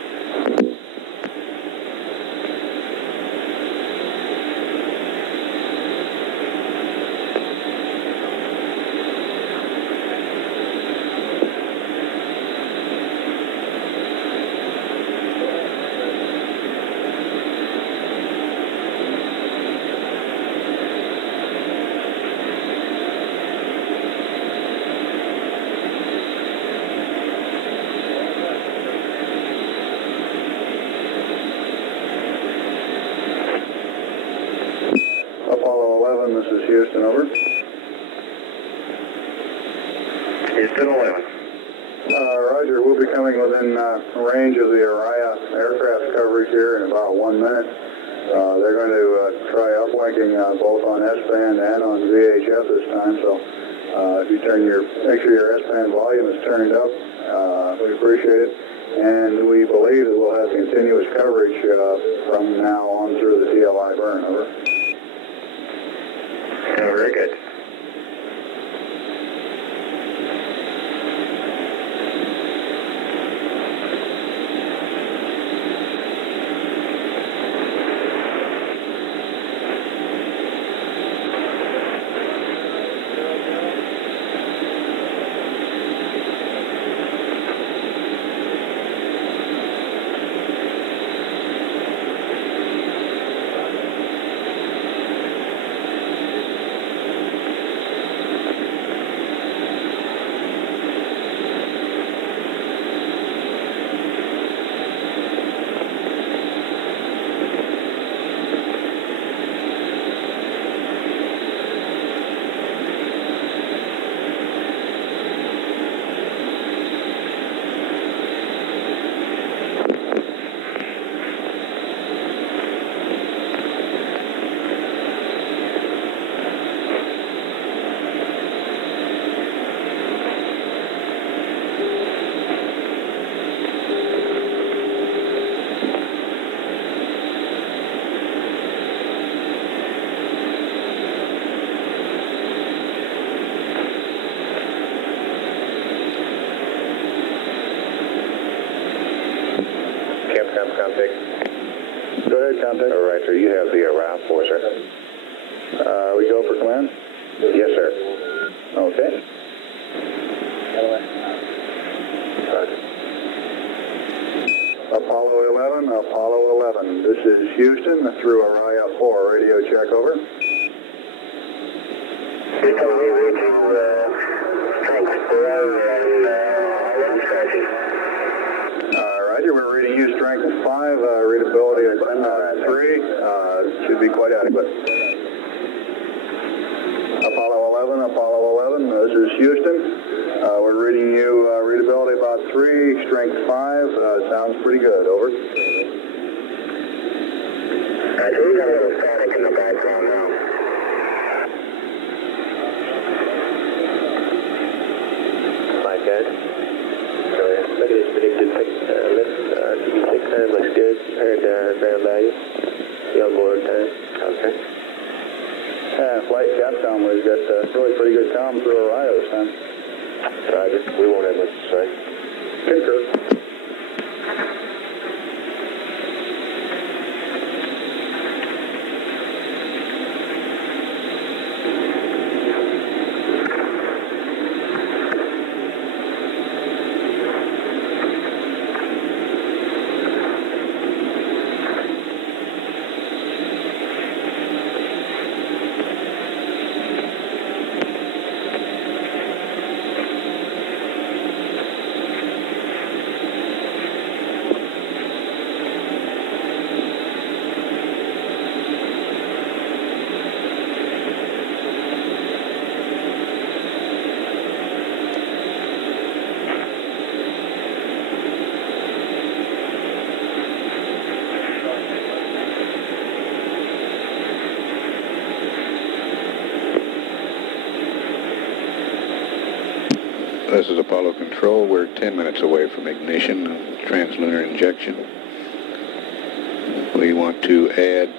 This is Houston, over. Houston 11. Roger, we'll be coming within range of the Araya aircraft coverage here in about 1 minute. They're going to try uplinking both on S-band and on VHF this time, so if you make sure your S-band volume is turned up, we appreciate it. And we believe that we'll have continuous coverage from now on through the TLI burn, over. Very good. Contact. Go ahead, contact. All right, sir. You have the RAF for, sir. We go for command? Yes, sir. Okay. Roger. Apollo 11. This is Houston through Araya 4. Radio check, over. Roger, we're reading you strength of 5, readability at 3. Should be quite adequate. Apollo 11, this is Houston. We're reading you readability about 3, strength 5. Sounds pretty good, over. We got a little static in the background now. My good. Look at this predicted lift. TV6 time looks good. Heard ground value. The onboard time. Okay. Flight Capcom, we've got really pretty good comm through Araya this time. Roger. We won't have much to say. Concur. This is Apollo Control. We're 10 minutes away from ignition and trans-lunar injection. We want to add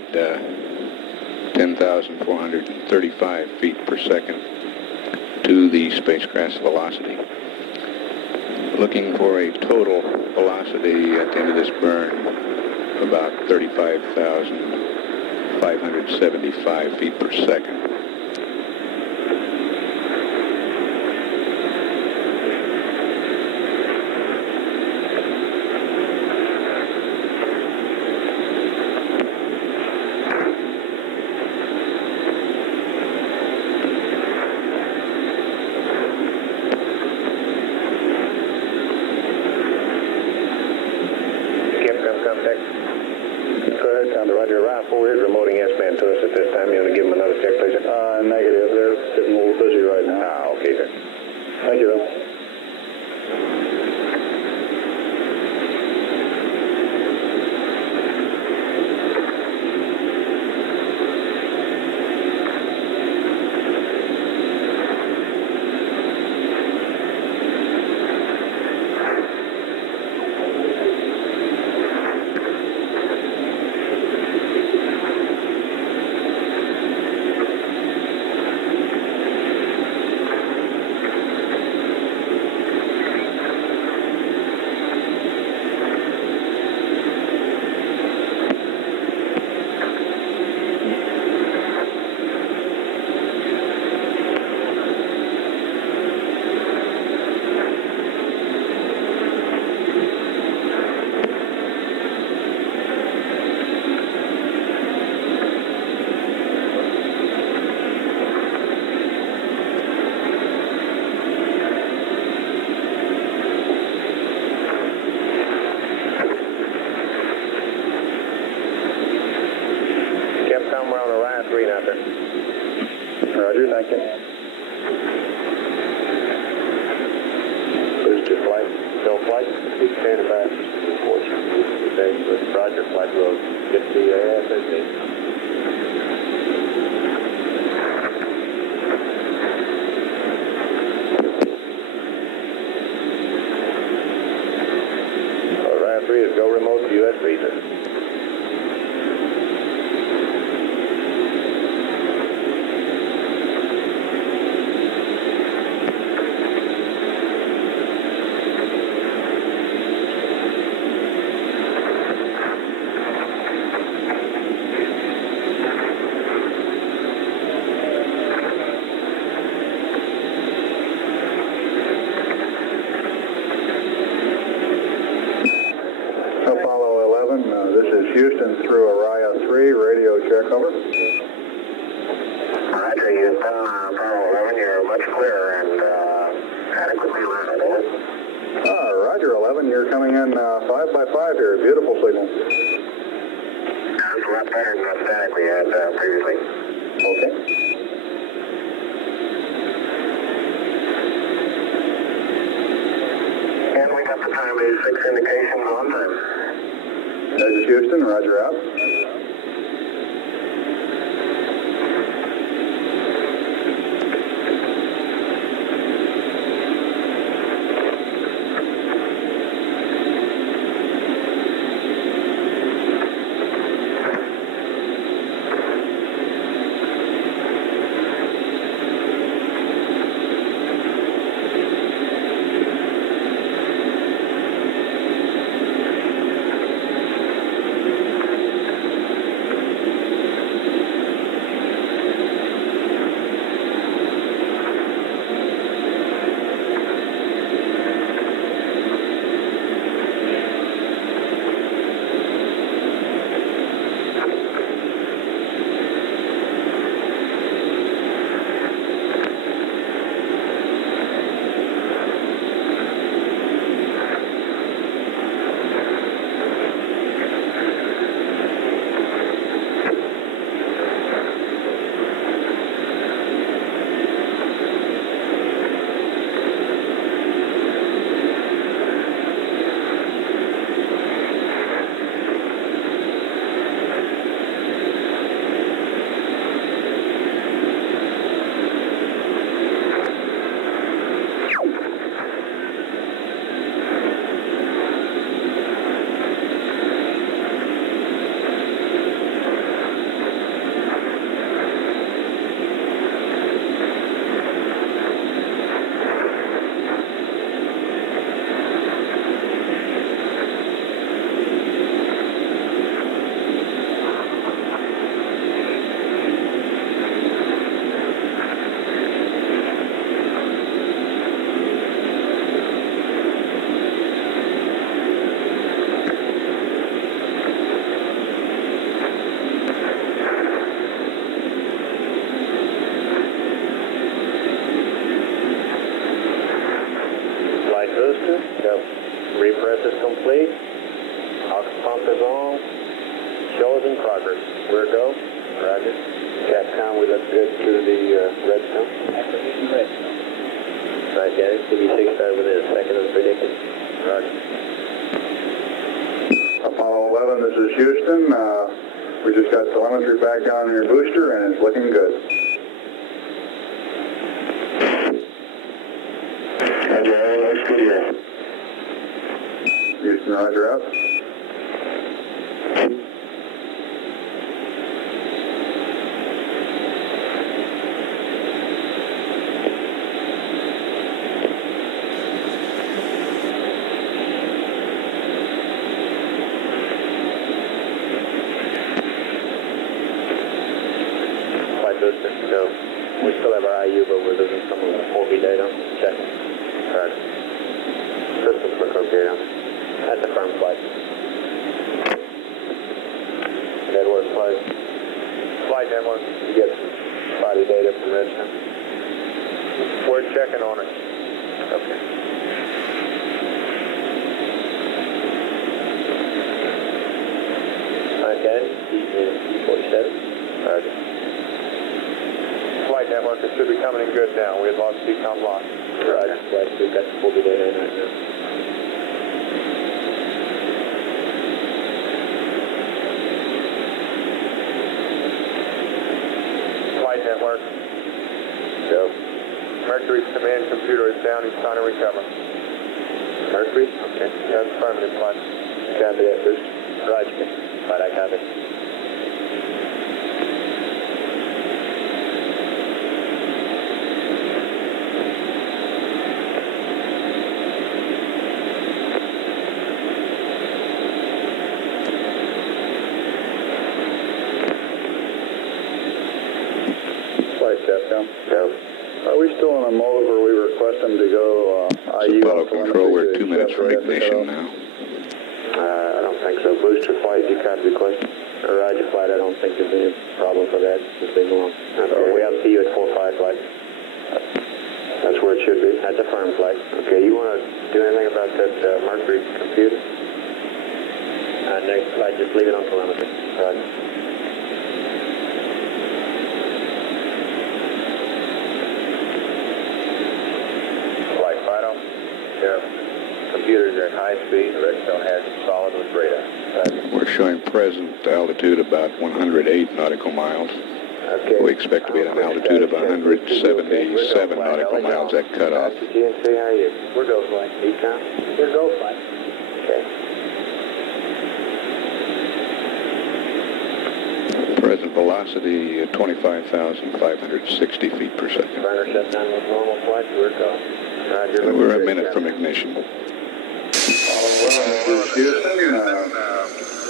10,435 feet per second to the spacecraft's velocity. looking for a total velocity at the end of this burn about 35,575 feet per second. Negative. They're getting a little busy right now. Ah, okay, sir. Thank you, Bill. Roger, thank you. Booster flight, no flight, keep standing by. Okay, Roger, flight road, get the ASSD. Ryan 3 is go remote to US visa. Houston through Araya 3, radio check, over. Roger, Houston, Apollo 11, you're much clearer and adequately listening. Roger, 11, you're coming in 5 by 5 here, beautiful signal. That's a lot better than the static we had previously. Okay. And we got the time 6 indication on time. This is Houston, roger out. Go. Repress is complete. Aux pump is on. Show is in progress. We're go. Roger. Capcom, we look good to the redstone. Acquisition redstone. Right, Gary. TV6 started within a second of the prediction. Roger. Apollo 11, this is Houston. We just got telemetry back on your booster, and it's looking good. Houston, roger up. So we still have our IU, but we're losing some of the 4B data. Check. Right. Systems look okay now. That's a firm flight. Network flight. Flight network. You get some body data from Redstone. We're checking on it. Okay. Okay. E47. Roger. Flight network, it should be coming in good now. We had lost decom lock. Roger. Right, we've got the 4B data in right now. Flight network. Go. Mercury's command computer is down. He's trying to recover. Mercury? Okay. That's affirmative, flight. Copy that, Bruce. Roger. Flight, I copy. Are we still on a mode where we request them to go IU? Apollo Control, we're 2 minutes from ignition now. I don't think so. Booster flight, you copy the question? Roger, flight, I don't think there's any problem for that. Just leave alone. Okay. We have to see you at 4-5 flight. That's where it should be. That's a firm flight. Okay, you want to do anything about that Mercury computer? Next flight, just leave it on telemetry. Roger. Computers are at high speed. Redstone has solid with radar. We're showing present altitude about 108 nautical miles. Okay. We expect to be at an altitude of 177 nautical miles at cutoff. GNC, how are you? We're go flight. Econ? We're go flight. Okay. Present velocity 25,560 feet per second. Burner shut down with normal flight. We're go. Roger. We're a minute from ignition. Houston,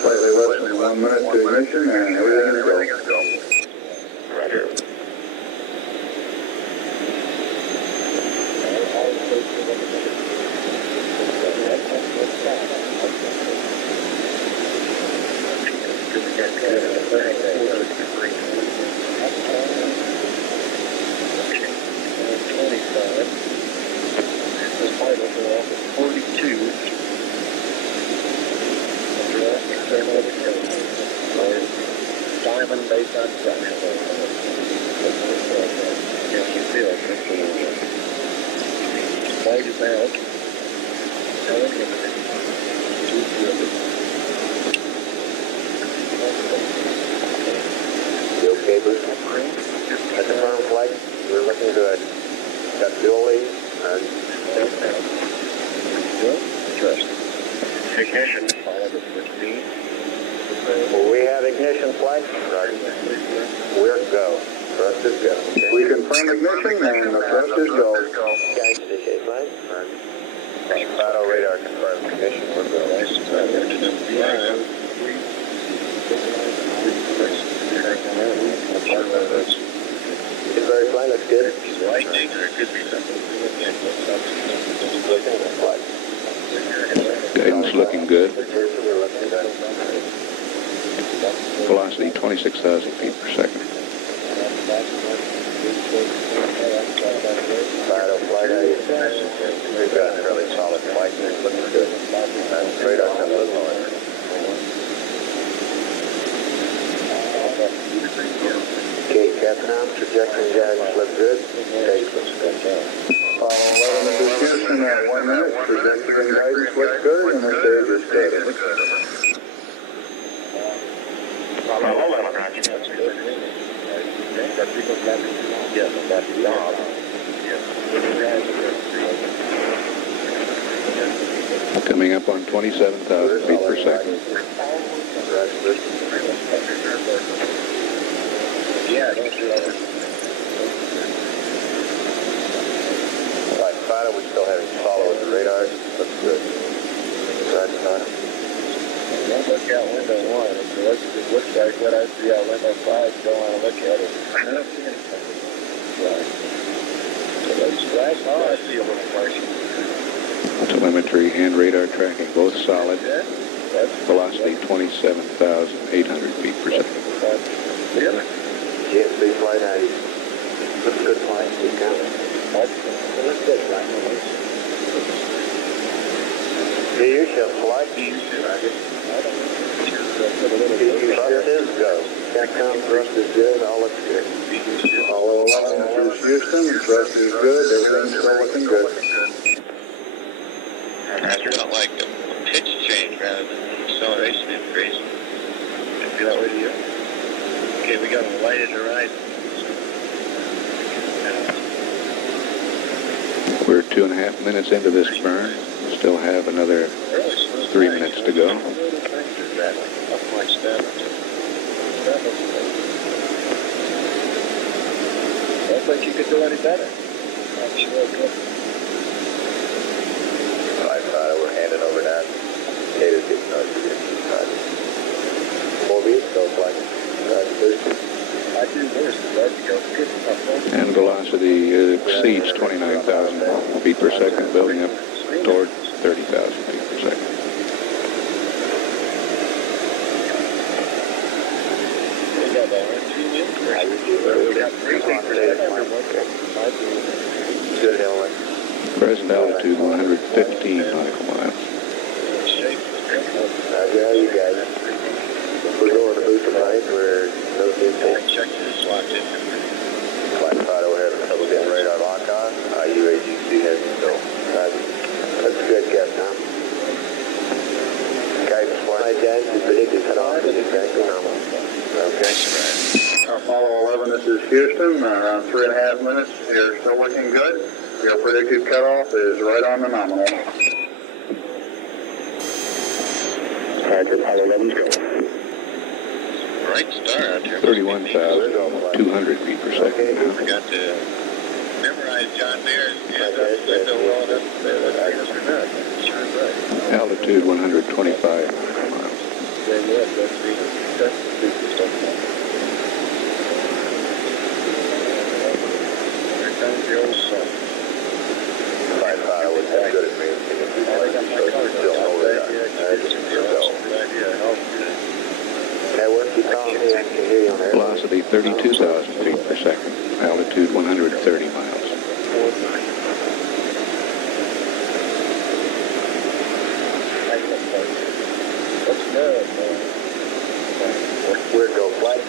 slightly less than 1 minute to ignition, and everything is go. Roger. Diamond based on structure. Yes, you feel it. Slide it out. Tell it You okay, Bruce? That's a firm flight. We're looking good. Got dual lead. Good. Interesting. Ignition. Follow the switch speed. We have ignition flight. Roger. We're go. Thrust is go. Okay. We confirm ignition, and the thrust is go. Guys, initiate flight. Auto radar confirmed ignition. We're go. It's very fine. Looks good. Lightning, or it could be something. Guidance looking good. Velocity 26,000 feet per second. Flight, we've got a really solid flight. Projection guidance look good. Stage looks good. This is Houston at 1 minute. Projection and guidance look good, and the stage is steady. Coming up on 27,000 feet per second. Yeah, don't do that. Right, Fido, we still having follow with the radar. Looks good. Roger, Fido. Don't look out window 1. It looks like what I see out window 5. Don't want to look at it. I don't see anything. Right. So those flash, I see a little flashing. Telemetry and radar tracking both solid. Velocity 27,800 feet per second. Really? GMC flight 90. Looks good flight. Keep coming. Looks good flight. You shall flight. Thrust is go. Capcom thrust is good. All looks good. Apollo 11, this is Houston. Thrust is good. Everything's still looking good. I don't like the pitch change rather than acceleration increase. I feel that way to you. Okay, we got a lighted horizon. We're 2.5 minutes into this burn. Still have another 3 minutes to go. Looks like you could do any better. I'm sure it could. We're handing over now. Cater's getting north of here. Go flight. I do worse. Let's go. And velocity exceeds 29,000 feet per second, building up toward 30,000 feet per second. We got that one. We got 3 good, Ellen. Present altitude 115 nautical miles. How you guys? We're going to boost tonight. We're no 15. Check this locked in. Flight Fido, we're having trouble getting radar lock on. UAGC has still. That's good, Captain. Guidance flight guidance is predicted cut off. Exactly normal. Okay. Apollo 11, this is Houston. Around 3.5 minutes. You're still looking good. Your predicted cutoff is right on the nominal. Roger, Apollo 11, go. Bright star out here. 31,200 feet per second. I forgot to memorize John Mayer's window well enough to say that I guess we're not. Sure, right. Altitude 125 miles. The old sun. Flight Fido was that good at me. Network, you calling me? I can hear you on there. Velocity 32,000 feet per second. Altitude 130 miles. What's good, man? Where'd go flight?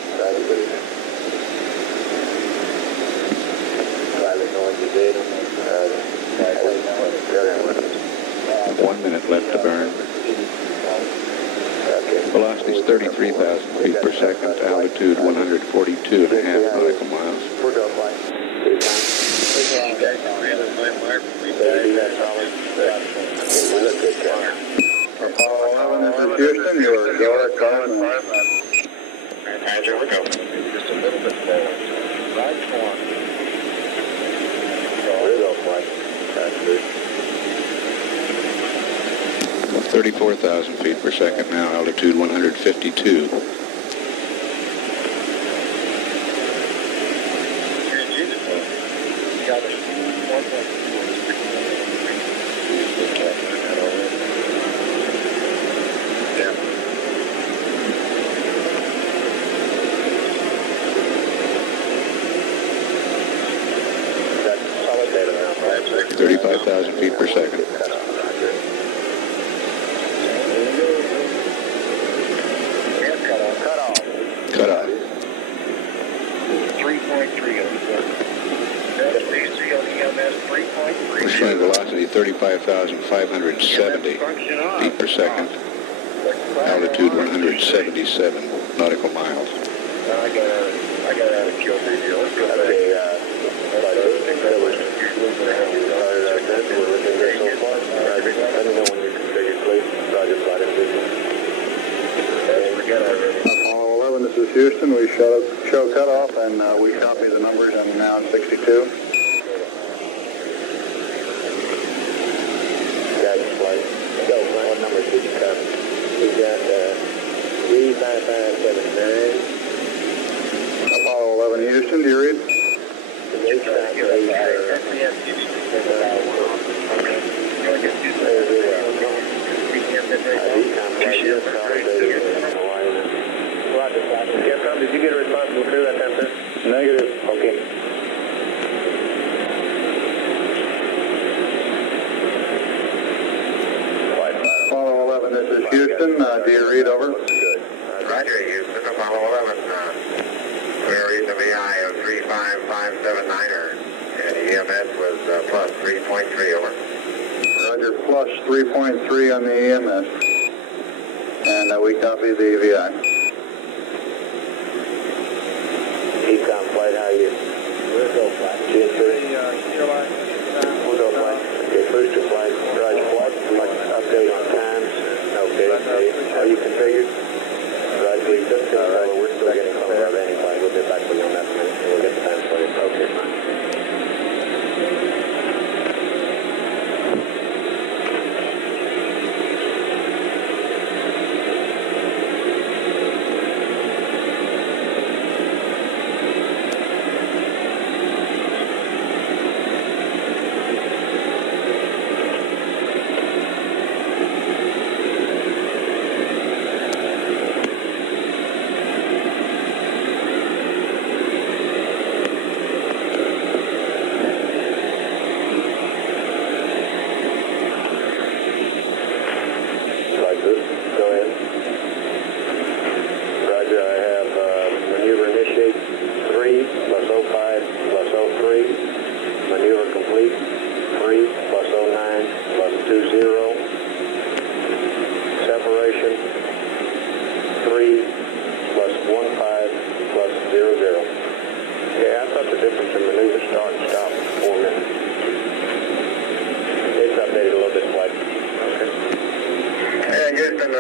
Private noise you did. 1 minute left to burn. Velocity is 33,000 feet per second. Altitude 142.5 nautical miles. We're go flight. You guys agree with my mark? We look good, Captain. Apollo 11, this is Houston. You are go at Carmen. Roger, we're going. Just a little bit forward. Right forward. We're go flight. That's good. 34,000 feet per second now. Altitude 152. Got it. 35,000 feet per second. Cut off. Cut off. 3.3. We're showing velocity 35,570 feet per second. Altitude 177 nautical miles. I got out of kill radio. Let's go back. Apollo 11, this is Houston. We show cutoff, and we copy the numbers on now 62. What numbers did you copy? We got 35579. Apollo 11, Houston, do you read? Did you get a response from the crew that time, sir? Negative. Okay. Apollo 11, this is Houston. Do you read, over? Roger, Houston, Apollo 11. We're reading the VI of 35579er, and the EMS was plus 3.3 over. Roger, plus 3.3 on the EMS. And we copy the VI. Econ flight, how are you? We'll go flight. We'll go flight. Okay, booster flight. Roger, flight. Update on times. Okay. Are you configured? Roger, we're still getting close to our anyway. We'll get back to you on that minute. We'll get the times for you. Okay, fine.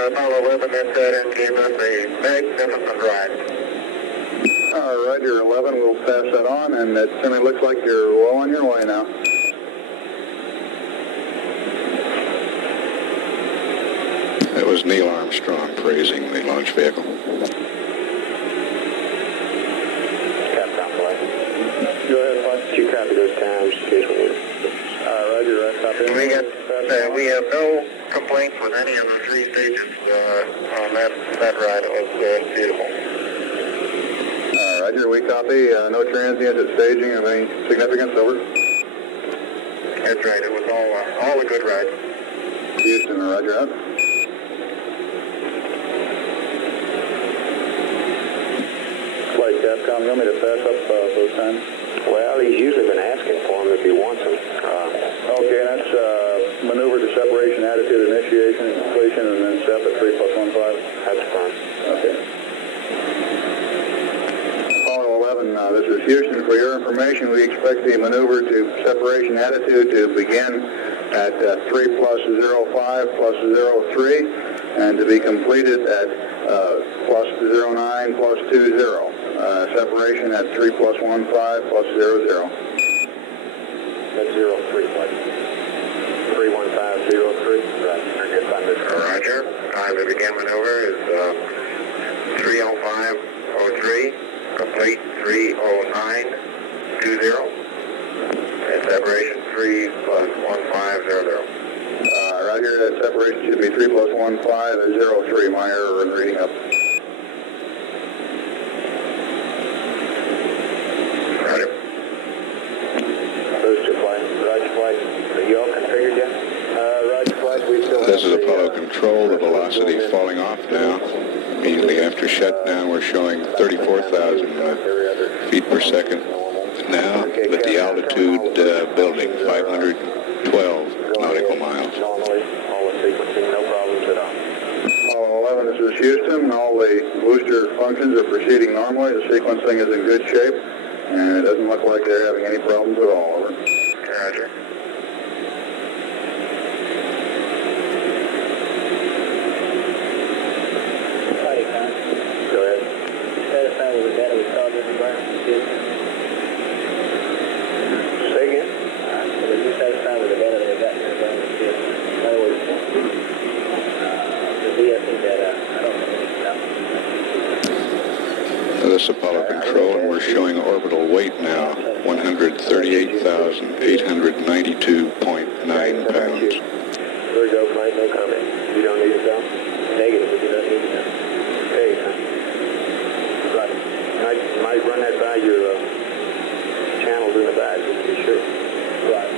Apollo 11 entered and gave us a magnificent ride. Roger, 11, we'll pass that on, and it certainly looks like you're well on your way now. That was Neil Armstrong praising the launch vehicle. Capcom flight. Go ahead, flight. You copy those times in case we need it. Roger, I copy. We have no complaints with any of the three stages on that ride. It was beautiful. Roger, we copy. No transient at staging of any significance, over. That's right. It was all a good ride. Houston, roger out. Flight Capcom, you want me to pass up those times? Well, he's usually been asking for them if he wants them. Okay, that's maneuver to separation, attitude, initiation, and completion, and then step at 3+15. That's fine. Okay. Apollo 11, this is Houston. For your information, we expect the maneuver to separation attitude to begin at 3+05+03, and to be completed at +09+20. Separation at 3+15+00. That's 03 flight. 31503. Right. Roger. Time to begin maneuver is 3:05:03. Complete 3:09:20. And separation 3+1500. Roger. That separation should be 3+15:03. My error in reading up. Roger. Booster flight. Roger flight. Are you all configured yet? Roger flight. We still This is Apollo Control. The velocity falling off now. Immediately after shutdown, we're showing 34,000 feet per second. now, but the altitude building, 512 nautical miles. Normally, all the sequencing, no problems at all. Apollo 11, this is Houston. All the booster functions are proceeding normally. The sequencing is in good shape, and it doesn't look like they're having any problems at all. Over. Roger. Howdy, Con. Go ahead. Satisfied with the data we saw during the environment system? Say again? Are you satisfied with the data that we got in the environment system? In other words, the VSE data, I don't know anything about. This is Apollo Control, and we're showing orbital weight now, 138,892.9 pounds. Here we go, flight, no comment. You don't need to go? Negative, we do not need to know. There you go. Right. Might run that by your channels in the back, just to be sure. Right.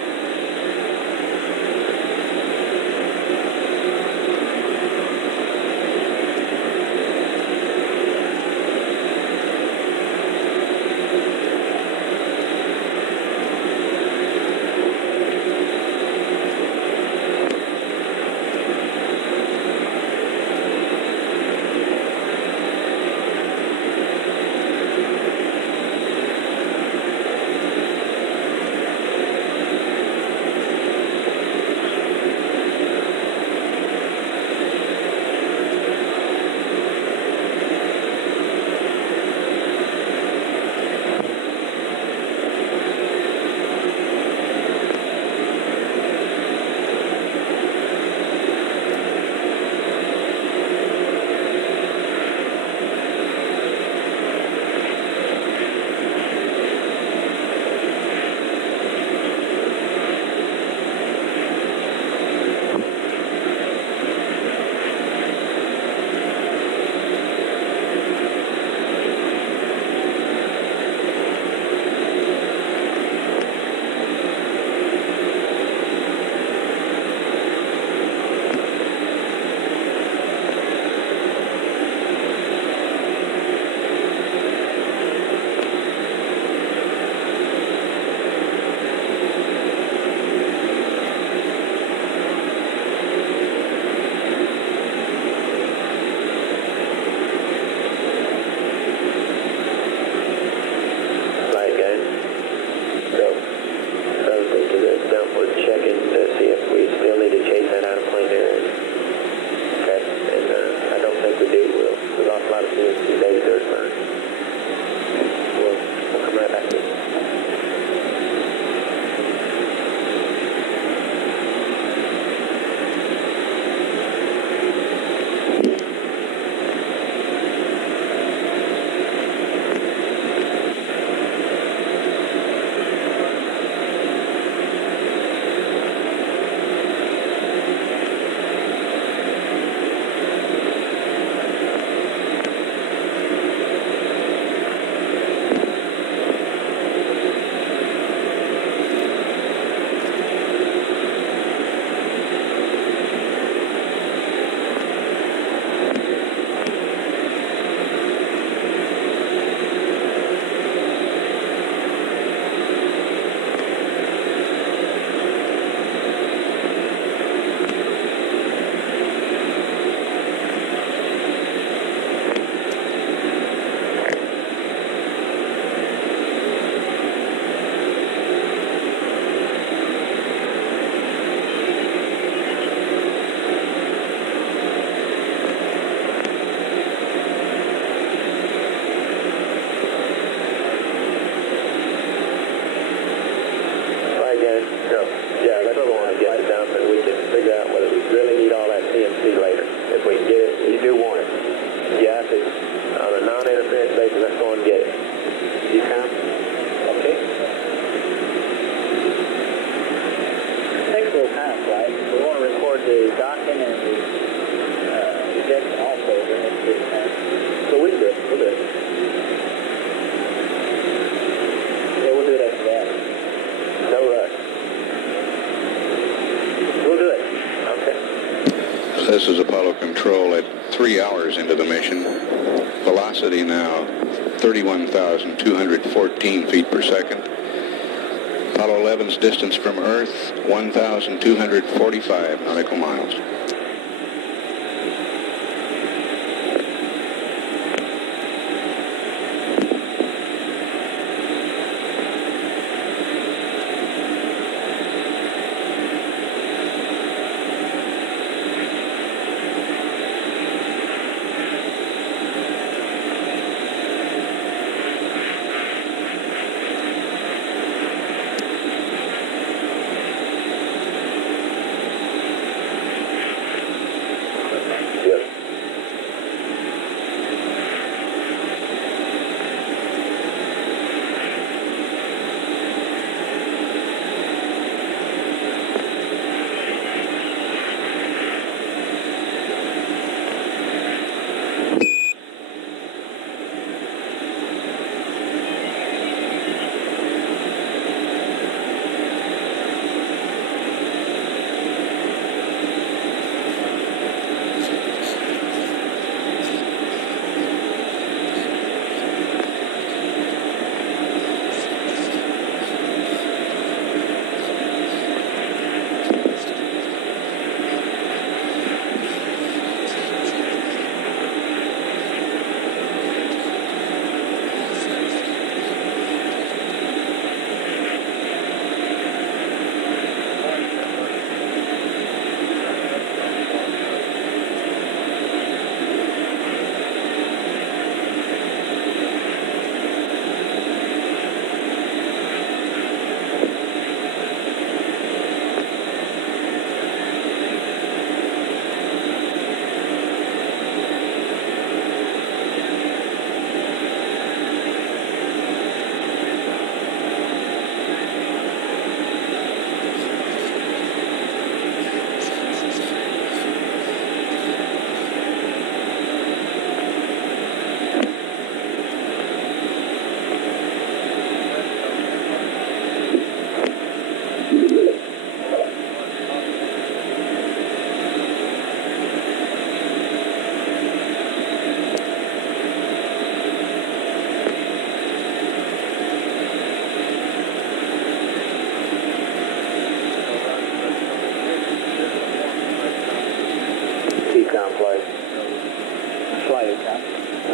This is Apollo Control at 3 hours into the mission. Velocity now 31,214 feet per second. Apollo 11's distance from Earth, 1,245 nautical miles.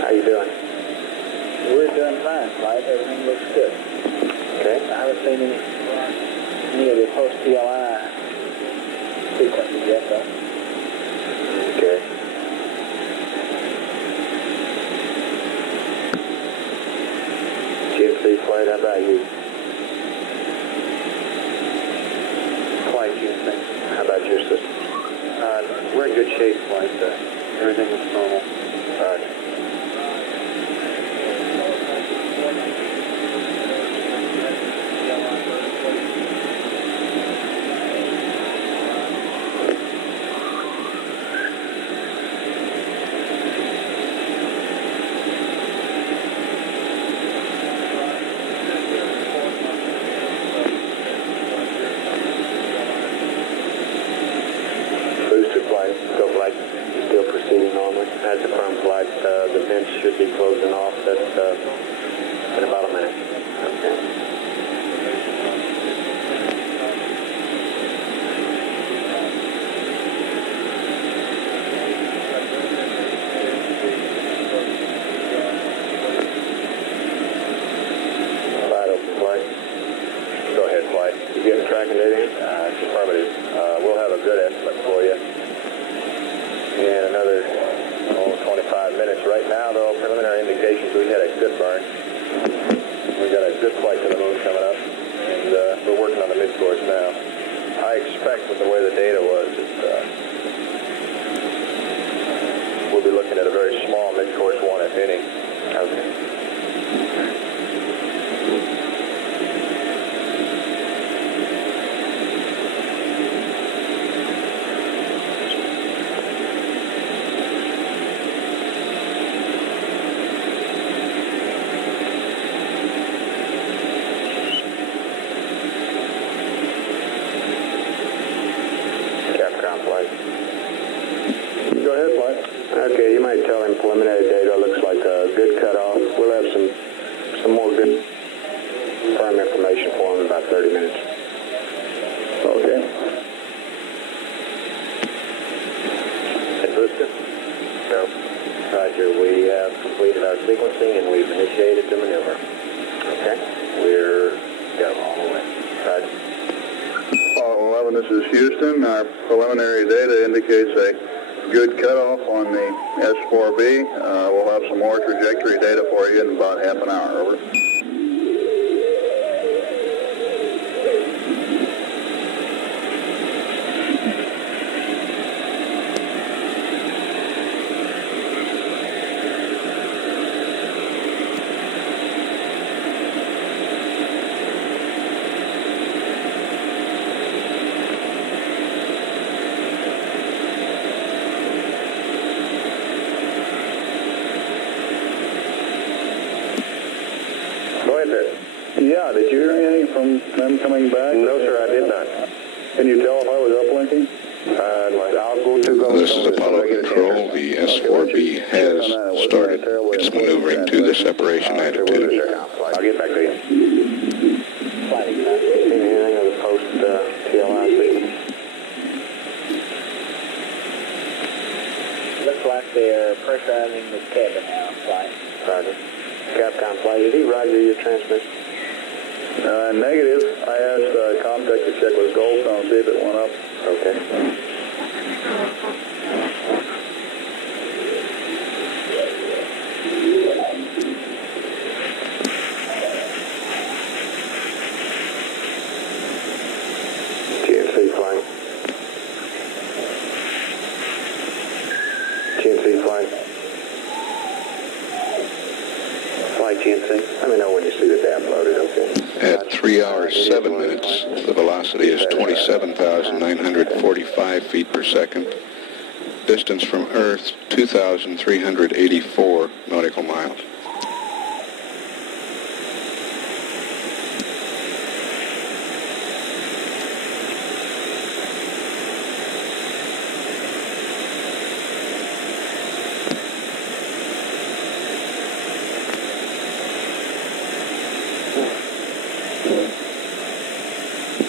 How you doing? We're doing fine, Flight. Everything looks good. Okay. I haven't seen any of the post-PLI sequences yet, though. Okay. GMC Flight, how about you? Flight, GMC. How about your system? We're in good shape, Flight. Everything is normal. All right. The vents should be closing off in about a minute. Okay. Flight open, Flight. Go ahead, Flight. You getting tracking data in? Affirmative. We'll have a good estimate for you in another 25 minutes. Right now, though, preliminary indications, we had a good burn. We got a good flight to the moon coming up, and we're working on the mid-course now. I expect with the way the data was that we'll be looking at a very small mid-course one, if any. Okay. Okay, you might tell him preliminary data looks like a good cutoff. We'll have some more good confirm information for him in about 30 minutes. Okay. Houston? No. Roger, we have completed our sequencing and we've initiated the maneuver. Okay. We're go all the way. Roger. Apollo 11, this is Houston. Our preliminary data indicates a good cutoff on the S4B. We'll have some more trajectory data for you in about half an hour. Over. Yeah, did you hear anything from them coming back? No, sir, I did not. Can you tell if I was uplinking? I'll go to go. This is Apollo Control. The S4B has started its maneuvering to the separation attitude. I'll get back to you. Anything of the post TLI sequence? Looks like they're pressurizing the cabin now, flight. Roger. Capcom flight, did he roger your transmission? Negative. I asked Comtech to check with Goldstone, see if it went up. Okay. GNC flying. GNC flying. Flight GNC. Let me know when you see the dam loaded, okay? At 3 hours 7 minutes, the velocity is 27,945 feet per second. Distance from Earth, 2,384 nautical miles.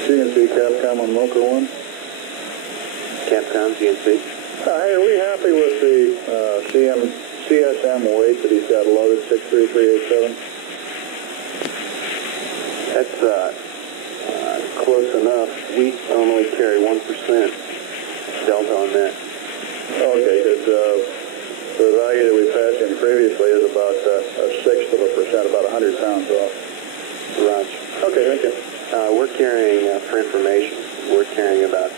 GNC Capcom on Mocha 1. Capcom, GNC. Hey, are we happy with the CSM weight that he's got loaded, 63387? That's close enough. We normally carry 1% delta on that. Okay, because the value that we passed in previously is about a sixth of a percent, about 100 pounds off. Roger. Okay, thank you. We're carrying, for information, we're carrying about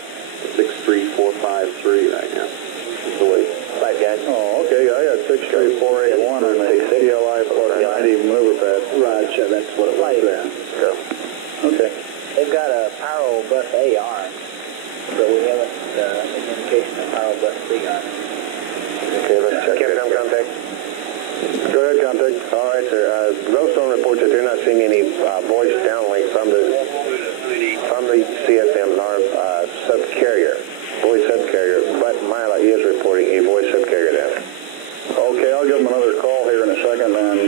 63453 right now. That's the weight. Right, guys. Oh, okay. I got 63481 on the CLI plus 90 maneuver pad. Roger, that's what it was there. Go. Okay. They've got a Pyro Bus A arm, but we haven't indication of Pyro Bus B arm. Okay, let's check. Capcom contact. Go ahead, contact. All right, sir. Glowstone reports that they're not seeing any voice downlink from the CSM NARV subcarrier, voice subcarrier, but Mila is reporting a voice subcarrier down. Okay, I'll give them another call here in a second, and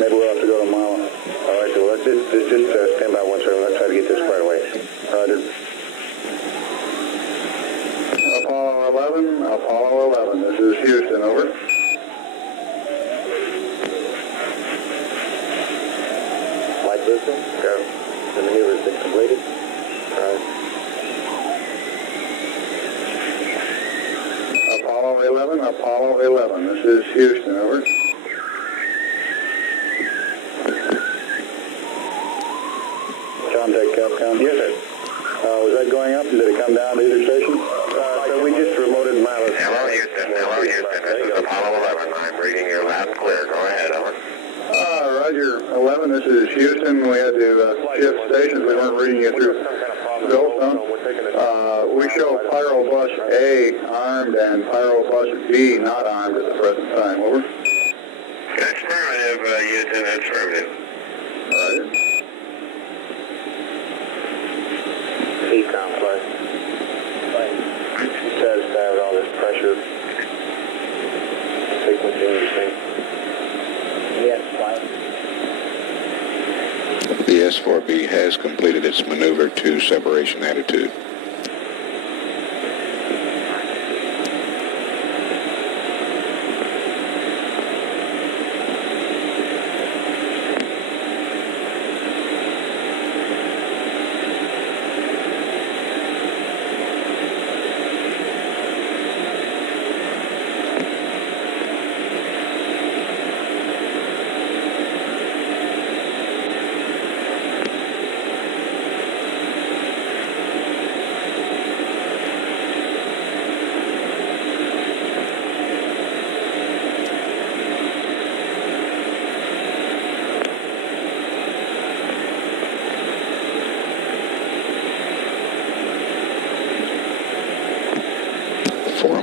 maybe we'll have to go to Mila. All right, so let's just stand by one second. Let's try to get this squared away. Roger. Apollo 11, this is Houston, over. Flight boosting, go. The maneuver has been completed. All right. Apollo 11, this is Houston, over. Contact Capcom. Yes, sir. Was that going up? Did it come down to either station? So we just remoted Milo's. Hello, Houston. This is Apollo 11. I'm reading you loud and clear. Go ahead, over. Roger. 11, this is Houston. We had to shift stations. We weren't reading you through Goldstone. We show Pyro Bus A armed and Pyro Bus B not armed at the present time. Over. That's affirmative, Houston. That's affirmative. Roger. Econ play. Satisfied with all this pressure sequencing you think? Yes, flight. The S4B DS4B has completed its maneuver to separation attitude.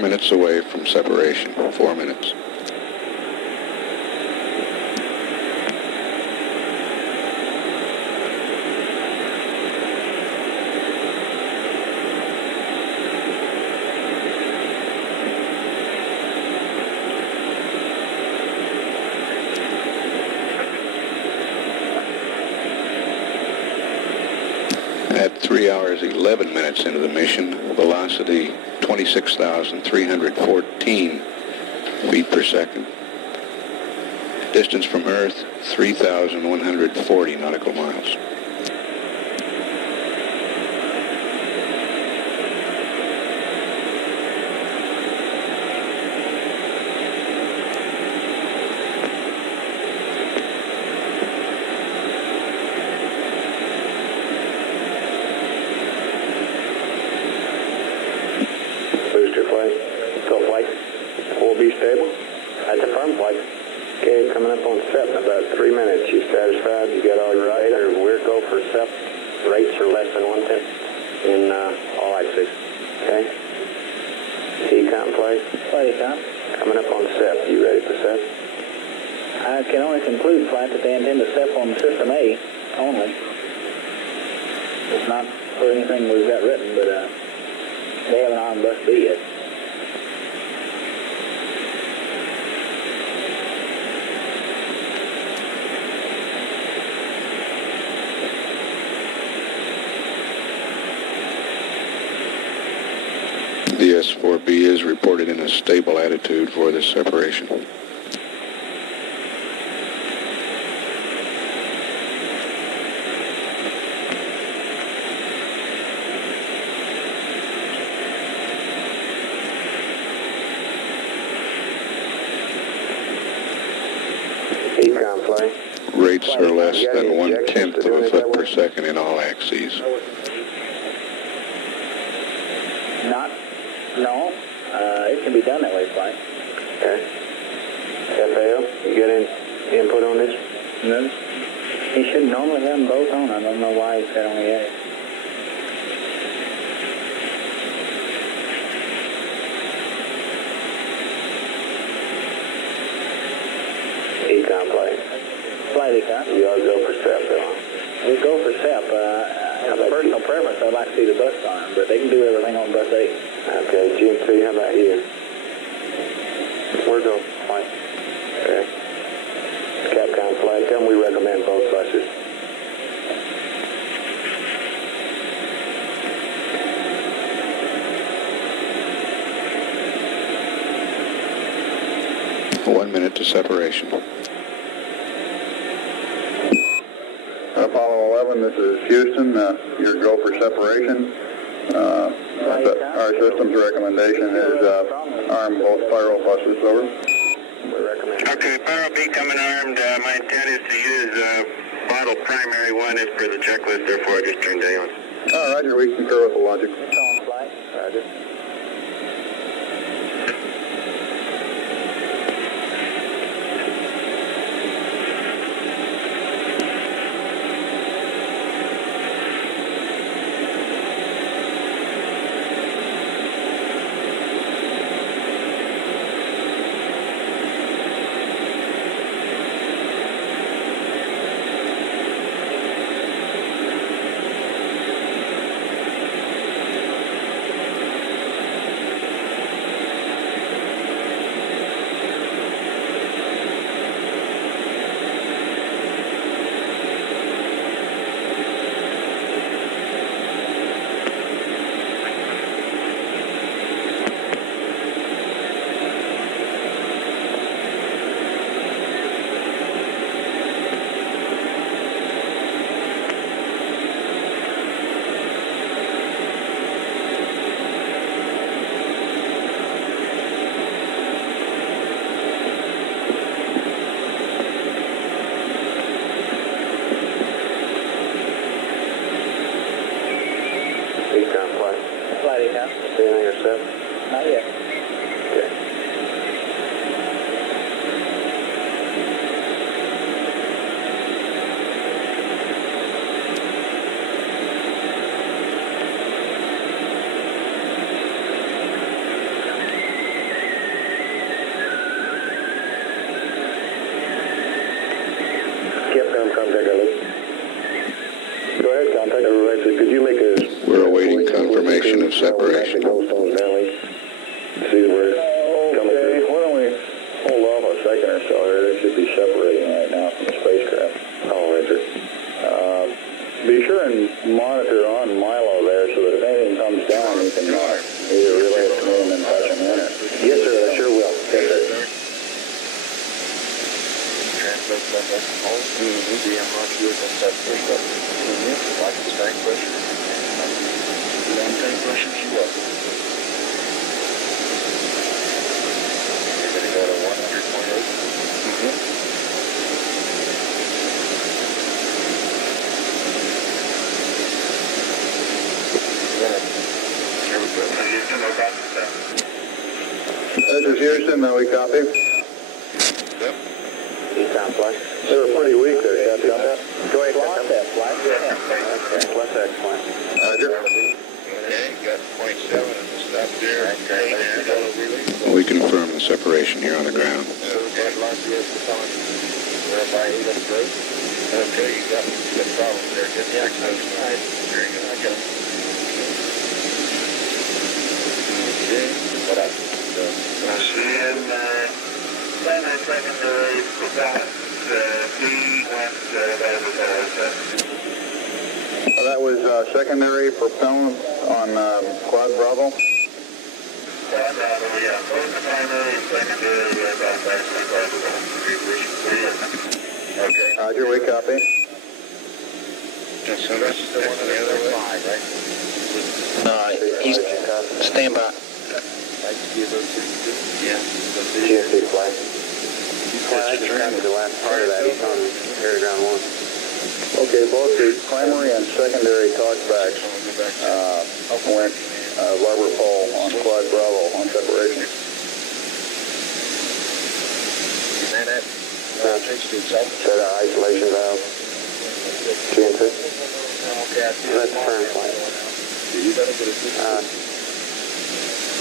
Minutes away from separation. 4 minutes. At 3 hours 11 minutes into the mission, velocity 26,314 feet per second. Distance from Earth, 3,140 nautical miles. Okay, coming up on SEP in about 3 minutes. You satisfied? You got all your data? We're go for SEP. Rates are less than 1/10 in all axes. Okay. Econ play. Play Econ. Coming up on SEP. You ready for SEP? I can only conclude flight that they intend to SEP on System A only. It's not for anything we've got written, but they haven't on Bus B yet. DS4B is reported in a stable attitude for this separation. Econ play. Rates are less than 1/10 of a foot per second in all axes. No, it can be done that way, flight. Okay. FAO, you get input on this? No. He should normally have them both on. I don't know why he said only A. Econ play. Flight Econ. You ought to go for SEP, though. We go for SEP. As a personal preference, I'd like to see the bus on, but they can do everything on Bus A. Okay, GMC, how about you? We're going flight. Okay. Capcom flight, tell them we recommend both buses. One minute to separation. Apollo 11, this is Houston. Your go for separation. Our system's recommendation is arm both spiral buses, over. Okay, Pyro B coming armed. My intent is to use bottle primary one as per the checklist, therefore I just turned A on. Roger, we concur with the logic. On flight. Roger. up? Not yet. Okay. We're awaiting confirmation of separation. Okay, why don't we hold off a second or so here? They should be separating right now from the spacecraft. Be sure and monitor on Milo there so that if anything comes down, you can either relay it to me and then touch him in. Yes, sir, I sure will. Yes, sir. This is Houston, we copy. Eastbound flight. They were pretty weak there, Captain. Go ahead, Captain. That flight. Okay, plus X flight. We confirm the separation here on the ground. Okay, you got problems there. Get the access. Very good. I got it. Okay, what up? Machine, primary, secondary, That was secondary propellant on Quad Bravo. Quad Bravo, yeah. Both the primary and secondary are outside the Quad Bravo. Okay. Roger, we copy. So that's the one on the other side, right? He's stand by. Yeah. GSD flight. I just got to the last part of that. He's on air ground 1. Okay, both the primary and secondary talkbacks went rubber pole on Quad Bravo on separation. Set isolation valve. GNC. That's firm flight.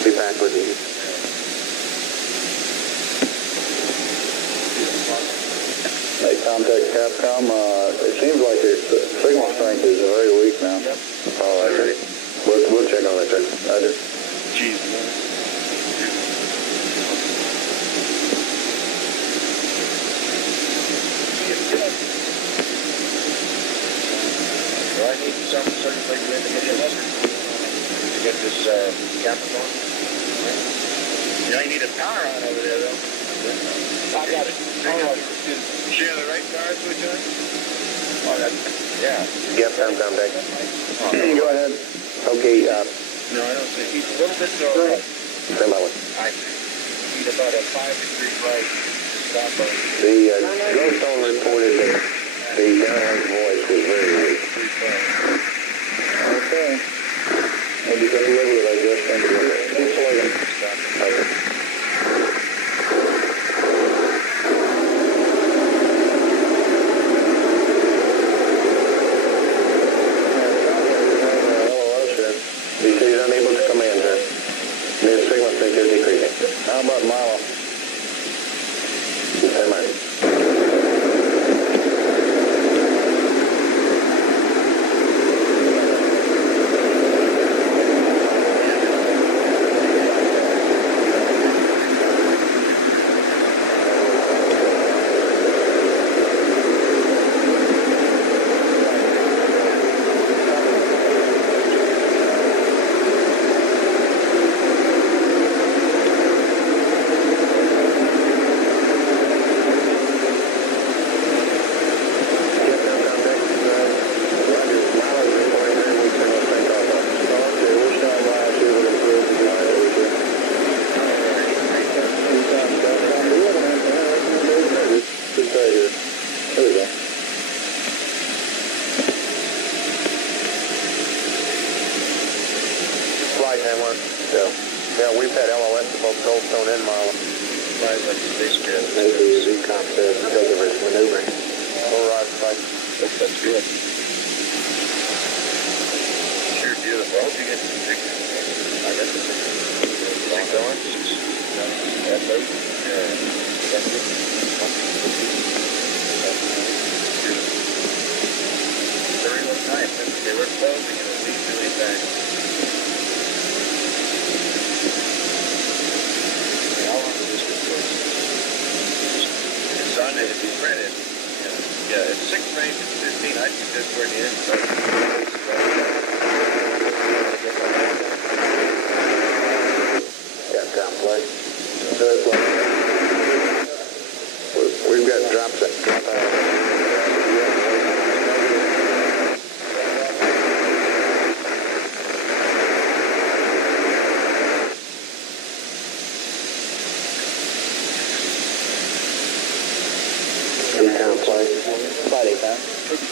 Be back with you. Hey, contact Capcom. It seems like your signal strength is very weak now. Oh, I see. We'll check on that, sir. Roger. Jeez, do I need some certain thing to get this camera going? You know, you need a power on over there, though. I got it. Is she on the right power switch on? Oh, yeah. Yep, contact. Go ahead. Okay, no, I don't think. He's a little bit slow. Stand by one. I need about a 5-degree right. Stop on. The Glowstone reported that the downlink voice was very weak. Okay. Well, you got to live with it, I guess. Thank you. Keep slugging. Okay. He's unable to command her. Their signal strength is decreasing. How about Milo? Stand by. Yeah. Yeah, we've had LOS to both Goldstone and Marlin. Right, like Spacecraft. Maybe Z-Comp says because of its maneuvering. All right, fine. That's good. Sure beautiful. I hope you get some pictures. I got the pictures. Like the ones? That's right. Yeah. That's good. Very long time since they were closing it at least really fast. How long is this report? It's on it, if you print it. Yeah, it's 6 frames and 15. I think that's where the end starts. Capcom play. We've got drops at drop out.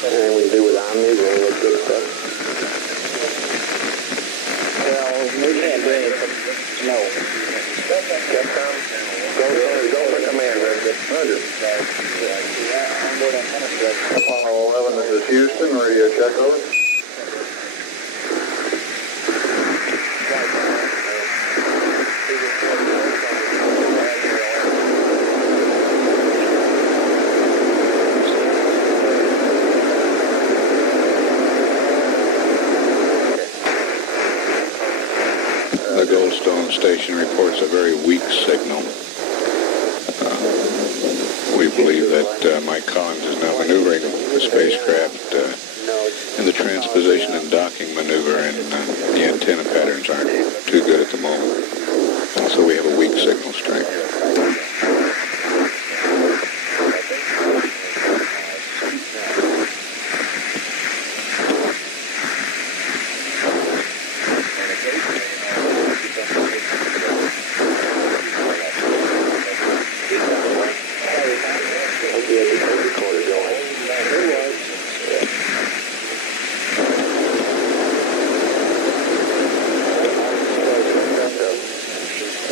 Anything we can do with Omnis or any of that good stuff? Well, we can't do anything. No. Capcom? Go for command, Roger. Apollo 11, this is Houston, radio check over. The Goldstone station reports a very weak signal. We believe that Mike Collins is now maneuvering the spacecraft in the transposition and docking maneuver, and the antenna patterns aren't too good at the moment. So we have a weak signal strength.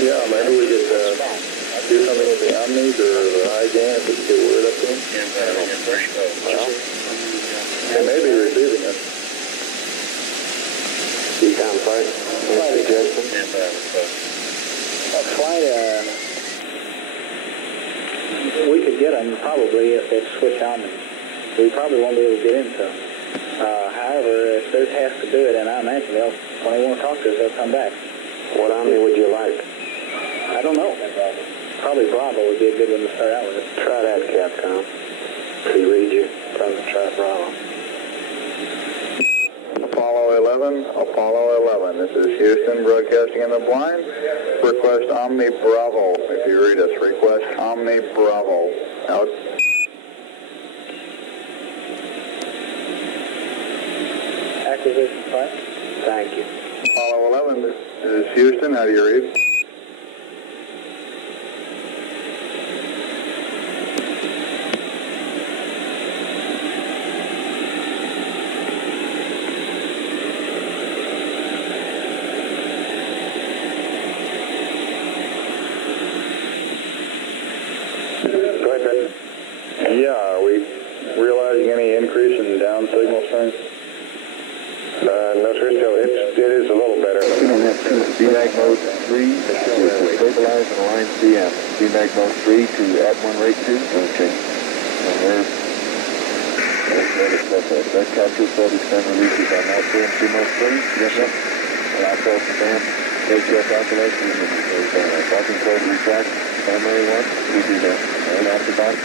Yeah, maybe we could do something with the Omnis or the iGAN if we could get word up to them. Well, they may be receiving us. Z-Comp flight. Any suggestion? Flight, we could get them probably if they switch on. We probably won't be able to get into them. However, if they're tasked to do it, and I imagine when they want to talk to us, they'll come back. What Omni would you like? I don't know. Probably Bravo would be a good one to start out with. Try that, Capcom. If he reads you, probably try Bravo. Apollo 11, this is Houston, broadcasting in the blind. Request Omni Bravo. If you read us, request Omni Bravo. Out. Acquisition flight. Thank you. Apollo 11, this is Houston, how do you read? Yeah, are we realizing any increase in down signal strength? No, sir, still, it is a little better. VMAG mode 3 is to stabilize and align CM. VMAG mode 3 to add 1 rate 2. Okay. And that capture flow extend releases on that CM2 mode 3. Yes, sir. And I'll call the band, HF calculation, and there's docking code retract, primary one. We do that. And after that.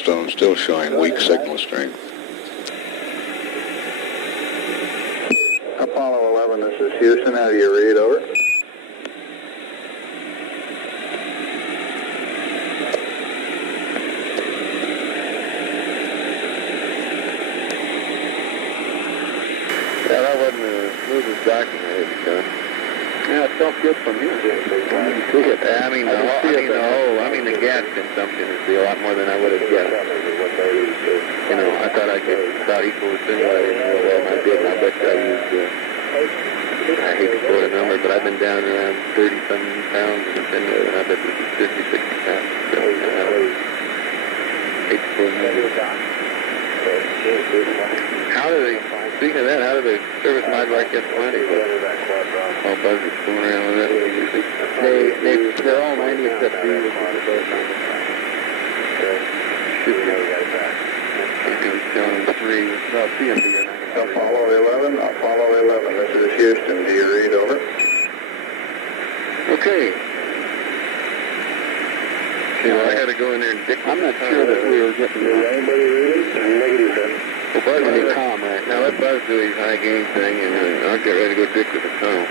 Goldstone still showing weak signal strength. Apollo 11, this is Houston. How do you read? Over. Yeah, that wasn't the smoothest docking I had done. Yeah, it felt good from here. I mean, the gas consumption is a lot more than I would have guessed. You know, I thought I'd get about equal to simulated. Well, I did, and I bet I used, I hate to quote a number, but I've been down around 30-some pounds in the simulator, and I bet this is 50, 60 pounds. So, hate to quote a number. How do they, speaking of that, how do the service module get plenty? All buzzers going around with that? They're all 90 except for you. Apollo 11, this is Houston. Do you read? Over. Okay. You know, I had to go in there and dick. I'm not sure that we were getting Anybody read it? Negative, sir. Well, Buzz is calm right now. Let Buzz do his high gain thing, and I'll get ready to go dick with the tunnel.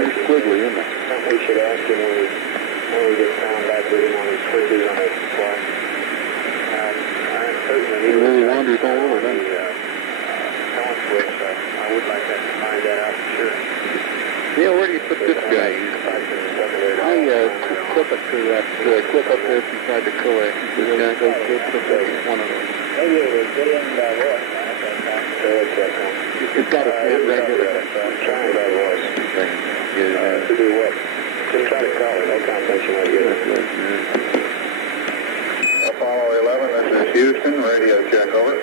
It's squiggly, isn't it? We should ask him when we get found back with him on his switches on his fly. I'm certain that he really wanders all over, doesn't he? Power switch. I would like to find that out for sure. Yeah, where do you put this guy? I clip it to that clip up there beside the coax. This guy goes clip one of them. Maybe it was good in the voice. It's got a snap right here. I'm trying that voice. To do what? Just try to call it. No conversation like this. Apollo 11, this is Houston. Radio check. Over.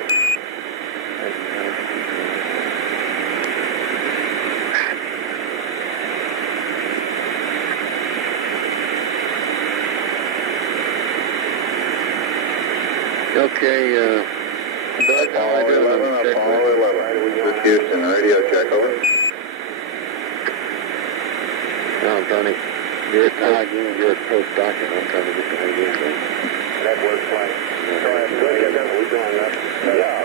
Okay, Buzz, how I do? Apollo 11, this is Houston. Radio check. Over. No, Tony, you're a post-docking. I'm trying to get the high game thing. That works fine. We're going up. Yeah.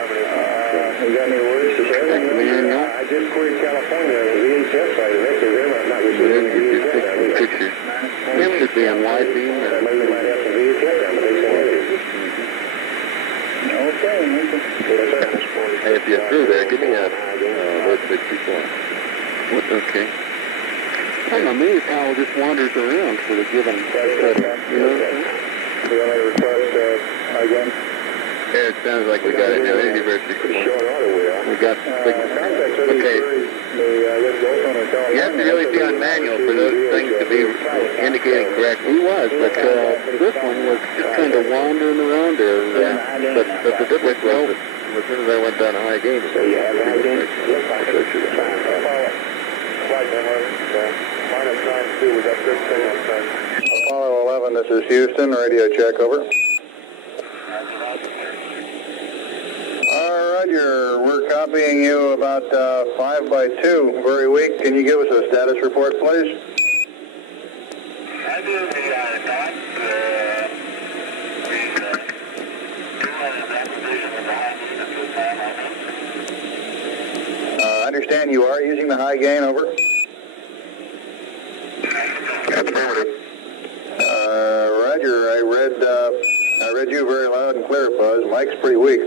You got any words to share? I just queried California, the VHF side of it, because they're not receiving any VHF. Pictures. It should be on wide beam. Maybe we might have some VHF down, but they say Okay. Hey, if you're through there, give me a what's 64. What? Okay. I'm amazed how it just wanders around for the given. You know? We got a request again. Yeah, it sounds like we got it now. Easy verse 64. We got okay. You have to really be on manual for those things to be indicating correctly. He was, but this one was just kind of wandering around there. But the difference was that as soon as I went down a high gain, so you have a high gain? Yes, I could. Flight number, minus 92, we got good signal, sir. Apollo 11, this is Houston. Radio check. Over. Roger, we're copying you about 5 by 2, very weak. Can you give us a status report, please? I do the dot. We do an activation of the high gain at this time. I understand you are using the high gain. Over. Affirmative. Roger, I read you very loud and clear, Buzz. Mike's pretty weak.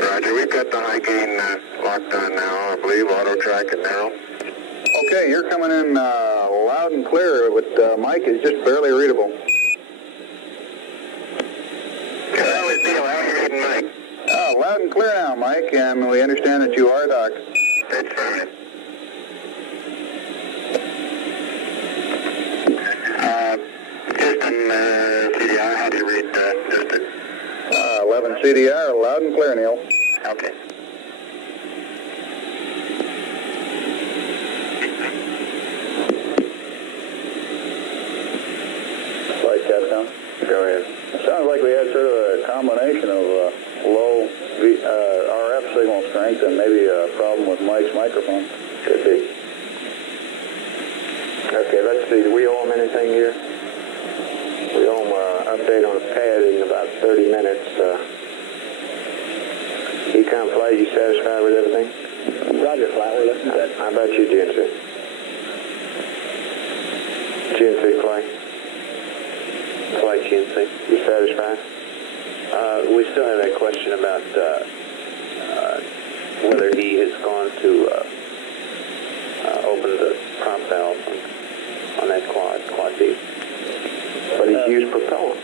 Roger, we've got the high gain locked on now, I believe, auto track and narrow. Okay, you're coming in loud and clear, but Mike is just barely readable. How is the loud and reading Mike? Loud and clear now, Mike, and we understand that you are docked. That's fine. Houston, CDR, how do you read Houston? 11 CDR, loud and clear, Neil. Okay. Flight test down. Go ahead. Sounds like we had sort of a combination of low RF signal strength and maybe a problem with Mike's microphone. Could be. Okay, let's see. Do we owe him anything here? We owe him an update on the pad in about 30 minutes. He come flight, you satisfied with everything? Roger, flight. We're listening to it. How about you, GNC? GNC flight. Flight GNC. You satisfied? We still have that question about whether he has gone to open the prop valve on that quad B. But he's used propellant.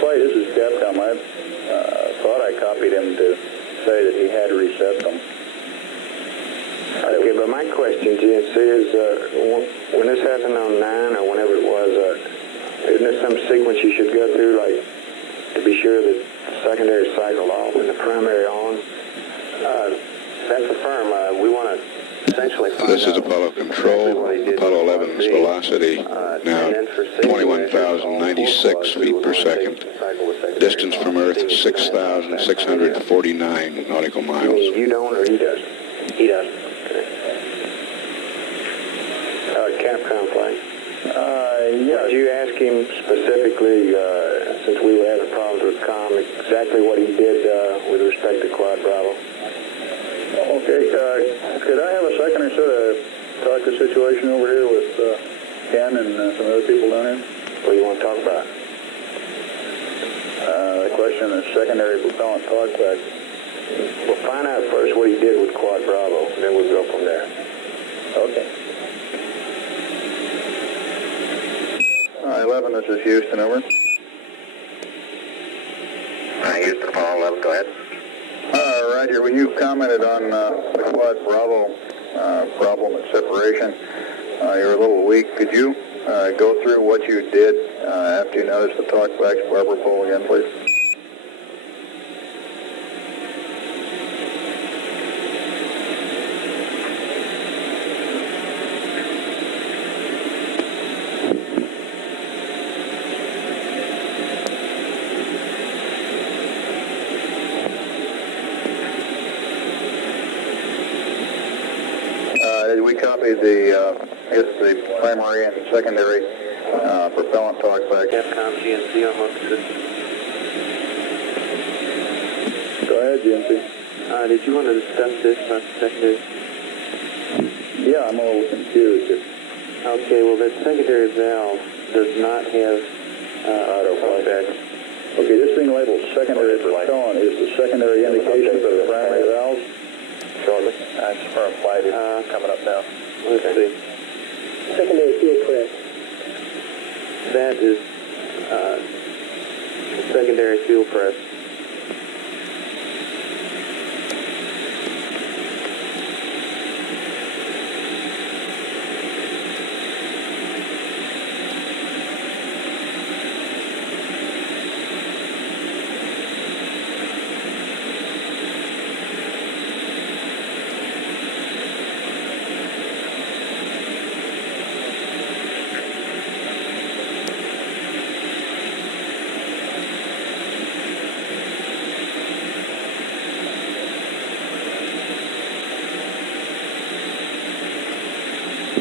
Flight, this is Capcom. I thought I copied him to say that he had reset them. Okay, but my question, GNC, is when this happened on 9 or whenever it was, isn't there some sequence you should go through, like, to be sure that the secondary cycle off and the primary on? That's the firm. We want to essentially find This is out Apollo Control. Apollo 11's velocity now 21,096 feet per second. Distance from Earth 6,649 nautical miles. You don't or he doesn't? He doesn't. Capcom flight. Yeah. Did you ask him specifically, since we were having problems with COM, exactly what he did with respect to Quad Bravo? Okay, could I have a second or so to talk the situation over here with Ken and some other people down here? What do you want to talk about? The question of secondary propellant talkback. We'll find out first what he did with Quad Bravo, and then we'll go from there. Okay. 11, this is Houston, over. Houston, Apollo 11, go ahead. Roger, when you commented on the Quad Bravo problem at separation, you're a little weak. Could you go through what you did after you noticed the talkback's barber pole again, please? We copied the primary and secondary propellant talkback. Capcom GNC on most systems. Go ahead, GNC. Did you want to discuss this about the secondary? Yeah, I'm a little confused. Okay, well, that secondary valve does not have autoflight. Okay, this thing labeled secondary propellant is the secondary indication for the primary valves. Shortly. Firm flight is coming up now. Let's see. Secondary fuel press. That is secondary fuel press.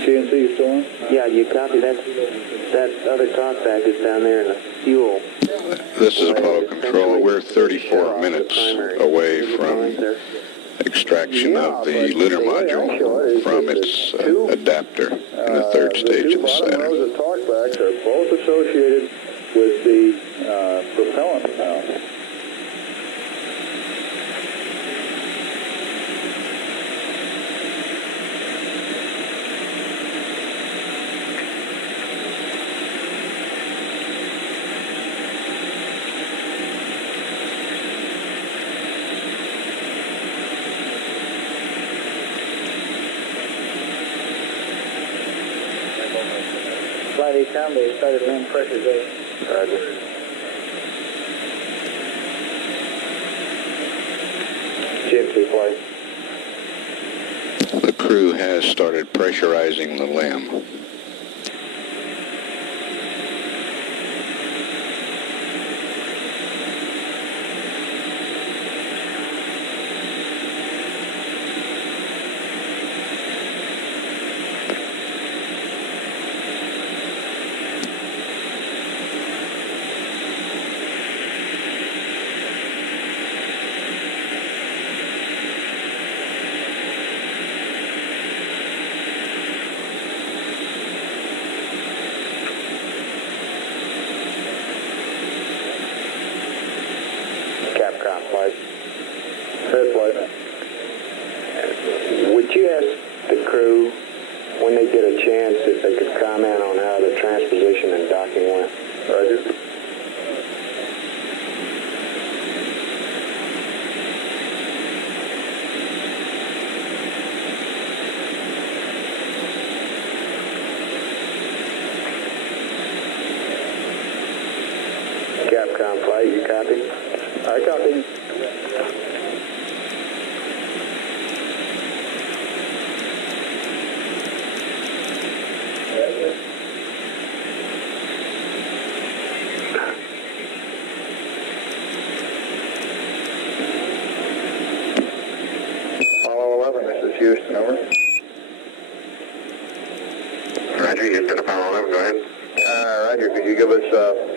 GNC, you still on? Yeah, you copy that? That other talkback is down there in the fuel. This is Apollo Control. We're 34 minutes away from extraction of the lunar module from its adapter in the third stage of the Saturn. The talkbacks are both associated with the propellant valve. Flight 8 down, they started land pressure there. Roger. GNC flight. The crew has started pressurizing the LEM. flight. Fair flight. Would you ask the crew, when they get a chance, if they could comment on how the transposition and docking went? Roger. Capcom flight, you copy? I copy. Apollo 11, this is Houston, over. Roger, Houston, Apollo 11, go ahead. Roger, could you give us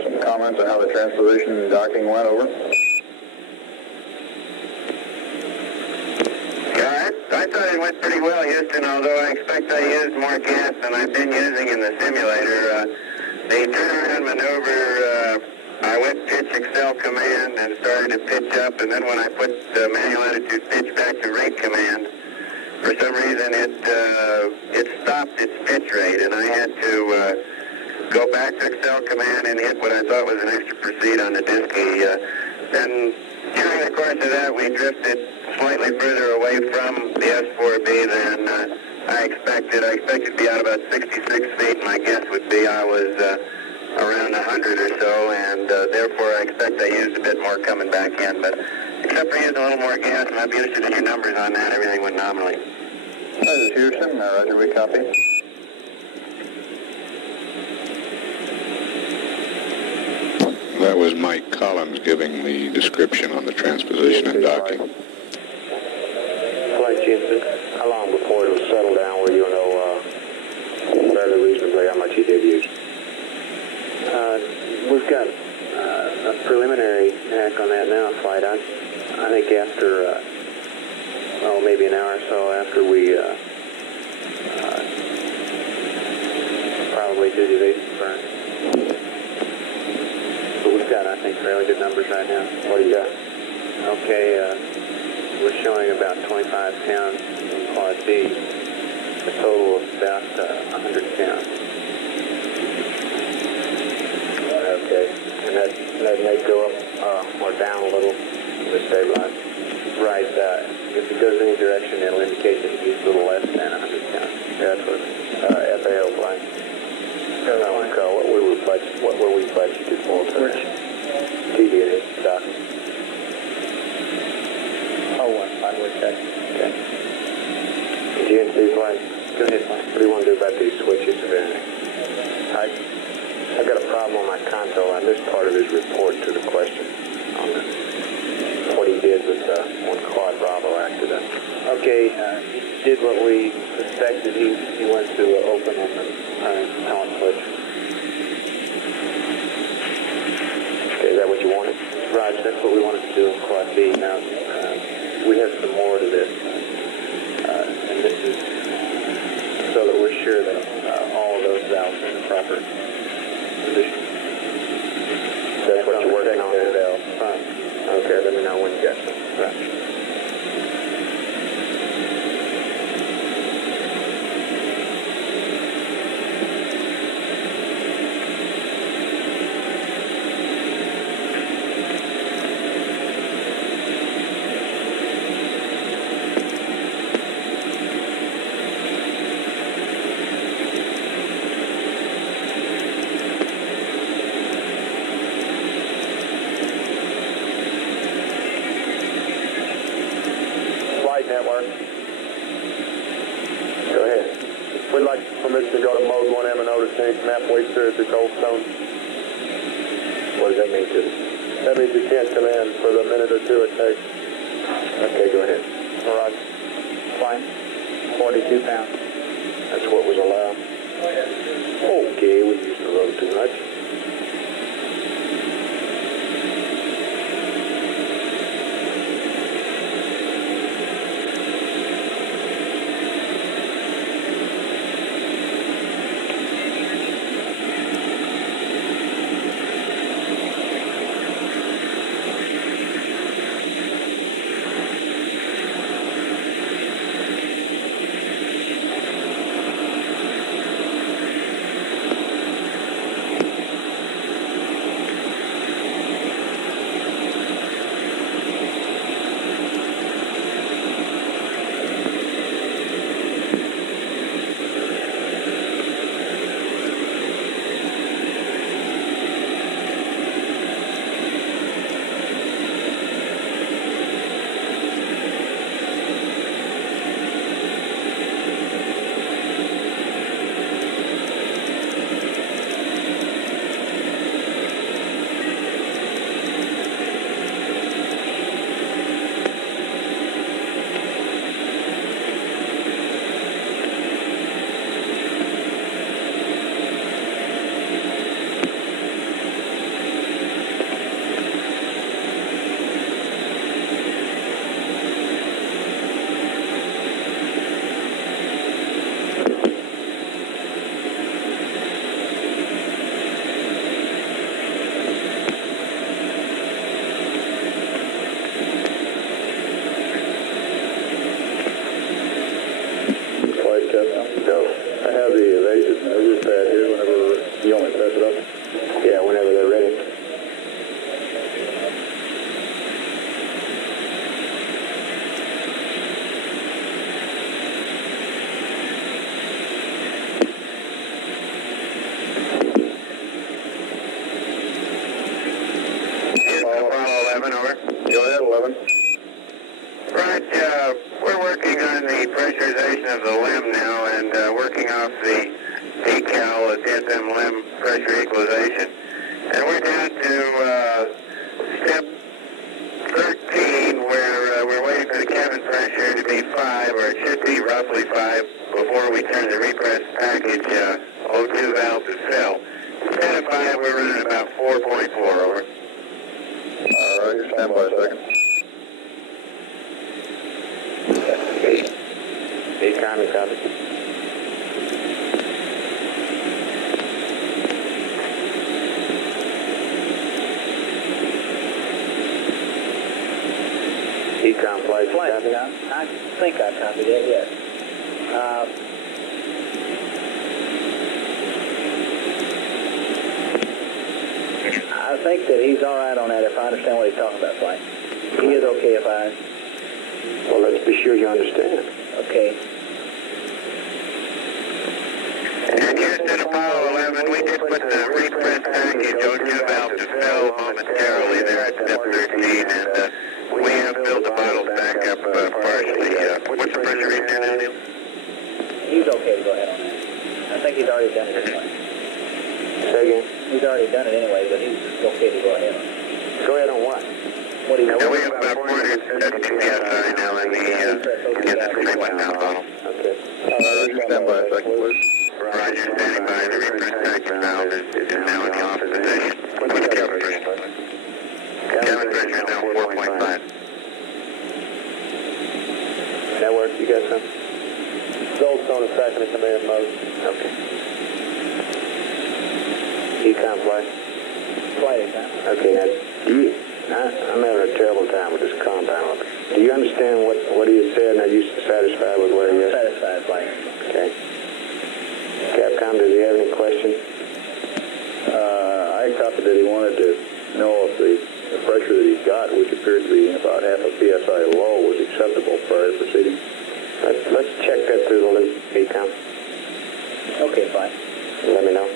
some comments on how the transposition and docking went, over? Yeah, I thought it went pretty well, Houston, although I expect I used more gas than I've been using in the simulator. The turnaround maneuver, I went pitch Excel command and started to pitch up, and then when I put the manual attitude pitch back to rate command, for some reason it stopped its pitch rate, and I had to go back to Excel command and hit what I thought was an extra proceed on the diskey. Then during the course of that, we drifted slightly further away from the S4B than I expected. I expected to be out about 66 feet. My guess would be I was around 100 or so, and therefore I expect I used a bit more coming back in. But except for using a little more gas, and I'd be interested in your numbers on that, everything went nominally. This is Houston, Roger, we copy. That was Mike Collins giving the description on the transposition and docking. Flight Houston, how long before it'll settle down where you'll know fairly reasonably how much you did use? We've got a preliminary hack on that now, flight. I think after, maybe an hour or so after we probably do the evasive burn. But we've got, I think, fairly good numbers right now. What do you got? Okay, we're showing about 25 pounds in Quad D, a total of about 100 pounds. Okay, and that may go up or down a little to stabilize. Right, if it goes any direction, it'll indicate that it's a little less than 100 pounds. Yeah, that's what FAO flight. What were we budgeted for? TD doc. Oh, one, fine, we're check. Okay. GNC flight. Go ahead, flight. What do you want to do about these switches of everything? I've got a problem on my console. I missed part of his report to the question on what he did with one Quad Bravo accident. Okay, he did what we suspected. He went to open on the power switch. Okay, is that what you wanted? Raj, that's what we wanted to do in Quad B. Now, we have some more to this. And this is so that we're sure that all of those valves are in the proper position. That's what you're working on there, Dale. Okay, let me know when you get them. Right. Network. Go ahead. We'd like permission to go to mode 1M and O to change map way through the Goldstone. What does that mean to you? That means you can't come in for the minute or two it takes. Okay, go ahead. All right. Fine. 42 pounds. That's what was allowed. Okay, we used a little too much. 11. Right, we're working on the pressurization of the limb now and working off the decal at SM limb pressure equalization. And we're down to step 13 where we're waiting for the cabin pressure to be 5, or it should be roughly 5, before we turn the repress package O2 valve to fill. Instead of 5, we're running about 4.4, over. All right, stand by a second. Economy copy. Econ flight. I think I copied it, yes. I think that he's all right on that if I understand what he's talking about, flight. He is okay if I... Well, let's be sure you understand. Okay. And Houston, Apollo 11, we just put the repress package O2 valve to fill momentarily there at step 13, and we have filled the bottles back up partially. What's the pressure reading there now, Neil? He's okay to go ahead on that. I think he's already done it anyway. Say again? He's already done it anyway, but he's okay to go ahead on it. Go ahead on what? What do you We have about 472 psi now in the frequent now bottle. Okay. Stand by a second, please. Roger, standing by. The repress package valve is now in the off position. What's the cabin pressure? Cabin pressure is now 4.5. That works. You got some? Goldstone is back in the command mode. Okay. Econ flight. Flight econ. Okay, now, I'm having a terrible time with this compound. Do you understand what he said, and are you satisfied with where he is? Satisfied, flight. Okay. Capcom, does he have any questions? I copied that he wanted to know if the pressure that he's got, which appears to be about half a psi low, was acceptable prior to proceeding. Let's check that through the loop, Econ. Okay, fine. Let me know.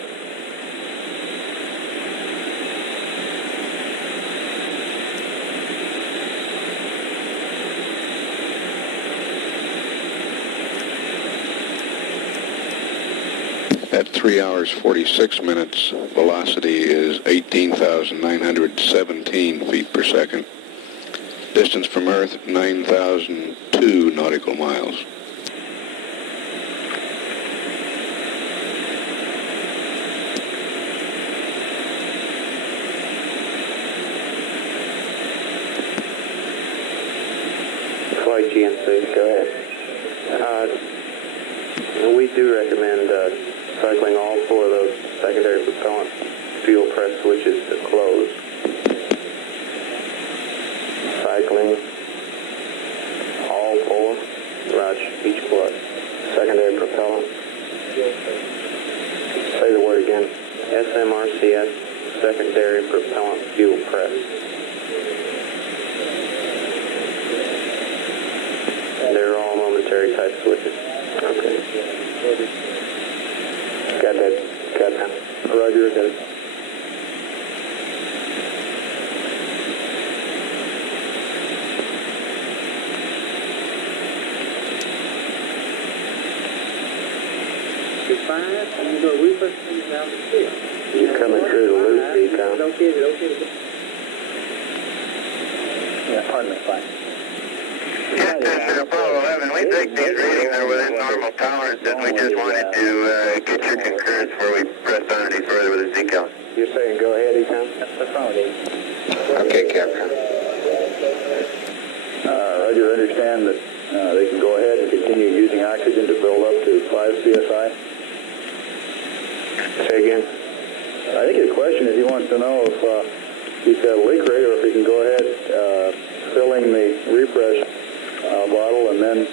At 3 hours 46 minutes, velocity is 18,917 feet per second. Distance from Earth, 9,002 nautical miles. Flight GNC, go ahead. We do recommend cycling all 4 of those secondary propellant fuel press switches to close. Cycling all 4, Roger, each plus. Secondary propellant. Say the word again. SMRCS, secondary propellant fuel press. They're all momentary type switches. Okay. Got that. Roger, got it. You're coming through the loop, Econ. Yeah, pardon me, fine. Houston, Apollo 11, we think these readings are within normal tolerances. We just wanted to get your concurrence before we press on any further with the decal. You're saying go ahead, Econ? What's wrong with you? Okay, Capcom. Roger, understand that they can go ahead and continue using oxygen to build up to 5 psi. Say again? I think the question is he wants to know if he's got a leak rate or if he can go ahead filling the repress bottle and then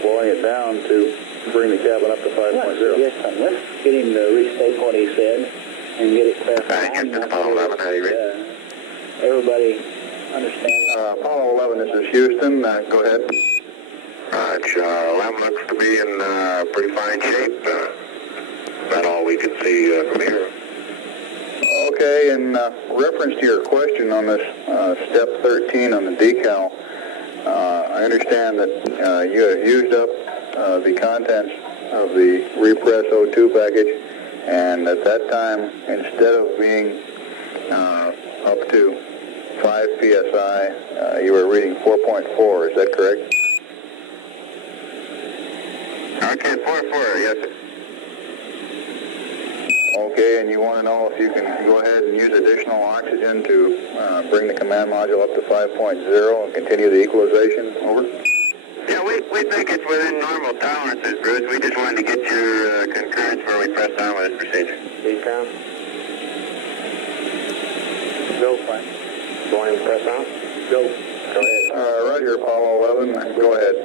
blowing it down to bring the cabin up to 5.0. Yes, let's get him to restate what he said and get it clarified. Houston, Apollo 11, how do you read? Everybody understand? Apollo 11, this is Houston. Go ahead. Roger, 11 looks to be in pretty fine shape. About all we can see from here. Okay, in reference to your question on this step 13 on the decal, I understand that you have used up the contents of the Repress 02 package, and at that time, instead of being up to 5 psi, you were reading 4.4, is that correct? Okay, 4.4, yes, sir. Okay, and you want to know if you can go ahead and use additional oxygen to bring the command module up to 5.0 and continue the equalization? Over. Yeah, we think it's within normal tolerances, Bruce. We just wanted to get your concurrence before we press on with this procedure. Decom. Go, fine. You want him to press on? Go. Go ahead. Roger, Apollo 11, go ahead.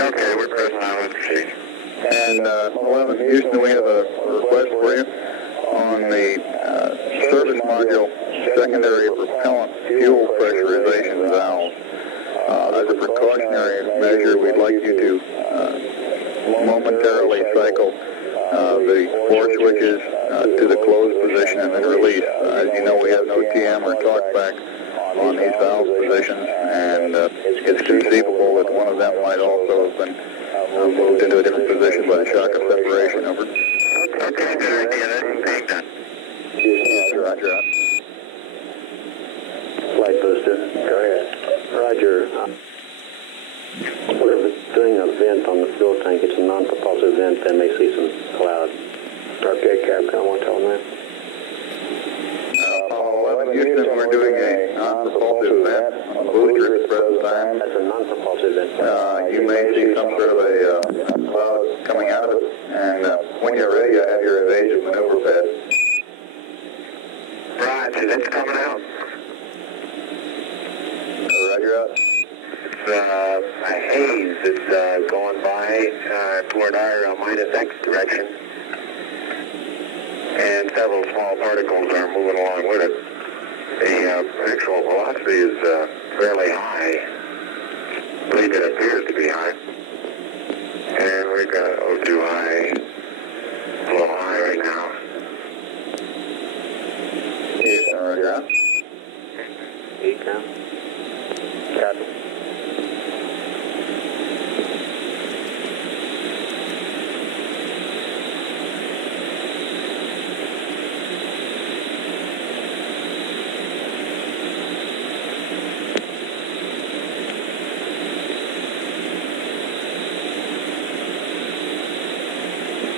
Okay, we're pressing on with the procedure. And 11, Houston, we have a request for you on the service module secondary propellant fuel pressurization valve. As a precautionary measure, we'd like you to momentarily cycle the 4 switches to the closed position and then release. As you know, we have no TM or talkback on these valve positions, and it's conceivable that one of them might also have been moved into a different position by the shock of separation. Over. Okay, good idea. That's being done. Roger out. Flight booster. Go ahead. Roger. We're doing a vent on the fuel tank. It's a non-propulsive vent. Then may see some cloud. Okay, Capcom, want to tell them that? Apollo 11, Houston, we're doing a non-propulsive vent on the booster at the present time. That's a non-propulsive vent. You may see some sort of a cloud coming out of it, and when you're ready, I have your evasive maneuver pad. Roger, that's coming out. Roger out. A haze that's going by toward our minus X direction, and several small particles are moving along with it. The actual velocity is fairly high. At least it appears to be high. And we've got O2 high, a little high right now. Houston, roger out. Decom. Copy.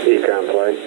Decom flight.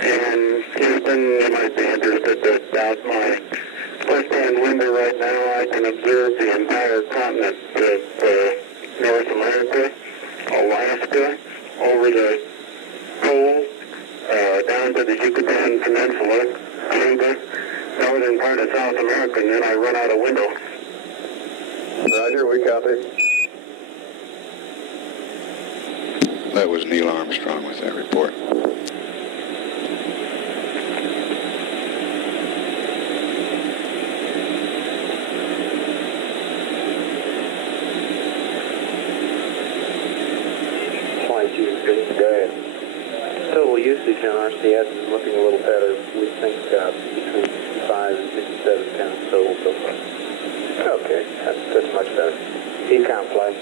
And Houston, you might be interested about my left-hand window right now. I can observe the entire continent of North America, Alaska, over the pole, down to the Yucatan Peninsula, Cuba, northern part of South America, and then I run out a window. Roger, we copy. That was Neil Armstrong with that report. 10 RCS is looking a little better. We think between 65 and 67 pounds total so far. Okay, that's much better. Econ flight.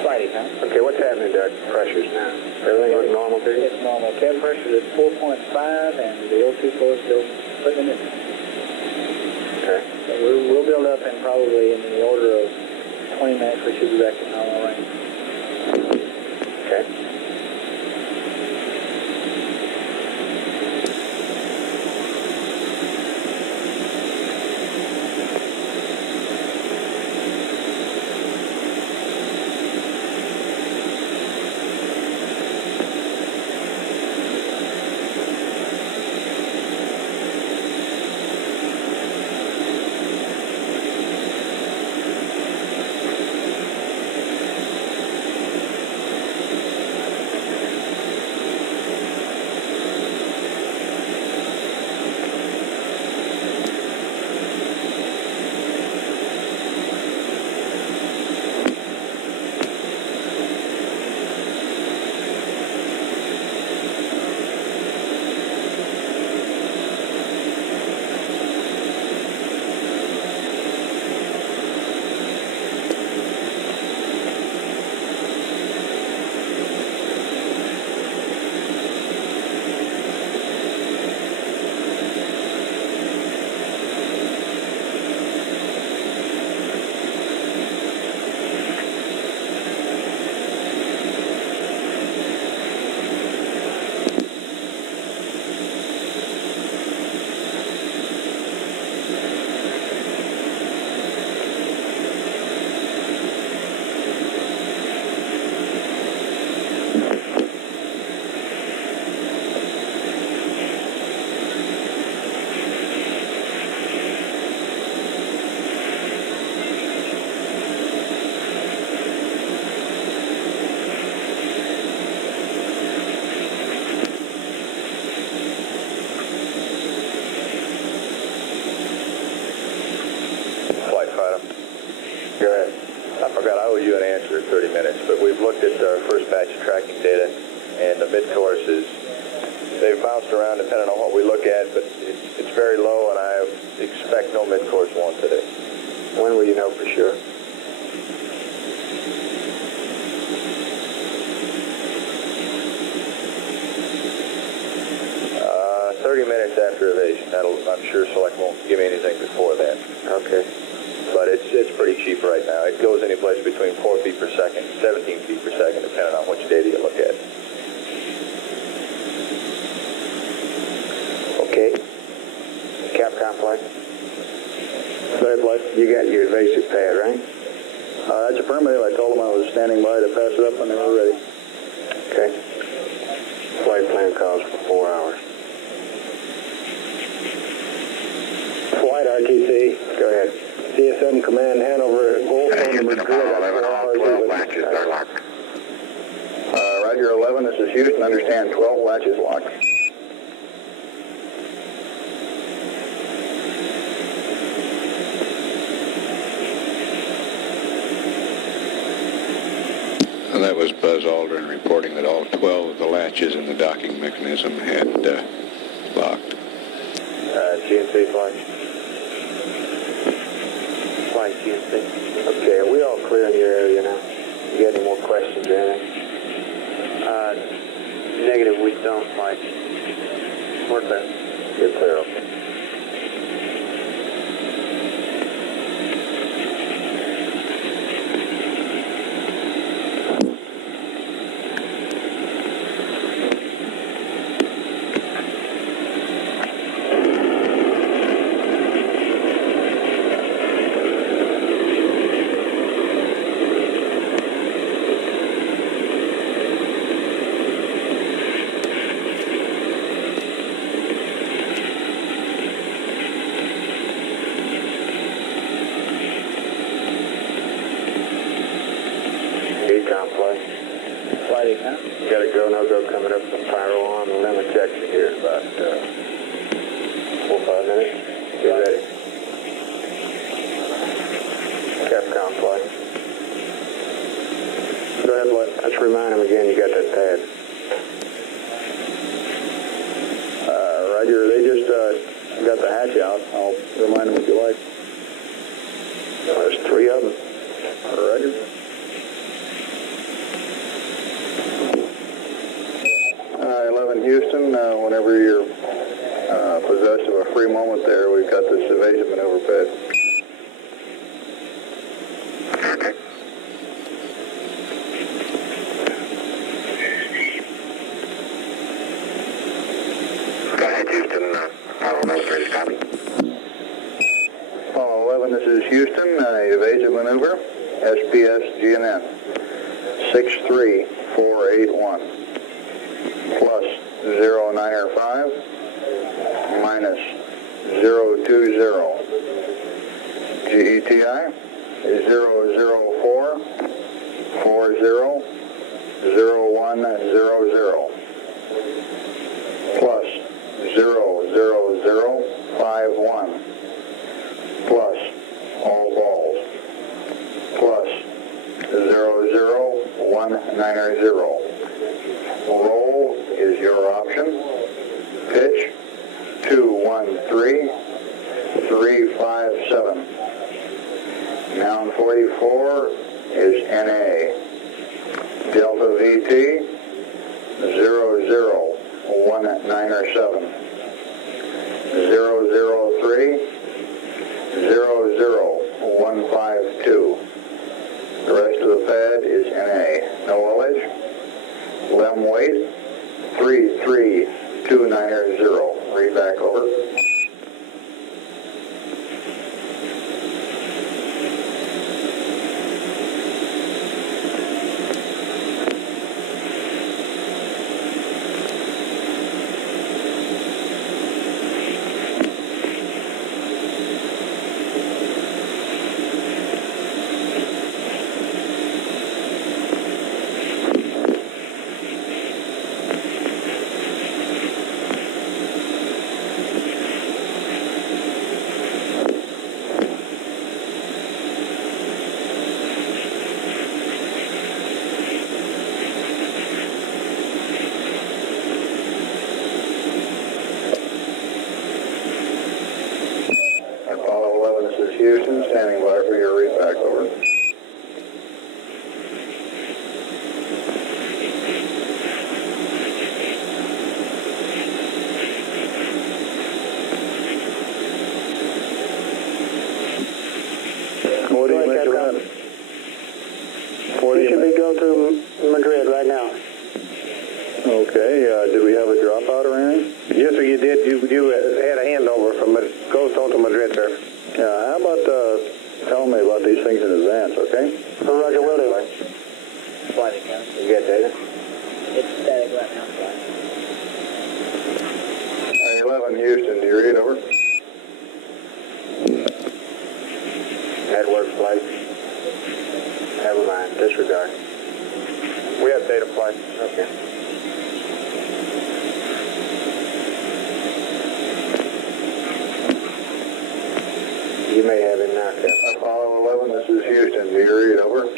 Flight econ. Okay, what's happening to our pressures now? Everything look normal to you? It's normal. Cabin pressure is 4.5 and the O2 flow is still putting it in. Okay. So we'll build up in probably in the order of 20 minutes. We should be back in normal range. Okay. For 30 minutes, but we've looked at our first batch of tracking data, and the mid-courses, they've bounced around depending on what we look at, but it's very low, and I expect no mid-course one today. When will you know for sure? 30 minutes after evasion. I'm sure Select won't give me anything before then. Okay. But it's pretty cheap right now. It goes any place between 4 feet per second, 17 feet per second, depending on which data you look at. Okay. Capcom flight. Sorry, flight. You got your evasive pad, right? That's affirmative. I told them I was standing by to pass it up when they were ready. Okay. Flight plan calls for 4 hours. Flight RTC. Go ahead. CS7 Command, Hanover, Goldstone, number 12 latches are locked. Roger 11, this is Houston, understand 12 latches locked. And that was Buzz Aldrin reporting that all 12 of the latches in the docking mechanism had locked. GNC flight. Flight GNC. Okay, are we all clear in your area now? You got any more questions or anything? Negative, we don't, Mike. We're clear. You're clear, okay. Flight Got a go, no go coming up from pyro on the limit section here in about 4 or 5 minutes. Get ready. Capcom flight. Go ahead, let's remind him again you got that pad. got the hatch out. I'll remind him if you like. There's 3 of them. Roger. 11 Houston, whenever you're possessed of a free moment there, we've got this evasive maneuver pad. Go ahead, Houston. Apollo 11, copy. Apollo 11, this is Houston, evasive maneuver, SPS GNN, 63481, plus 095, minus 020, GETI is 004, 40, 0100, plus 00051, plus all balls, plus 00190. Roll is your option. Pitch 213357. Noun 44 is NA. Delta VT 00197. 003 00152. The rest of the pad is NA. No ullage. Lem weight 33290. Read back over. Houston, standing by for your read back over. What do you make of that? We should be going to Madrid right now. Okay, did we have a dropout or anything? Yes, sir, you did. You had a handover from Goldstone to Madrid, sir. Yeah, how about telling me about these things in advance, okay? Roger, will do. Flight account. You get data? It's static right now, flight. 11 Houston, do you read over? Edward flight. Never mind, disregard. We have data flight. Okay. You may have it knocked out. Apollo 11, this is Houston. Do you read over?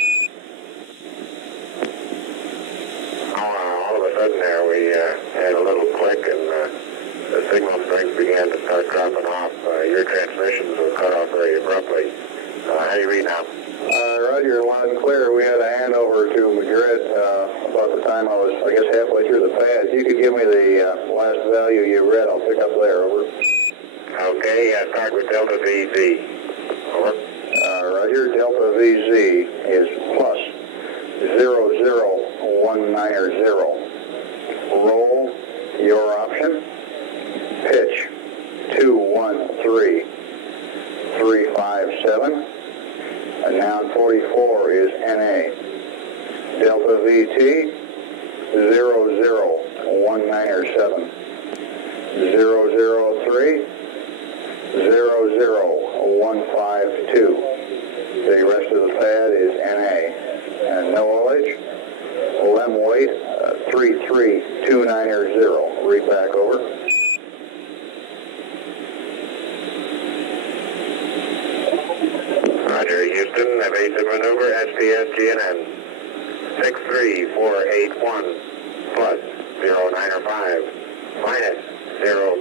All of a sudden there, we had a little click and the signal strength began to start dropping off. Your transmissions were cut off very abruptly. How do you read now? Roger, loud and clear. We had a handover to Madrid about the time I was, I guess, halfway through the pad. If you could give me the last value you read, I'll pick up there. Over. Okay, start with Delta VZ. Over. Roger, Delta VZ is plus 00190. Roll your option. Pitch 213357. Noun 44 is NA. Delta VT 00197. 003 00152. The rest of the pad is NA. And no ullage. Lem weight 33290. Read back over. Roger, Houston, evasive maneuver, SPS GNN. 63481 plus 095 minus 020.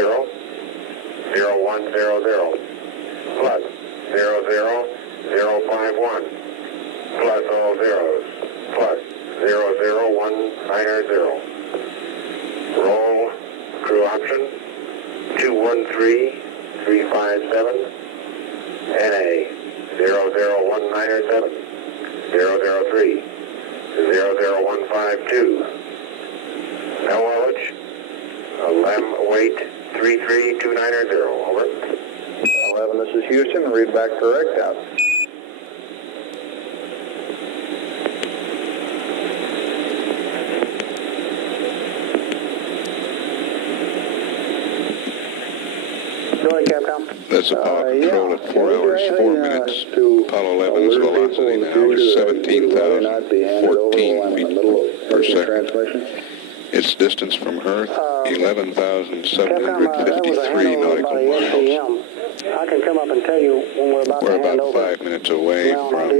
0100 plus 00051 plus all zeros plus 00190. Roll crew option 213357 NA 00197 003 00152. No haulage. LEM weight 33290. Over. 11, this is Houston. Read back correct. Out. Go ahead, Capcom. That's Apollo Control at 4 hours, 4 minutes. Apollo 11's velocity now is 17,014 feet per second. Its distance from Earth, 11,753 nautical miles. I can come up and tell you when we're about We're to hand about over. 5 minutes away from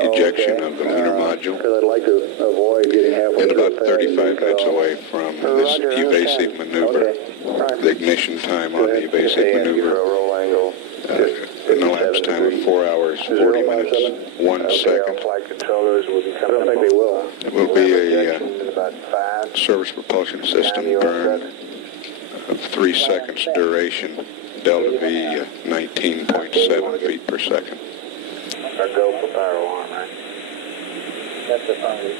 ejection of the lunar module, I'd like to avoid getting halfway and about through 35 minutes away from this evasive maneuver. The ignition time on the evasive maneuver, an elapsed time of 4 hours, 40 minutes, 1 second. Flight controllers will be I coming don't think they will. It will be a in about 5. service propulsion system burn of 3 seconds duration, delta V 19.7 feet per second. Or go for power alarm, right? That's the phone.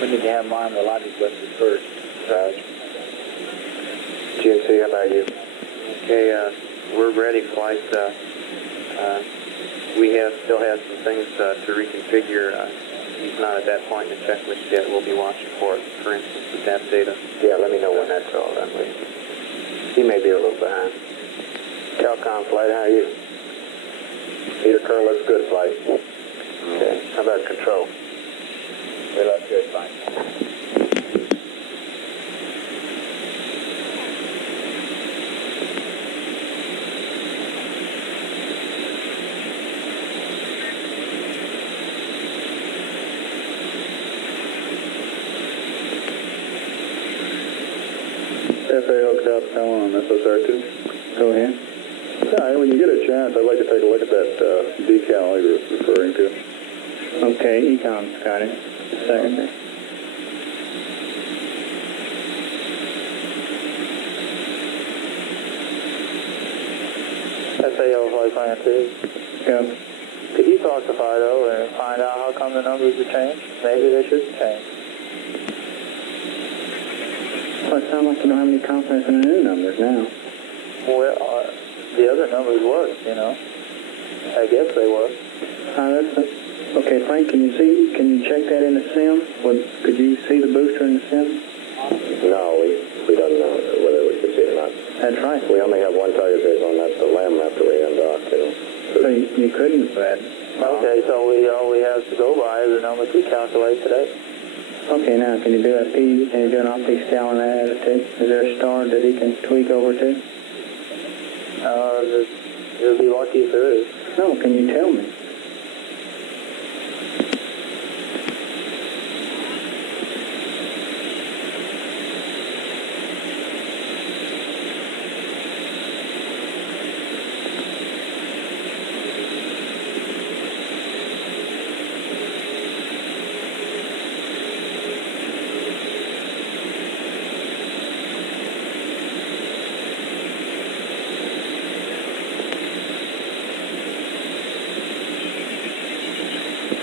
We need to have them on the logic buses first. Roger. GNC, how about you? Okay, we're ready, flight. We still have some things to reconfigure. He's not at that point in the checklist yet. We'll be watching for it. For instance, the tap data. Yeah, let me know when that's all done, please. He may be a little behind. Calcom flight, how are you? Peter Kern looks good, flight. Okay, how about control? They look good, fine. FAO Capcom on SSR2. Go ahead. Yeah, when you get a chance, I'd like to take a look at that decal you were referring to. Okay, Econ's got it. Second. FAO Flight Plan 2. Go. Could you talk to Fido and find out how come the numbers have changed? Maybe they shouldn't change. Well, it sounds like you don't have any confidence in the new numbers now. Well, the other numbers was, you know. I guess they were. Okay, Frank, can you check that in the sim? Could you see the booster in the sim? No, we don't know whether we can see it or not. That's right. We only have one target visual, and that's the LEM after we undock, you know. So you couldn't, but... Okay, so all we have to go by is the numbers we calculate today. Okay, now, can you do a P, can you do an off-peak scale on that attitude? Is there a star that he can tweak over to? You'll be lucky if there is. No, can you tell me?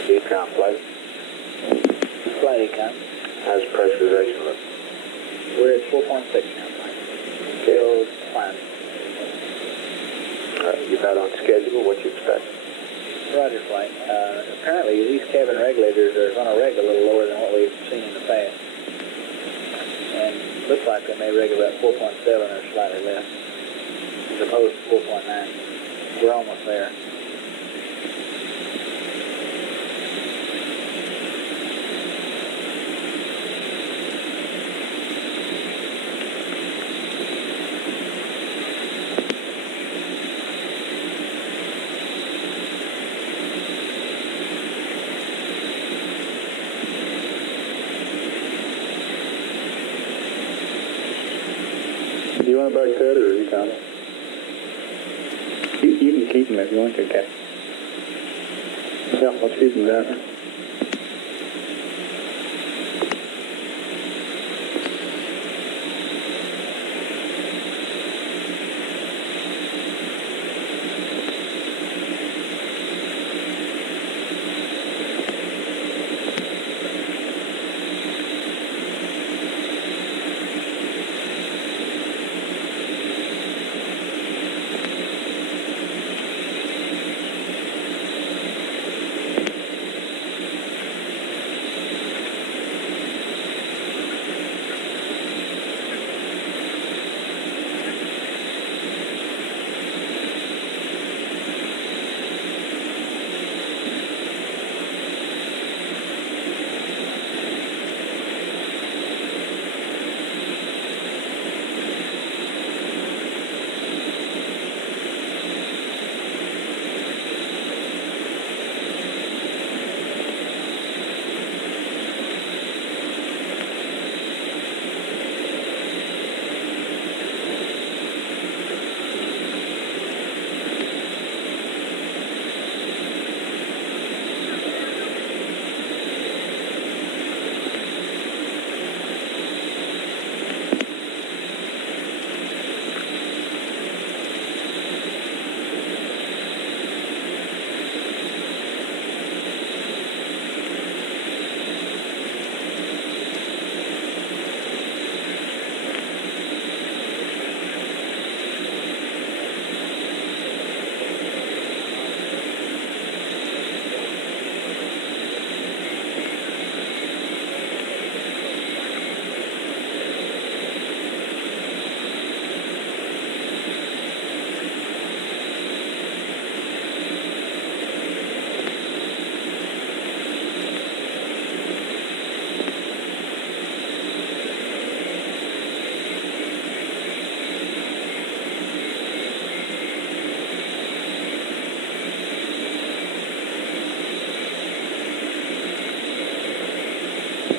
Econ flight. Flight Econ. How's pressurization look? We're at 4.6 now. Still fine. You about on schedule? What you expect? Roger, flight. Apparently, these cabin regulators are going to reg a little lower than what we've seen in the past. And looks like they may reg about 4.7 or slightly less, as opposed to 4.9. We're almost there. on it back, Ted, or Econ? You can keep them if you want to, Ted. Yeah, let's keep them down.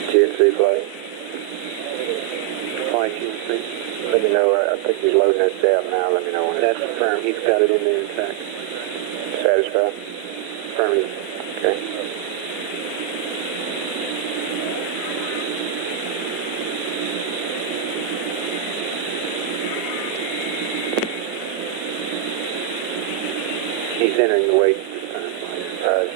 GNC flight. Flight GNC. Let me know, I think he's loading this down now, let me know when it's... That's confirmed. He's got it in there intact. Satisfied? Affirmative. Okay. He's entering the weight this time.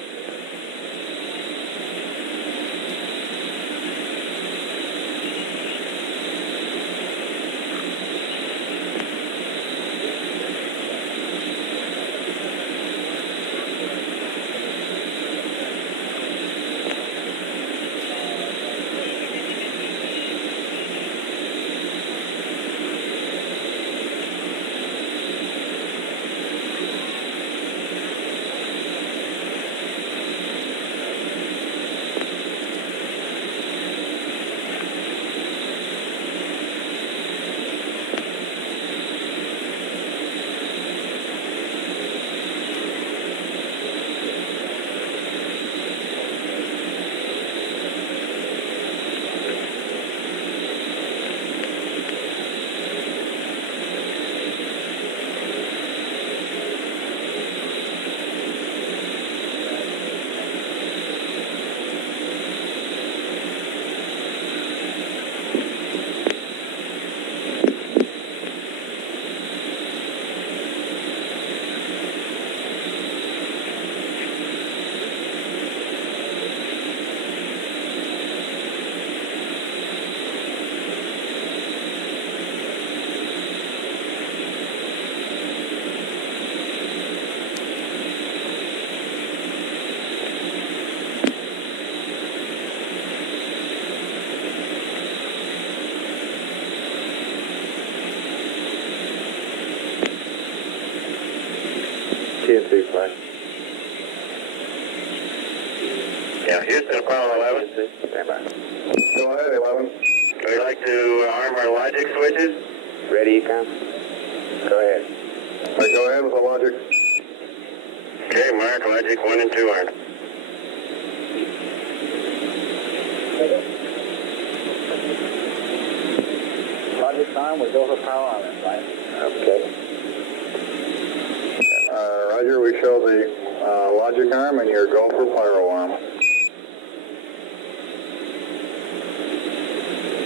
GNC flight. Yeah, Houston, Apollo 11. Stand by. Go ahead, 11. We'd like to arm our logic switches. Ready, Econ? Go ahead. All right, go ahead with the logic. Okay, mark logic 1 and 2 armed. Logic time, we go for power on this line. Okay. Roger, we show the logic arm and your go for pyro arm.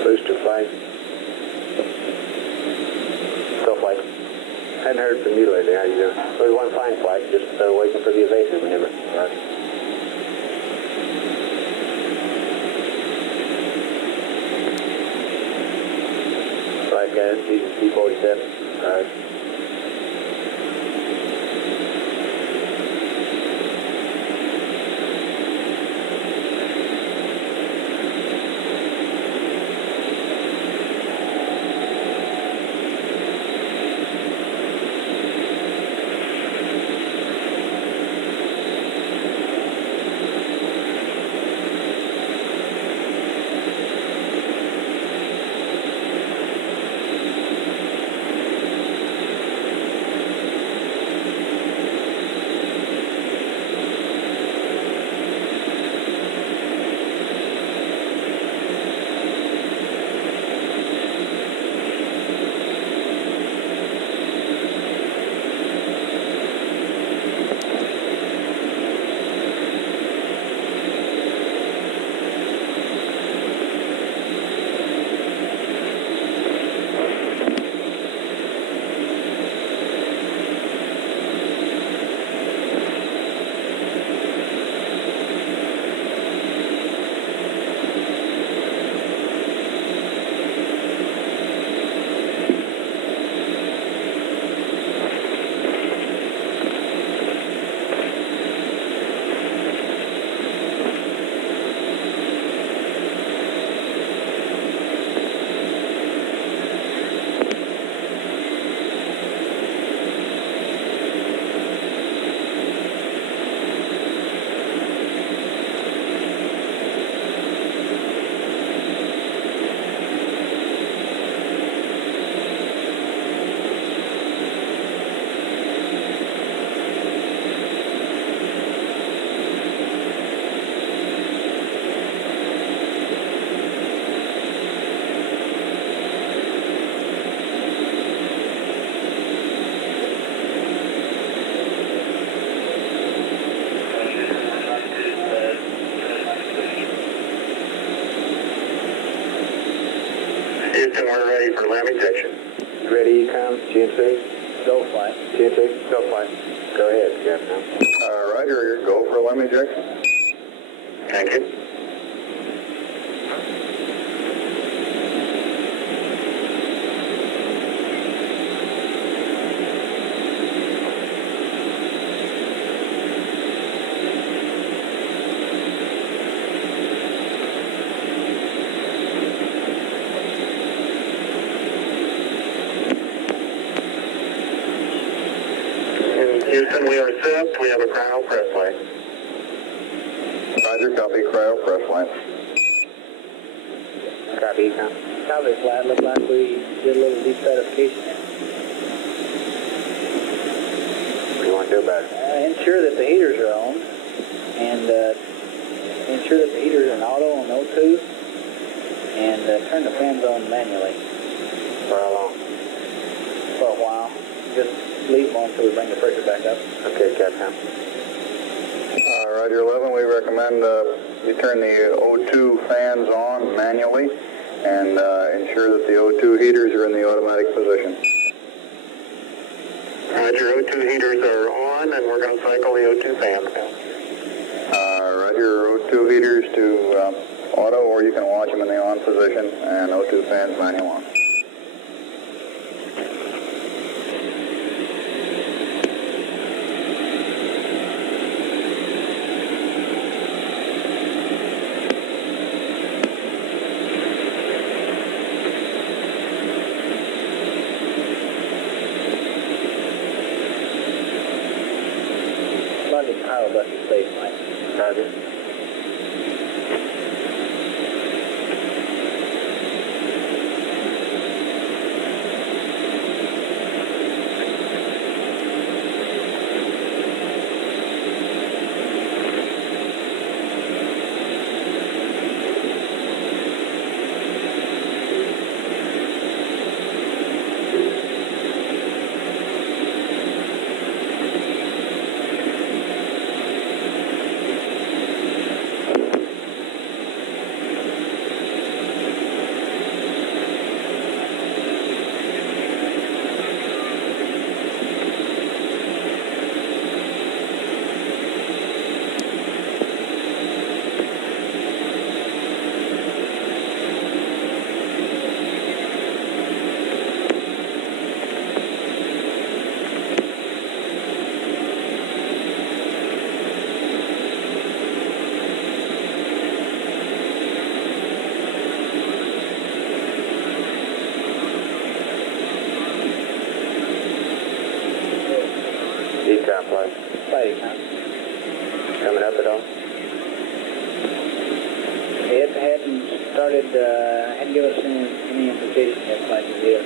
Booster flight. Still flight. Hadn't heard from you lately. How you doing? We one fine flight, just waiting for the evasive maneuver. Roger. Right, guys. C-47. Right. Houston, we're ready for lab injection. Ready, come, GNC? Go flight. GNC, go flight. Go ahead, Captain. Roger, go for lem injection. Thank you. Houston, we are set. We have a cryo press line. Roger, copy, cryo press line. Copy, come. Copy, flight. Looked like we did a little decertification there. What do you want to do about it? Ensure that the heaters are on, and ensure that the heaters are in auto on O2, and turn the fans on manually. For how long? For a while. Just leave them on until we bring the pressure back up. Okay, Captain. Roger, 11, we recommend you turn the O2 fans on manually and ensure that the O2 heaters are in the automatic position. Roger, O2 heaters are on, and we're going to cycle the O2 fans. Roger, O2 heaters to auto, or you can watch them in the on position, and O2 fans manual on. Power bus is safe, Mike. Roger. flight. Flighty, huh? Coming up at all? It hadn't started, hadn't given us any indication yet, flight is here.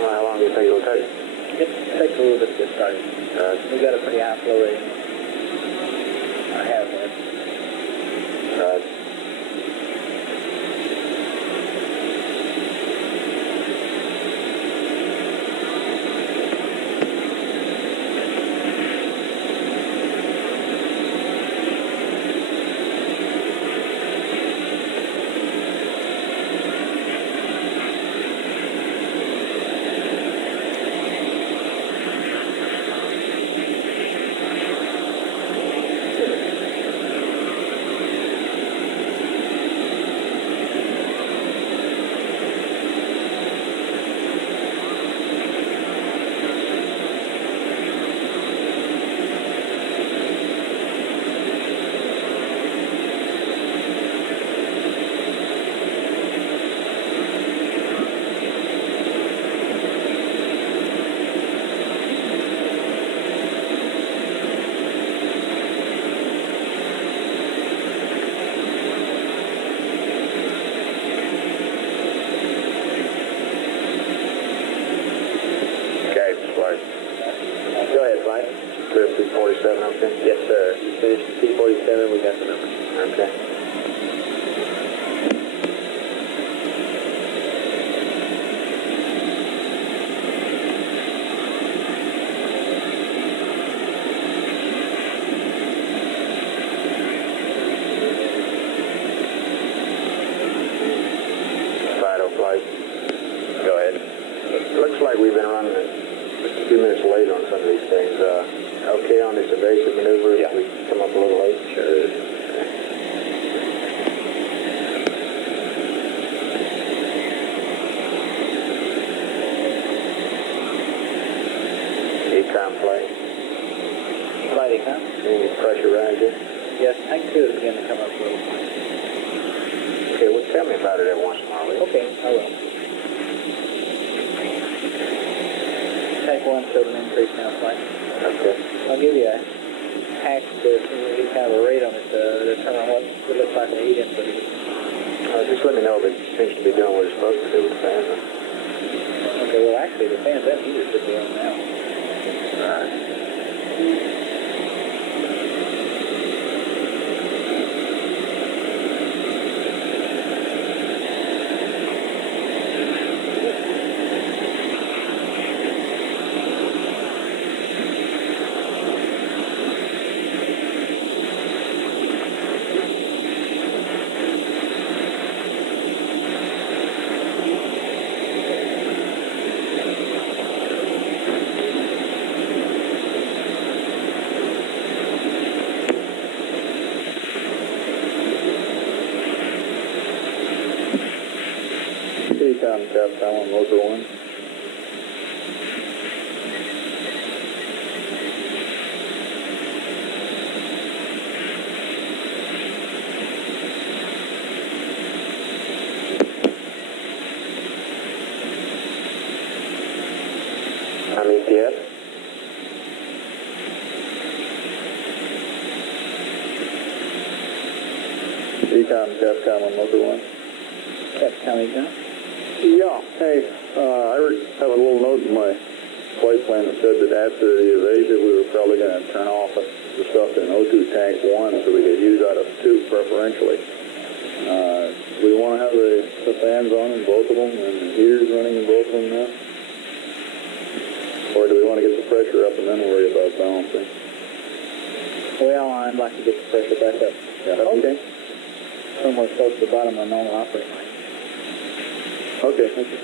Well, how long do you think it'll take? It takes a little bit to get started. We've got a pretty high flow rating. I have one. Right. Go ahead, flight. Clear P47, okay? Yes, sir. You finished the P47, we got the number. Okay. Fido flight. Go ahead. Looks like we've been running just a few minutes late on some of these things. Okay on this evasive maneuver? Yeah. We come up a little late? Sure. Econ flight. Flighty, huh? Any pressure rise here? Yes, tank 2 is beginning to come up a little. Okay, well tell me about it every once in a while, will you? Okay, I will. Tank 1 showed an increase now, flight. Okay. I'll give you a hack to see kind of a rate on it to determine what it looks like the heat input is. Just let me know if it seems to be doing what it's supposed to do with the fans. Okay, well actually the fans and heater should be on now. Alright. Econ test, I want motor 1. I'm ETS. Econ test, on motor 1. That's coming down. Yeah, hey, I have a little note in my flight plan that said that after the evasive, we were probably going to turn off the stuff in O2 tank 1 so we could use out of 2 preferentially. We want to have the fans on in both of them and the heaters running in both of them now? Or do we want to get the pressure up and then worry about balancing? Well, I'd like to get the pressure back up. Yeah, okay. Somewhere close to the bottom of normal operating line. Okay, thank you.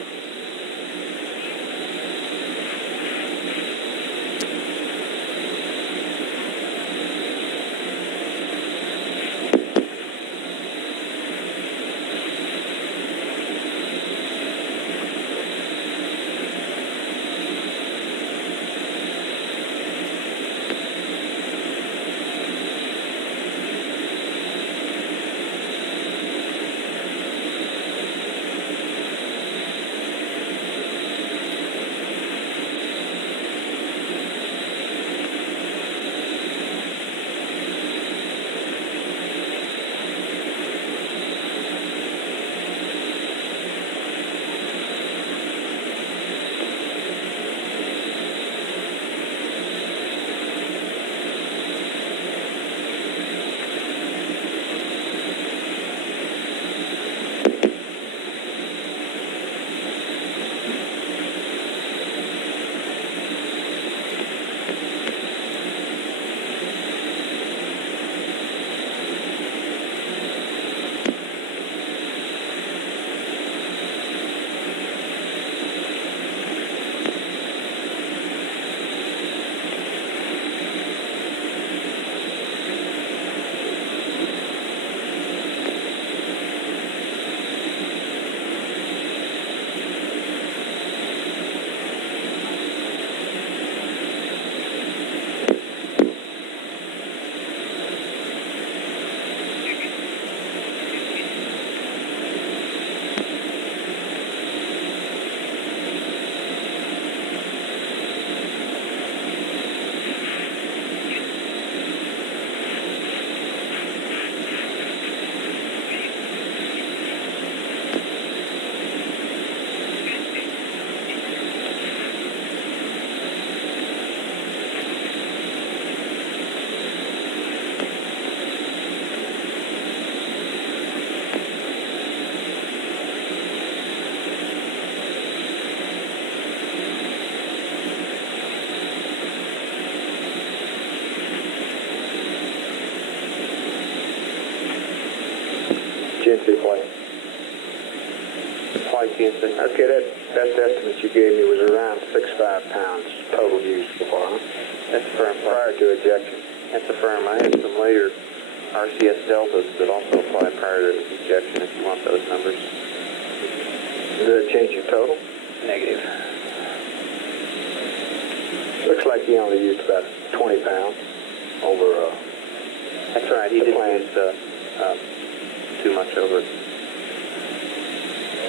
GNC flight? Flight GNC. Okay, that best estimate you gave me was around 65 pounds total use so far, huh? That's a firm flight. Prior to ejection. That's a firm. I had some later RCS deltas that also fly prior to ejection if you want those numbers. Does that change your total? Negative. Looks like he only used about 20 pounds over. That's right. He didn't use too much over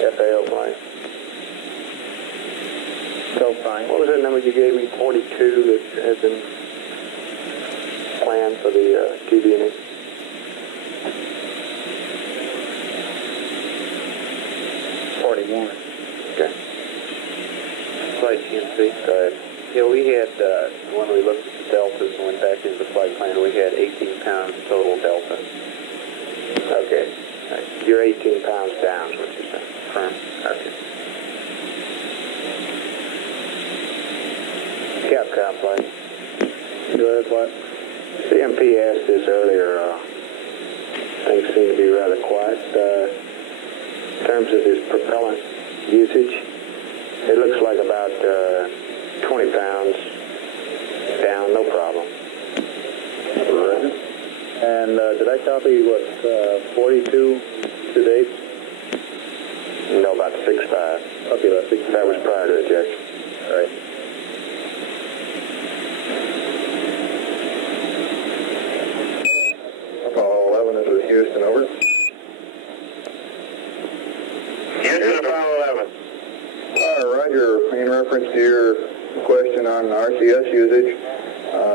FAO flight. so fine. What was that number you gave me? 42 that has been planned for the TB&E? Okay. Flight GNC. Go ahead. Yeah, we had, when we looked at the deltas and went back into the flight plan, we had 18 pounds total delta. Okay. You're 18 pounds down, is what you're saying. Firm. Okay. Cap flight. Go ahead, what? CMP asked this earlier. Things seem to be rather quiet. In terms of his propellant usage, it looks like about 20 pounds down, no problem. Right. And did I copy, 42 to date? No, about 6.5. Okay, about 6.5. That was prior to ejection. All right. Apollo 11, this is Houston, over. Houston, Apollo 11. Roger. In reference to your question on RCS usage,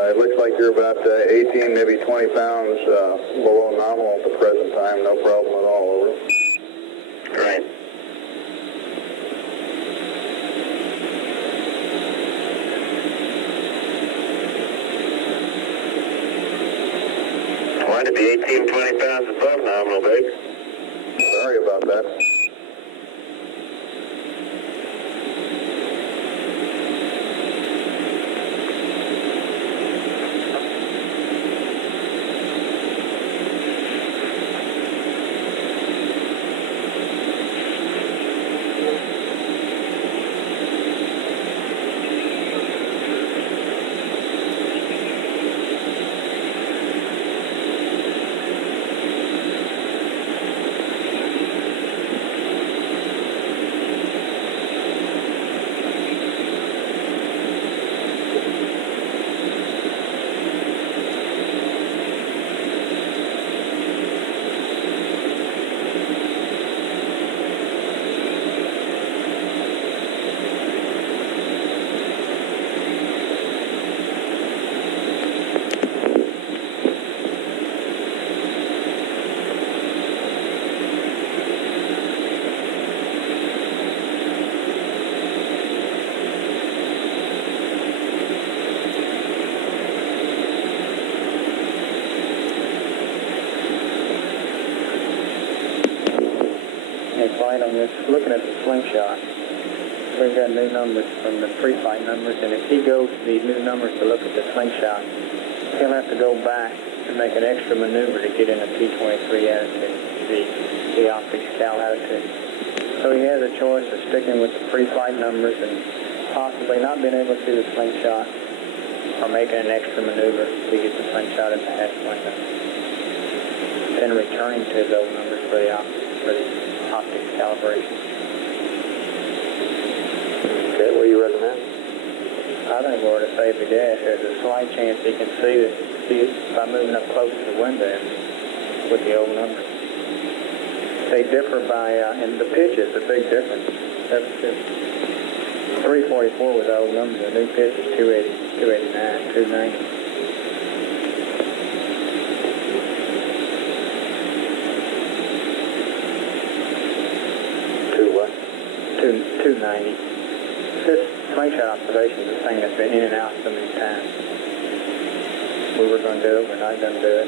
it looks like you're about 18, maybe 20 pounds below nominal at the present time. No problem at all, over. Right. Wanted to be 18, 20 pounds above nominal, babe. Sorry about that. Flight, I'm just looking at the Slingshot. We've got new numbers from the pre-flight numbers, and if he goes to these new numbers to look at the Slingshot, he'll have to go back and make an extra maneuver to get in a P-23 attitude, the optics cal attitude. So he has a choice of sticking with the pre-flight numbers and possibly not being able to see the Slingshot, or making an extra maneuver to get the Slingshot in the hatch window, then returning to his old numbers for the optics calibration. Okay, what do you recommend? I think we're to save the gas. There's a slight chance he can see it by moving up close to the window with the old numbers. They differ by, and the pitch is a big difference. That's 344 with the old numbers. The new pitch is 280, 289, 290. What? 290. This Slingshot observation is a thing that's been in and out so many times. We were going to do it, we're not going to do it.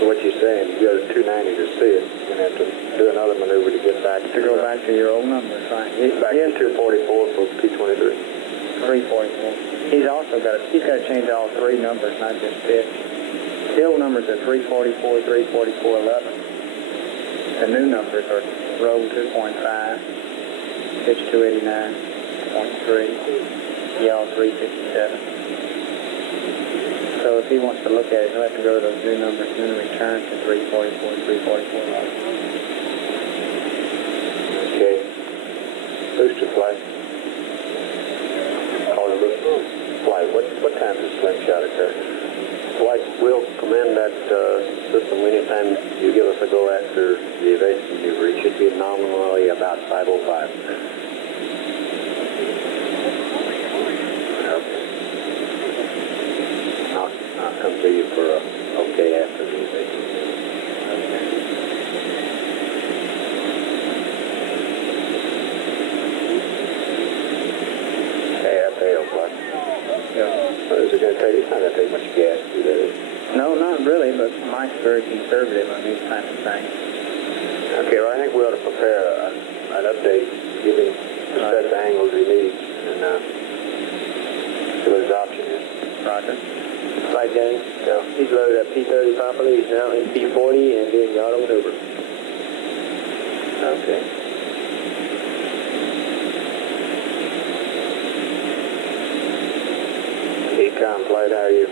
So what you're saying, you go to 290 to see it, you're going to have to do another maneuver to get back to go back to your old numbers, right? Back to 244 for P-23. 344. He's also got to change all three numbers, not just pitch. The old numbers are 344, 344.11. The new numbers are roll 2.5, pitch 289.3, yaw 357. So if he wants to look at it, he'll have to go to those new numbers and then return to 344, 344.11. Okay. Booster flight. Flight. What time does Slingshot occur? Flight, we'll commend that system anytime you give us a go after the evasive maneuver. It should be nominally about 5:05. I'll come to you for a okay after the evasive. Is it going to take? It's not going to take much gas to do that, is it? No, not really, but Mike's very conservative on these kinds of things. Okay, well, I think we ought to prepare an update, giving the set of angles he needs, and see what his option is. Roger. Flight James. So he's loaded up P-30 properly. He's now in P-40 and doing the auto maneuver. Okay. Econ flight, how are you?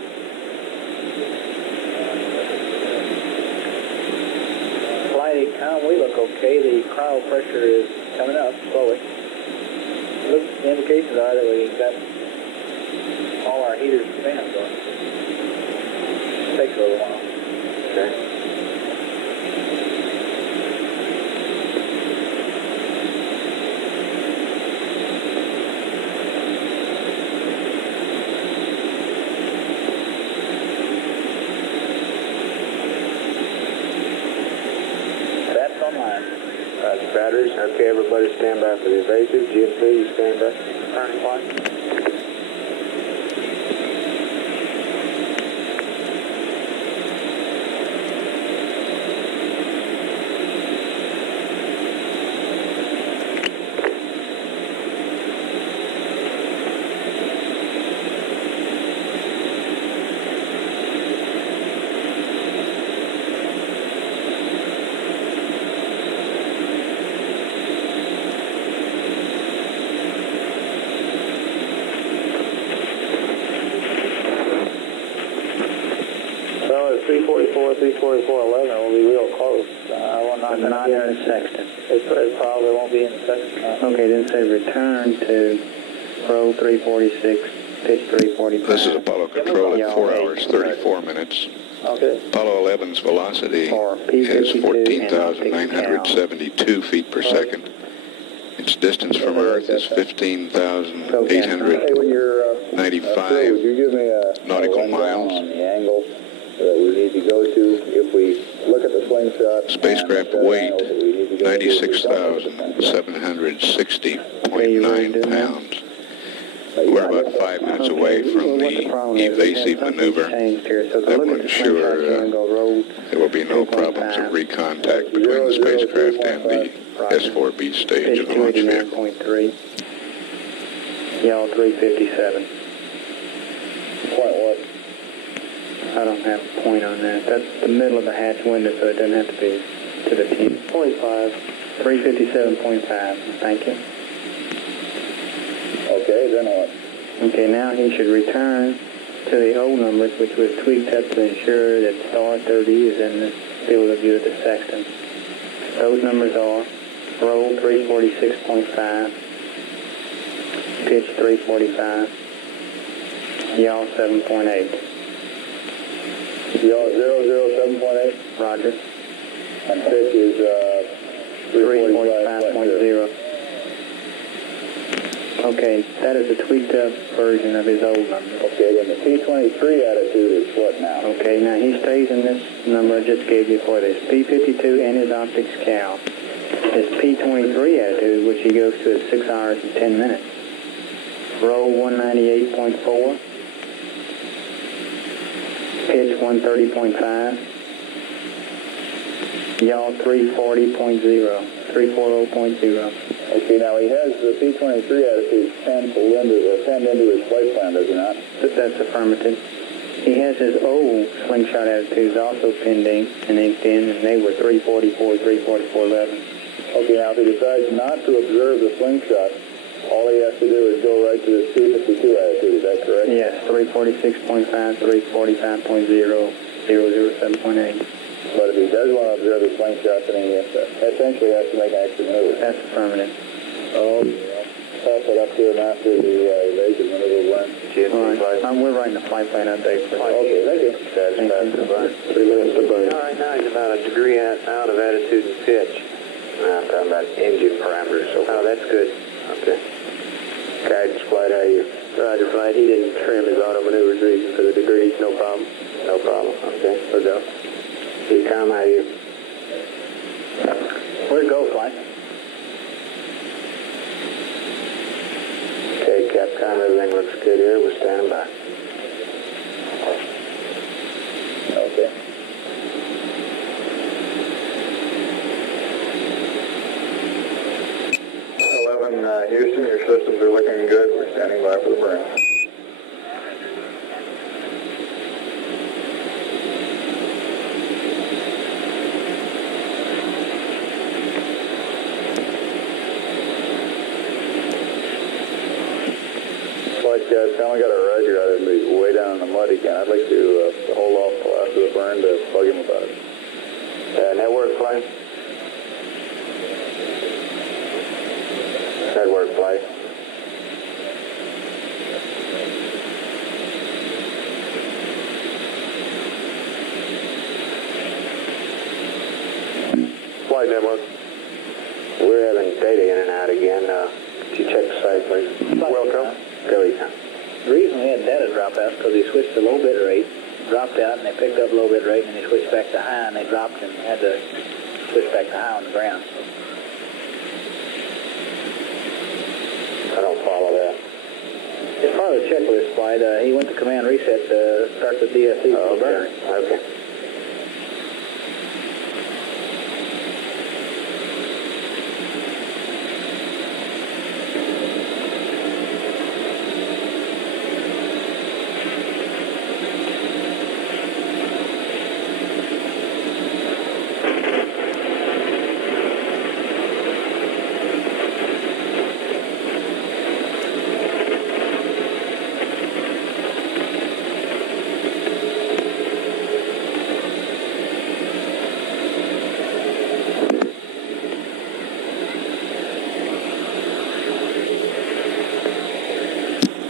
Flight Econ, we look okay. The cryo pressure is coming up slowly. Look, the indications are that we got all our heaters and fans on. Takes a little while. Okay. Batteries. Okay, everybody stand by for the evasive. GFC, you stand by. Turning flight. Well, at 344, 344.11 will be real close. Not in the sextant. It probably won't be in the sextant. Okay, then say return to roll 346, pitch 345. This is Apollo Control at 4 hours, 34 minutes. Okay. Apollo 11's velocity is 14,972 feet per second. Its distance from Earth is 15,895 nautical miles. On the angle that we need to go to if we look at the slingshot. Spacecraft weight, 96,760.9 pounds. We're about 5 minutes away from the evasive maneuver. That will ensure there will be no problems of recontact between the spacecraft and the S4B stage of the launch vehicle. 89.3. Yaw 357. Point what? I don't have a point on that. That's the middle of the hatch window, so it doesn't have to be to the T. 0.5. 357.5. Thank you. Okay, then what? Okay, now he should return to the old numbers, which was tweaked up to ensure that star 30 is in the field of view of the sextant. Those numbers are roll 346.5, pitch 345, yaw 7.8. Yaw 007.8? Roger. And pitch is 345.0. Okay, that is a tweaked up version of his old number. Okay, then the P23 attitude is what now? Okay, now he stays in this number I just gave you for this P52 and his optics cow. His P23 attitude, which he goes to at 6 hours and 10 minutes. Roll 198.4. Pitch 130.5. Yaw 340.0. 340.0. Okay, now he has the P23 attitude penned into his flight plan, does he not? That's affirmative. He has his old Slingshot attitudes also pending and inked in, and they were 344, 344.11. Okay, now if he decides not to observe the Slingshot, all he has to do is go right to the 252 attitude, is that correct? Yes, 346.5, 345.0, 007.8. But if he does want to observe the Slingshot, then he essentially has to make an extra maneuver. That's affirmative. Oh, yeah. Pass it up to him after the evasive maneuver one. All right, we're writing the flight plan update for Okay, thank you. Thank 3 minutes to burn. All right, now he's about a degree out of attitude and pitch. I'm talking about engine parameters. So oh, that's good. Okay. Guidance flight, how are you? Roger, flight. He didn't trim his auto maneuvers reason for the degrees. No problem. No problem. Okay, we'll go. Ecom, how are you? Where'd it go, flight? Okay, Capcom, everything looks good here. We're standing by. Okay. Houston, your systems are looking good. We're standing by for the burn. Tell me I got a Roger out of me way down in the mud again. I'd like to hold off till after the burn to bug him about it. Network flight. Network flight. Flight network. We're having data in and out again. Could you check the site, please? Welcome. Go ahead. The reason we had data drop out is because he switched to low bit rate, dropped out, and they picked up low bit rate, and they switched back to high, and they dropped and had to switch back to high on the ground. I don't follow that. It's part of the checklist flight. He went to command reset to start the DSC for the burn. Okay.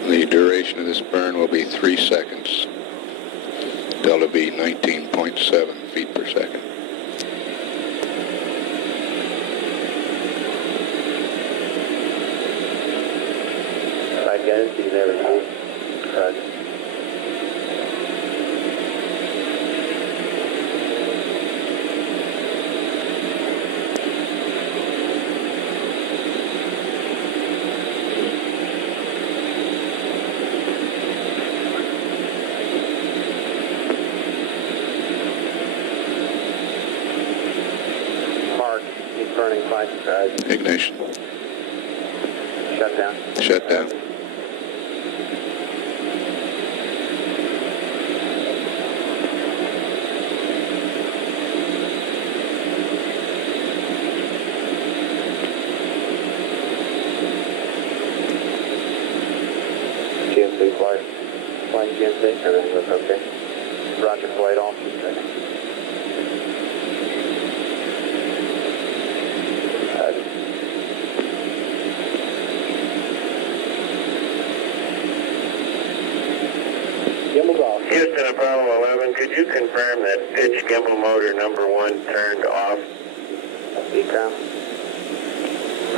The duration of this burn will be 3 seconds. Delta V 19.7 feet per second. Side guidance, you can never see. Roger. Burning flight. Ignition. Shut down. Shut down. GMC flight. Flying GMC. Everything looks okay. Roger, flight off. Houston, Apollo 11, could you confirm that pitch gimbal motor number 1 turned off? Ecom.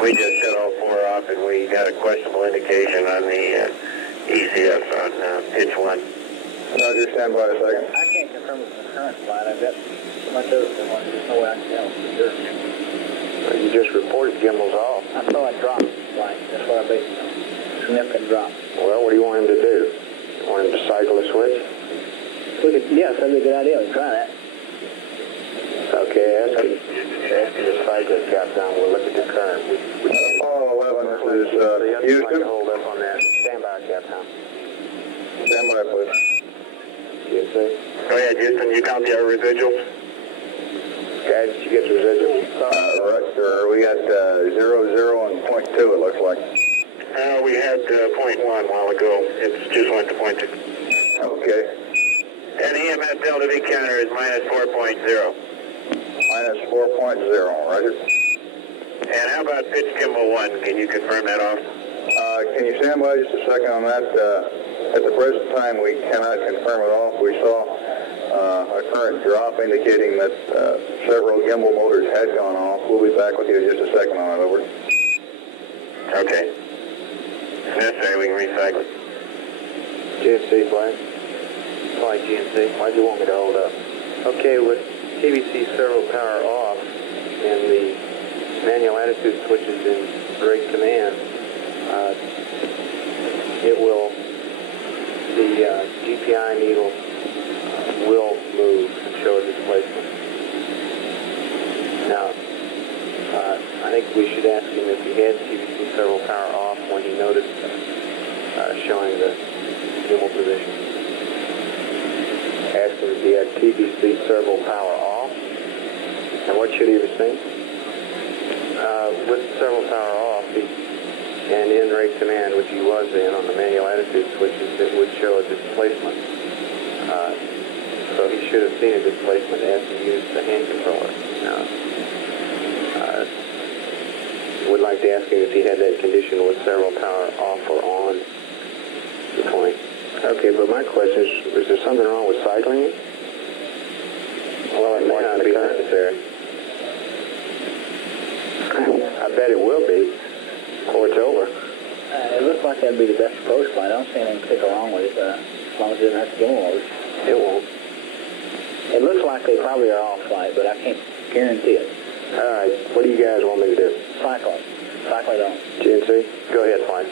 We just shut all 4 off and we got a questionable indication on the ECS on pitch 1. Roger, stand by a second. I can't confirm with the current flight. I've got so much other than one. There's no way I can tell for sure. You just reported gimbals off. I saw it drop flight. That's what I based it on. Significant drop. Well, what do you want him to do? You want him to cycle the switch? Yes, that'd be a good idea. We can try that. Okay, after the cycle is got down, we'll look at the current. Apollo 11, this is Houston. Hold up on that. Stand by, Capcom. Stand by, please. GNC. Go ahead, Houston. You copy our residuals? Guys, did you get the residuals? Right, sir. We got 00 and .2, it looks like. We had .1 a while ago. It just went to .2. Okay. And the EMS delta V counter is -4.0. Minus 4.0, roger. And how about pitch gimbal 1? Can you confirm that off? Can you stand by just a second on that? At the present time, we cannot confirm it off. We saw a current drop indicating that several gimbal motors had gone off. We'll be back with you in just a second on it, over. Okay. If necessary, we can recycle. GNC, flag. Fly GNC. Why'd you want me to hold up? Okay, with TVC servo power off and the manual attitude switches in brake command, the GPI needle will move and show a displacement. Now, I think we should ask him if he had TVC servo power off when he noticed showing the gimbal position. Ask him if he had TBC servo power off. And what should he have seen? With servo power off and in rate command, which he was in on the manual attitude switches, it would show a displacement. So he should have seen a displacement as he used the hand controller. Now, would like to ask him if he had that condition with servo power off or on the point. Okay, but my question is there something wrong with cycling it? Well, it may not be necessary. I bet it will be, or it's over. It looks like that'd be the best approach point. I don't see anything particular wrong with it, as long as it doesn't have to go motors. It won't. It looks like they probably are off flight, but I can't guarantee it. All right, what do you guys want me to do? Cycle it on. GNC? Go ahead, fly.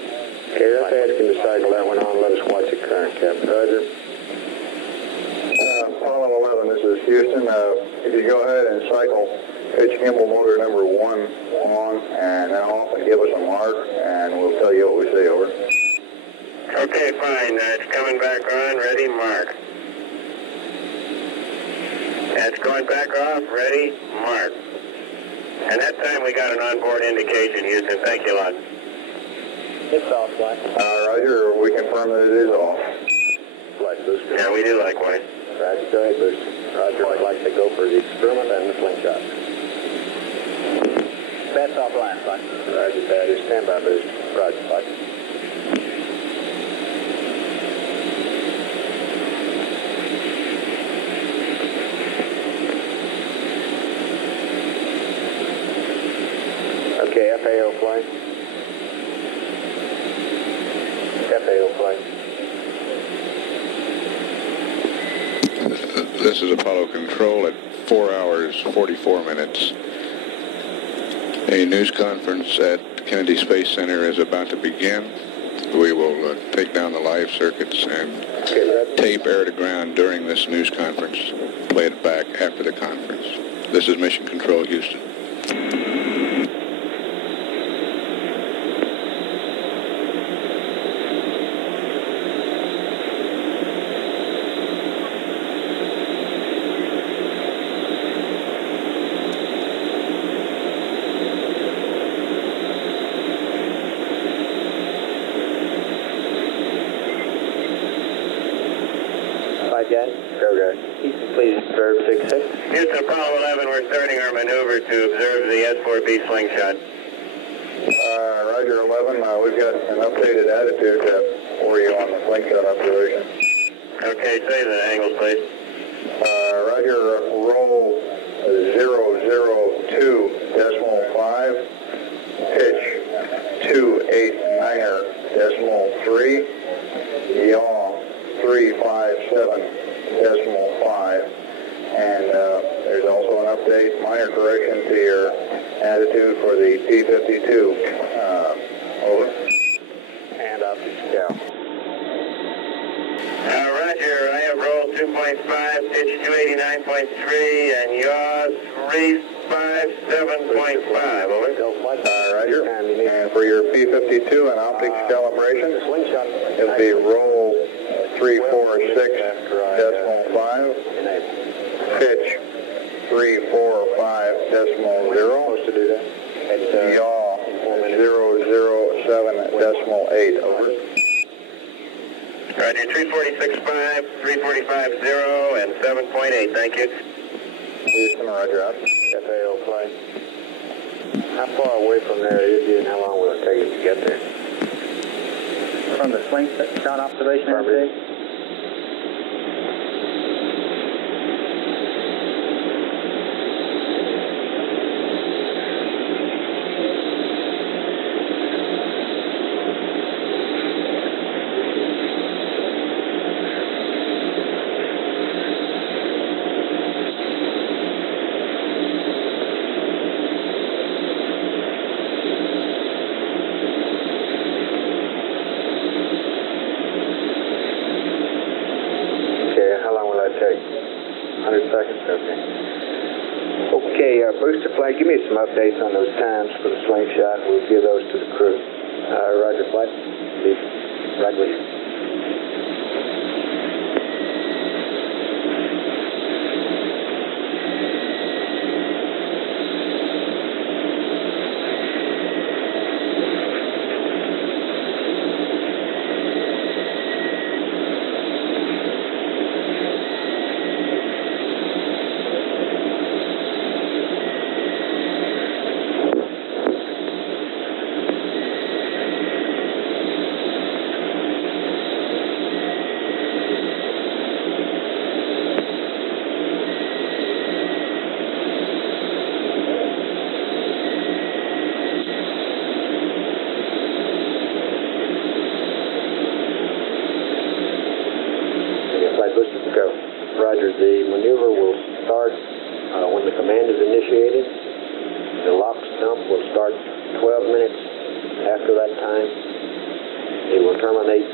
Okay, let's ask him to cycle that one on. Let us watch it current, Captain. Roger. Apollo 11, this is Houston. If you go ahead and cycle pitch gimbal motor number 1 on and then off and give us a mark, and we'll tell you what we see, over. Okay, fine. It's coming back on. Ready, mark. That's going back off. Ready, mark. And that time we got an onboard indication, Houston. Thank you a lot. It's off flight. Roger, we confirm that it is off. Flight booster. Yeah, we do likewise. Roger, go ahead, booster. Roger, I'd like to go for the experiment and the slingshot. That's offline, flight. Roger, Patty. Stand by, booster. Roger, flight. Okay, FAO flight. FAO flight. This is Apollo Control at 4 hours, 44 minutes. A news conference at Kennedy Space Center is about to begin. We will take down the live circuits and tape air to ground during this news conference, play it back after the conference. This is Mission Control, Houston. Guys? Go, guys. Please observe 66. Houston, Apollo 11, we're starting our maneuver to observe the S4B slingshot. Roger 11, we've got an updated attitude for you on the slingshot observation. Okay, say the angle, please. Roger, roll 002.5, pitch 289.3, yaw 357.5, and there's also an update, minor correction to your attitude for the P-52. Over. And up to scale. Roger, I have rolled 2.5, pitch 289.3, and yaw 357.5. Over. Roger. And for your P-52 and optics calibration, it'll be roll 346.5, 345.0. Supposed to do that. Yaw 007.8. Over. Roger, 346.5, 345.0, and 7.8. Thank you. Houston, roger out. FAO flight. How far away from there is you, and how long will it take you to get there? From the Slingshot observation, FD? Booster flight, give me some updates on those times for the Slingshot. We'll give those to the crew. Roger, flight. Right with you. Go. Roger, the maneuver will start when the command is initiated. The lock dump will start 12 minutes after that time. It will terminate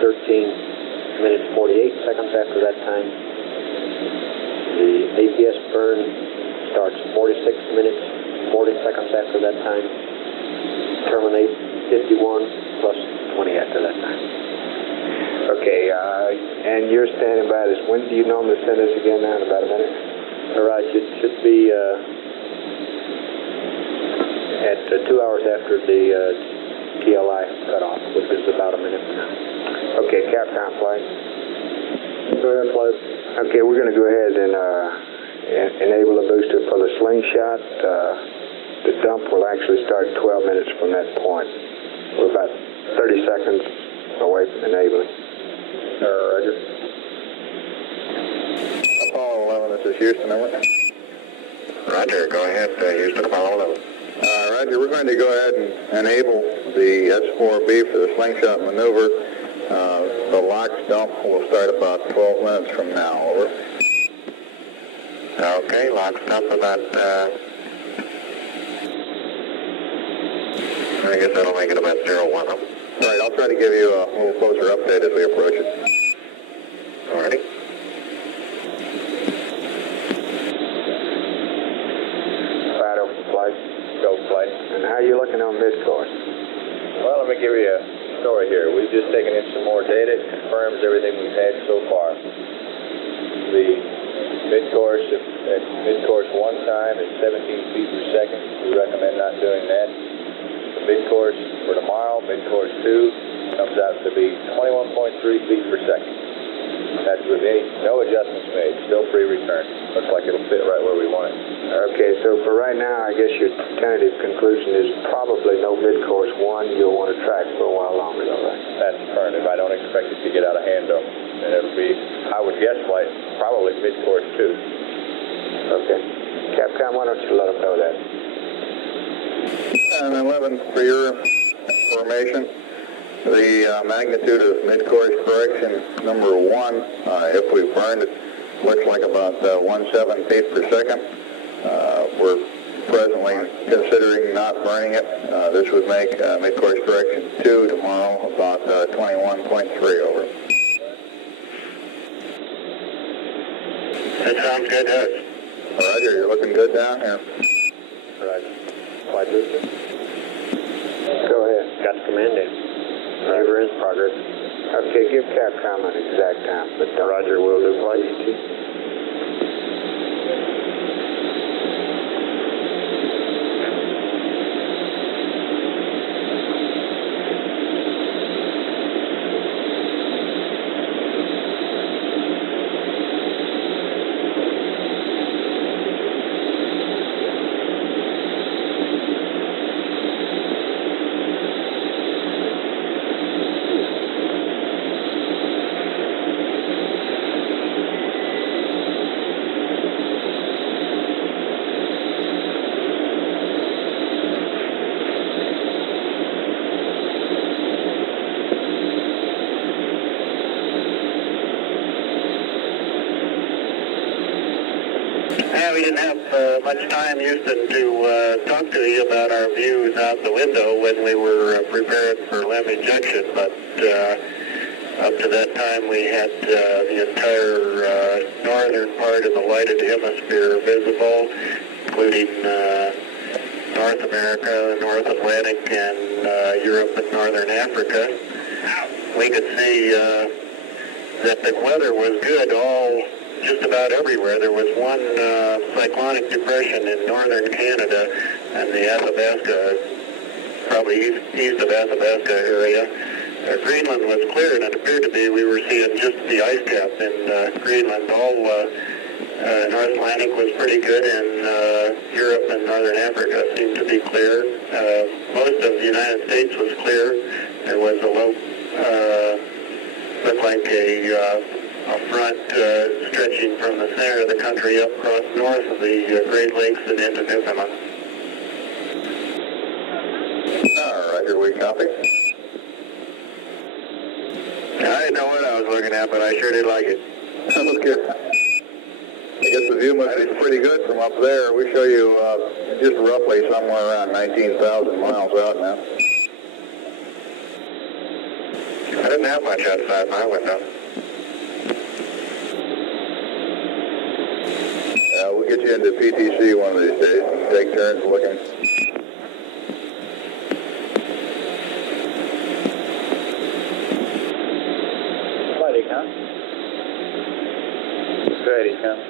13 minutes 48 seconds after that time. The APS burn starts 46 minutes 40 seconds after that time. Terminate 51 plus 20 after that time. Okay, and you're standing by this. When do you normally send us again now? In about a minute? All right, it should be at 2 hours after the TLI cutoff, which is about a minute from now. Okay, Capcom flight. Go ahead, flight. Okay, we're going to go ahead and enable a booster for the Slingshot. The dump will actually start 12 minutes from that point. We're about 30 seconds away from enabling. Roger. Apollo 11, this is Houston, over. Roger, go ahead, Houston, Apollo 11. Roger, we're going to go ahead and enable the S4B for the Slingshot maneuver. The lock dump will start about 12 minutes from now, over. Okay, lock dump about, I guess that'll make it about 01. All right, I'll try to give you a little closer update as we approach it. All righty. Flight over flight. Go flight. And how are you looking on mid-course? Well, let me give you a story here. We've just taken in some more data. It confirms everything we've had so far. The mid-course, at mid-course 1 time is 17 feet per second. We recommend not doing that. Mid-course for tomorrow, mid-course 2, comes out to be 21.3 feet per second. That's with no adjustments made, still free return. Looks like it'll fit right where we want it. Okay, so for right now, I guess your tentative conclusion is probably no mid-course 1. You'll want to track for a while longer, though, right? That's current. I don't expect it to get out of hand, though. And it'll be, I would guess, like probably mid-course 2. Okay. Capcom, why don't you let them know that? And 11, for your information, the magnitude of mid-course correction number 1, if we burned it, looks like about 17 feet per second. We're presently considering not burning it. This would make mid-course correction 2 tomorrow about 21.3 over. That sounds good to us. Roger, you're looking good down here. Roger. Flight booster. Go ahead. Got the command in. Maneuver in progress. Okay, give Capcom an exact time. But Roger, will do. Flight ET. Yeah, we didn't have much time, Houston, to talk to you about our views out the window when we were preparing for LEM ejection, but up to that time we had the entire northern part of the lighted hemisphere visible, including North America, North Atlantic, and Europe and Northern Africa. We could see that the weather was good just about everywhere. There was one cyclonic depression in northern Canada and the Athabasca, probably east of Athabasca area. Greenland was clear, and it appeared to be we were seeing just the ice cap in Greenland. All North Atlantic was pretty good, and Europe and Northern Africa seemed to be clear. Most of the United States was clear. There was a low, looked like a front stretching from the center of the country up across north of the Great Lakes and into Newfoundland. All right, here we copy. I didn't know what I was looking at, but I sure did like it. Okay. I guess the view must be pretty good from up there. We show you just roughly somewhere around 19,000 miles out now. I didn't have much outside my window. We'll get you into PTC one of these days. You can take turns looking. Spacecraft. Spacecraft.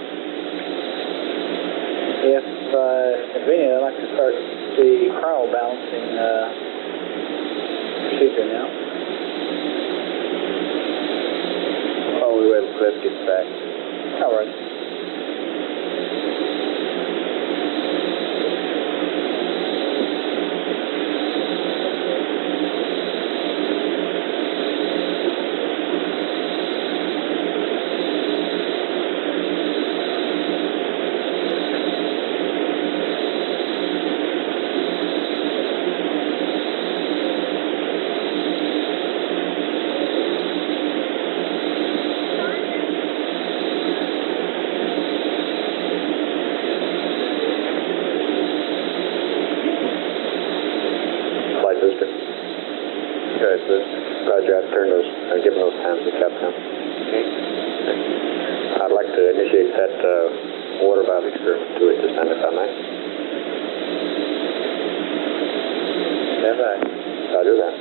If convenient, I'd like to start the cryo balancing procedure now. Oh, we wait till Cliff gets back. All right. Roger, I've turned those, given those times to Capcom. Okay. I'd like to initiate that water valve experiment to it this time, if I may. Stand by. Roger that.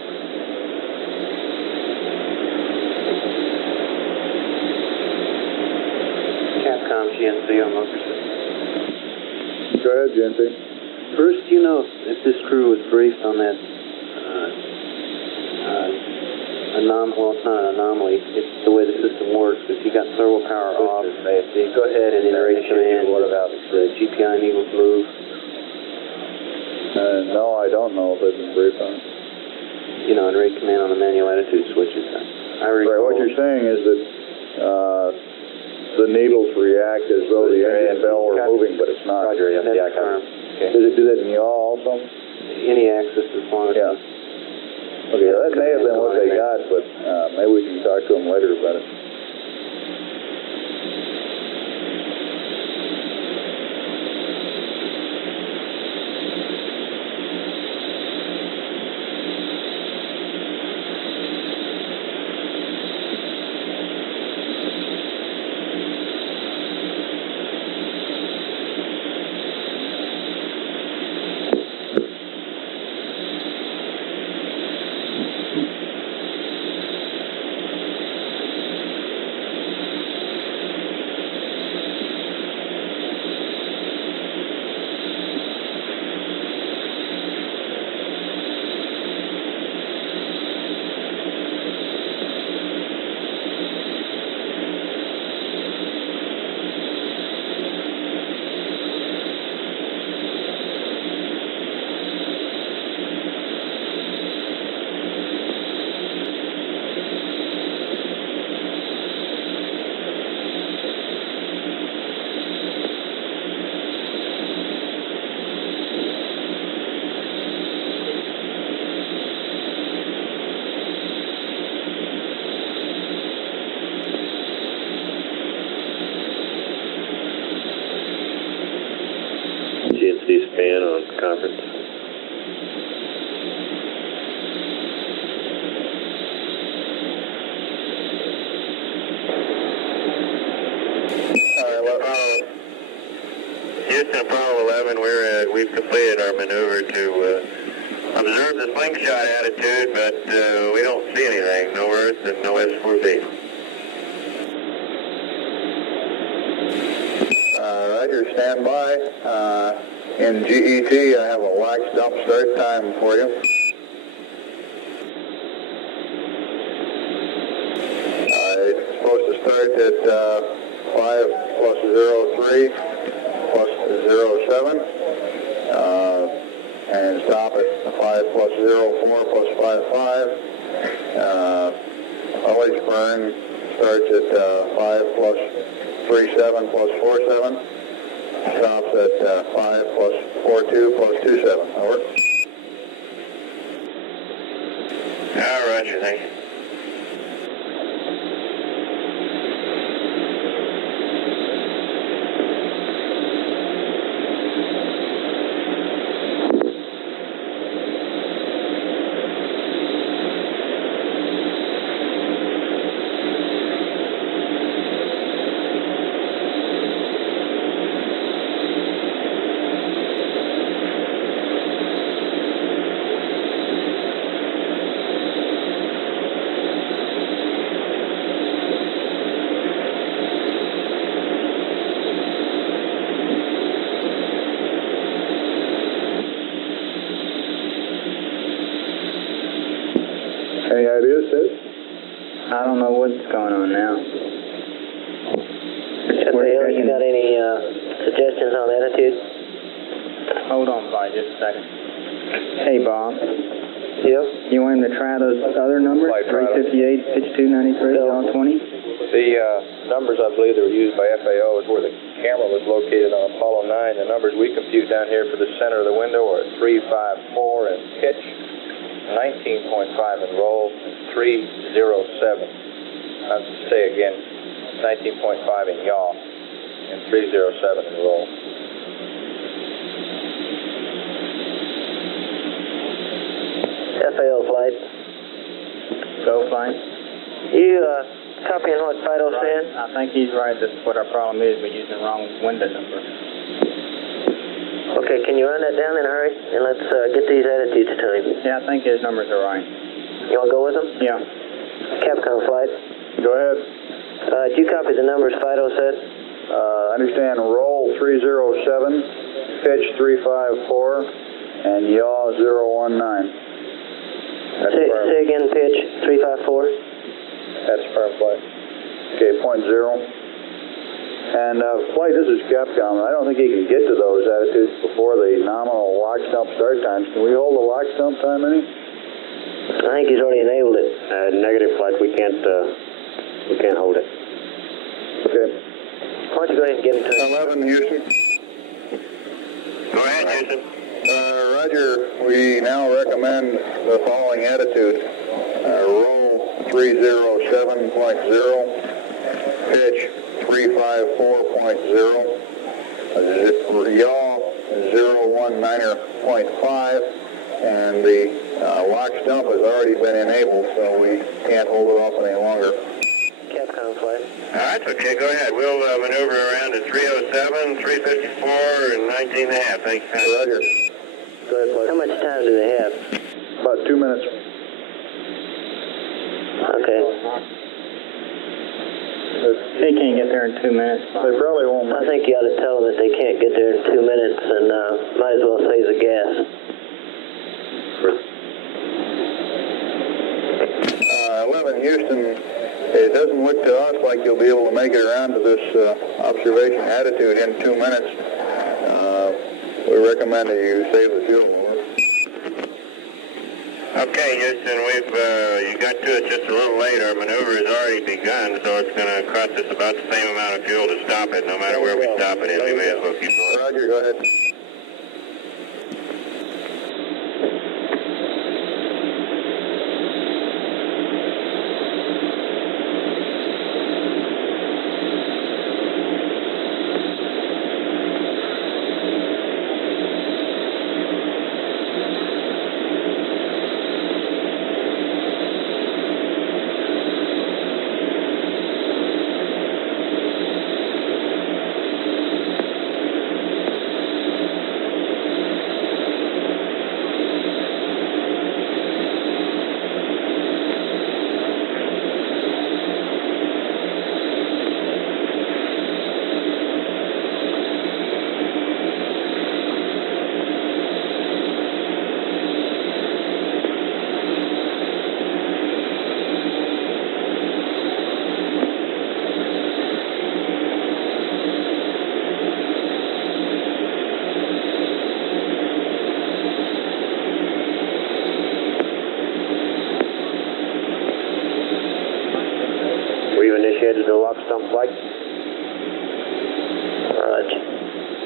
Capcom GNC on motor system. Go ahead, GNC. First, do you know if this crew was briefed on that well, it's not an anomaly, it's the way the system works. If you got thermal power off, go ahead and iterate command, the GPI needles move. No, I don't know if they've been briefed on it. You know, and rate command on the manual attitude switches. Right, what you're saying is that the needles react as though the engine bell were moving, but it's not. Roger, yeah, I got it. Okay. Does it do that in yaw also? Any axis as long as yeah. Okay, that may have been what they got, but maybe we can talk to them later about it. conference. Houston, Apollo 11, we've completed our maneuver to observe the slingshot attitude, but we don't see anything. No Earth and no S4B. Roger, stand by. In GET, I have a wax dump start time for you. It's supposed to start at 5 plus 03 plus 07, and stop at 5 plus 04 plus 55. Ullage burn starts at 5 plus 37 plus 47. Stops at 5 plus 42 plus 27. Over. Roger, thank you. Any ideas, Sid? I don't know what's going on now. FAO, you got any suggestions on attitude? Hold on, Bob, just a second. Hey, Bob. Yep. You want him to try those other numbers? 358, pitch 293, all 20? The numbers I believe that were used by FAO is where the camera was located on Apollo 9. The numbers we compute down here for the center of the window are 354 in pitch, 19.5 in roll, and 307. I'll say again, 19.5 in yaw, and 307 in roll. FAO flight. Go flight. You copying what Fido said? I think he's right. That's what our problem is. We're using the wrong window number. Okay, can you run that down in a hurry? And let's get these attitudes to him. Yeah, I think his numbers are right. You want to go with them? Yeah. Capcom flight. Go ahead. Did you copy the numbers Fido said? Understand roll 307, pitch 354, and yaw 019. Say again, pitch 354. That's firm flight. Okay, point zero. And flight, this is Capcom. I don't think he can get to those attitudes before the nominal lock stump start times. Can we hold the lock stump time any? I think he's already enabled it. Negative flight, we can't hold it. Okay. Why don't you go ahead and get him to him? 11, Houston. Go ahead, Houston. Roger, we now recommend the following attitude. Roll 307.0, pitch 354.0, yaw 019.5, and the lock stump has already been enabled, so we can't hold it off any longer. Capcom flight. That's okay, go ahead. We'll maneuver around at 307, 354, and 19.5. Thank you. Roger. Go ahead, flight. How much time do they have? About 2 minutes. Okay. They can't get there in 2 minutes. They probably won't. I think you ought to tell them that they can't get there in 2 minutes and might as well save the gas. 11, Houston. It doesn't look to us like you'll be able to make it around to this observation attitude in 2 minutes. We recommend that you save the fuel. Okay, Houston, you got to it just a little late. Our maneuver has already begun, so it's going to cost us about the same amount of fuel to stop it, no matter where we stop it in. We may as well keep going. Roger, go ahead. stump flight. Roger.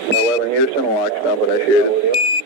11 Houston, lock stump initiated.